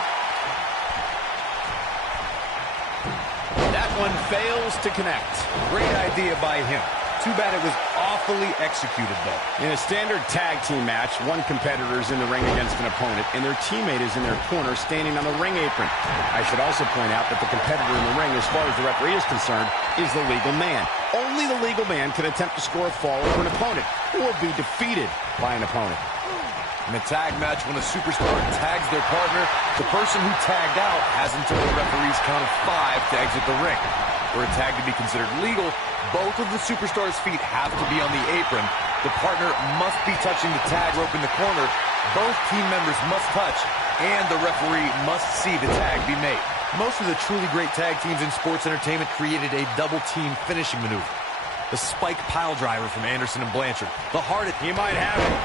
That one fails to connect. Great idea by him. Too bad it was awfully executed, though. In a standard tag team match, one competitor is in the ring against an opponent, and their teammate is in their corner standing on the ring apron. I should also point out that the competitor in the ring, as far as the referee is concerned, is the legal man. Only the legal man can attempt to score a fall over an opponent, or be defeated by an opponent. In a tag match, when a superstar tags their partner, the person who tagged out has until the referee's count of 5 to exit the ring. For a tag to be considered legal, both of the superstars' feet have to be on the apron. The partner must be touching the tag rope in the corner. Both team members must touch, and the referee must see the tag be made. Most of the truly great tag teams in sports entertainment created a double-team finishing maneuver. The spike pile driver from Anderson and Blanchard. The Hardit. He might have it.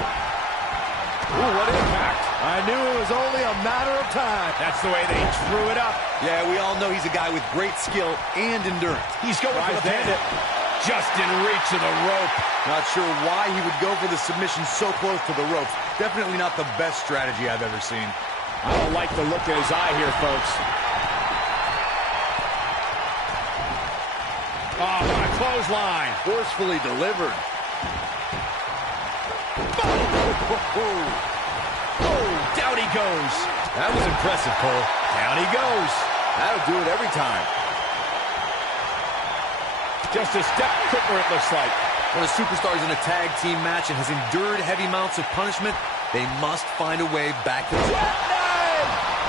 Ooh, what impact. I knew it was only a matter of time. That's the way they drew it up. Yeah, we all know he's a guy with great skill and endurance. He's going for the pin. Just in reach of the rope. Not sure why he would go for the submission so close to the ropes. Definitely not the best strategy I've ever seen. I don't like the look in his eye here, folks. Oh, what a clothesline. Forcefully delivered. Oh, down he goes. That was impressive, Cole. Down he goes. That'll do it every time. Just a step quicker, it looks like. When a superstar is in a tag team match and has endured heavy amounts of punishment, they must find a way back to the top.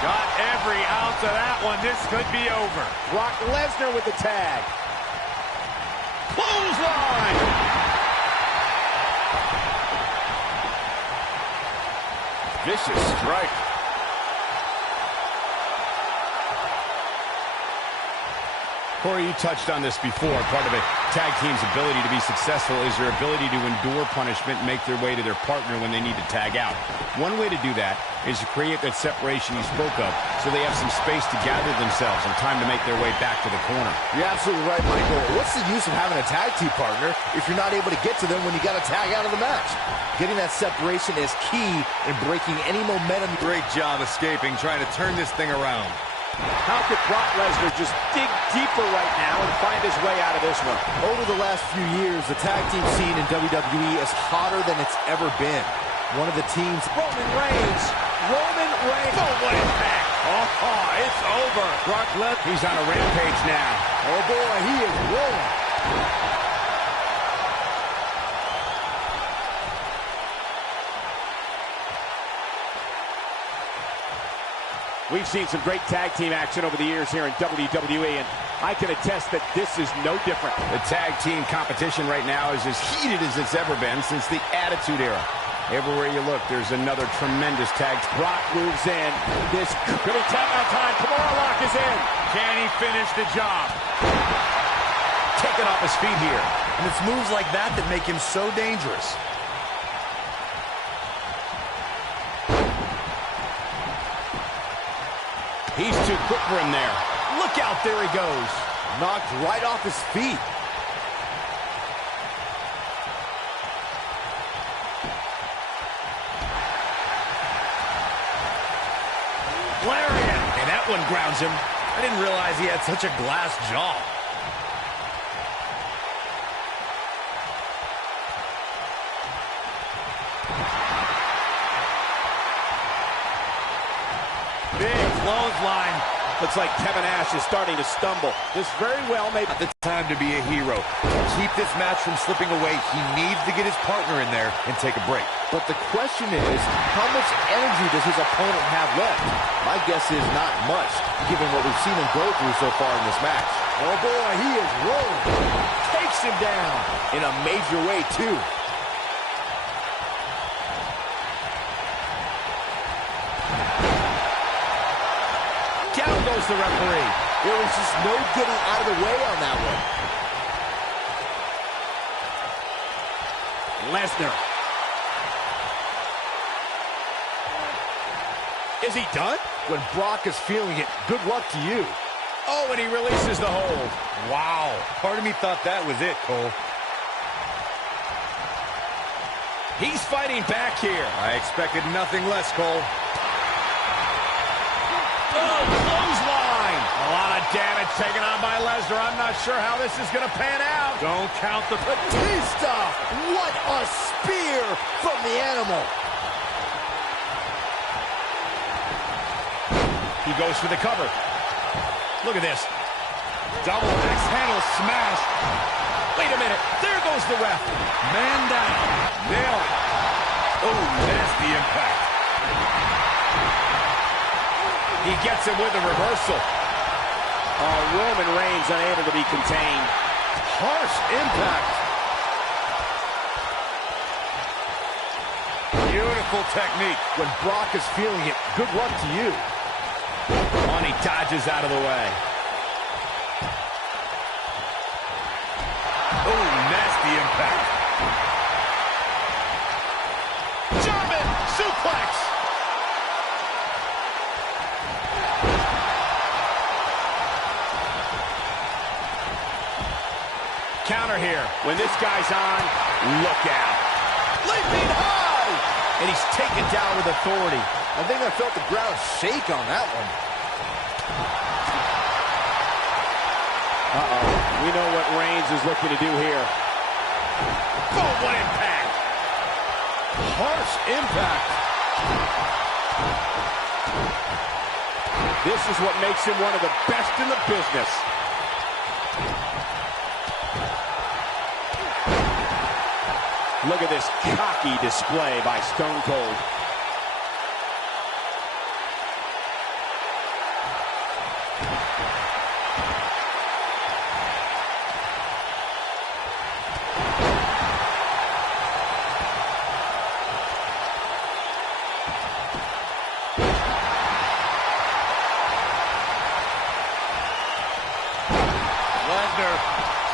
Got every ounce of that one. This could be over. Brock Lesnar with the tag. Clothesline. Vicious strike. Corey, you touched on this before. Part of a tag team's ability to be successful is their ability to endure punishment and make their way to their partner when they need to tag out. One way to do that is to create that separation you spoke of so they have some space to gather themselves and time to make their way back to the corner. You're absolutely right, Michael. What's the use of having a tag team partner if you're not able to get to them when you got to tag out of the match? Getting that separation is key in breaking any momentum. Great job escaping, trying to turn this thing around. How could Brock Lesnar just dig deeper right now and find his way out of this one? Over the last few years, the tag team scene in WWE is hotter than it's ever been. One of the teams... Roman Reigns. Oh, what impact. Oh, it's over. Brock Lesnar, he's on a rampage now. Oh, boy, he is rolling. We've seen some great tag team action over the years here in WWE, and I can attest that this is no different. The tag team competition right now is as heated as it's ever been since the Attitude Era. Everywhere you look, there's another tremendous tag. Brock moves in. This could be tap out time. Kimura lock is in. Can he finish the job? Taken off his feet here. And it's moves like that that make him so dangerous. He's too quick for him there. Look out, there he goes. Knocked right off his feet. Lariat! And that one grounds him. I didn't realize he had such a glass jaw. Big clothesline. Looks like Kevin Nash is starting to stumble. This very well may be The time to be a hero. To keep this match from slipping away, he needs to get his partner in there and take a break. But the question is, how much energy does his opponent have left? My guess is not much, given what we've seen him go through so far in this match. Oh boy, he is rolling. Takes him down in a major way, too. Down goes the referee. There was just no getting out of the way on that one. Lesnar. Is he done? When Brock is feeling it, good luck to you. Oh, and he releases the hold. Wow. Part of me thought that was it, Cole. He's fighting back here. I expected nothing less, Cole. Oh, clothesline. A lot of damage taken on by Lesnar. I'm not sure how this is going to pan out. Don't count the... Batista! What a spear from the animal! He goes for the cover. Look at this. Double axe handle smash. Wait a minute. There goes the ref. Man down. Nail it. Oh, nasty impact. He gets him with a reversal. Roman Reigns unable to be contained. Harsh impact. Beautiful technique. When Brock is feeling it, good luck to you. And he dodges out of the way. Oh, nasty impact. German suplex. Counter here. When this guy's on, look out. Leaping high! And he's taken down with authority. I think I felt the ground shake on that one. We know what Reigns is looking to do here. Oh, what impact. Harsh impact. This is what makes him one of the best in the business. Look at this cocky display by Stone Cold.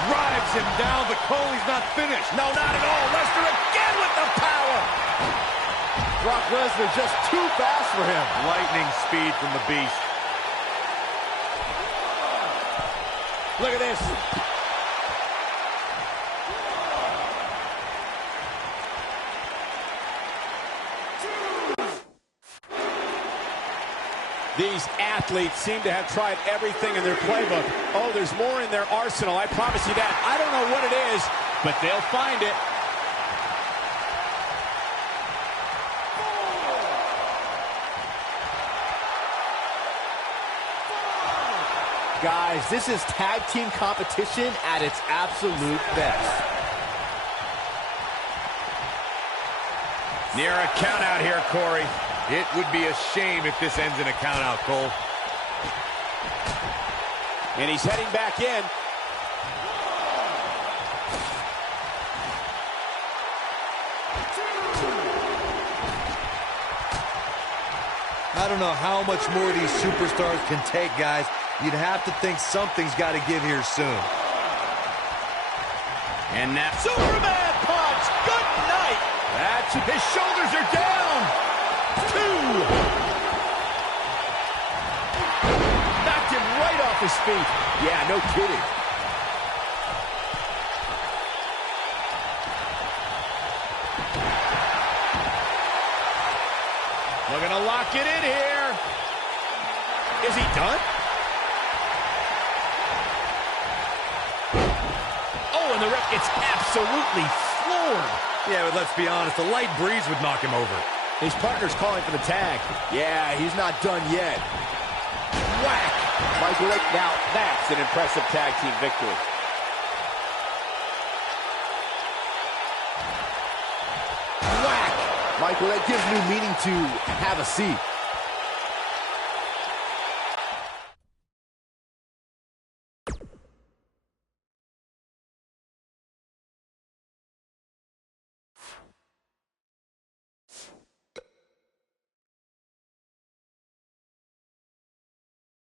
Drives him down, but Cole's not finished. No, not at all. Lesnar again with the power. Brock Lesnar just too fast for him. Lightning speed from the Beast. Look at this. These athletes seem to have tried everything in their playbook. Oh, there's more in their arsenal, I promise you that. I don't know what it is, but they'll find it. Guys, this is tag team competition at its absolute best. Near a count out here, Corey. It would be a shame if this ends in a countout, Cole. And he's heading back in. I don't know how much more these superstars can take, guys. You'd have to think something's got to give here soon. And that Superman punch! Good night! That's his shoulders are down! Knocked him right off his feet. Yeah, no kidding. Looking to lock it in here. Is he done? Oh, and the ref gets absolutely floored. Yeah, but let's be honest, a light breeze would knock him over. His partner's calling for the tag. Yeah, he's not done yet. Whack! Michael Lake, now that's an impressive tag team victory. Whack! Michael, that gives new meaning to have a seat.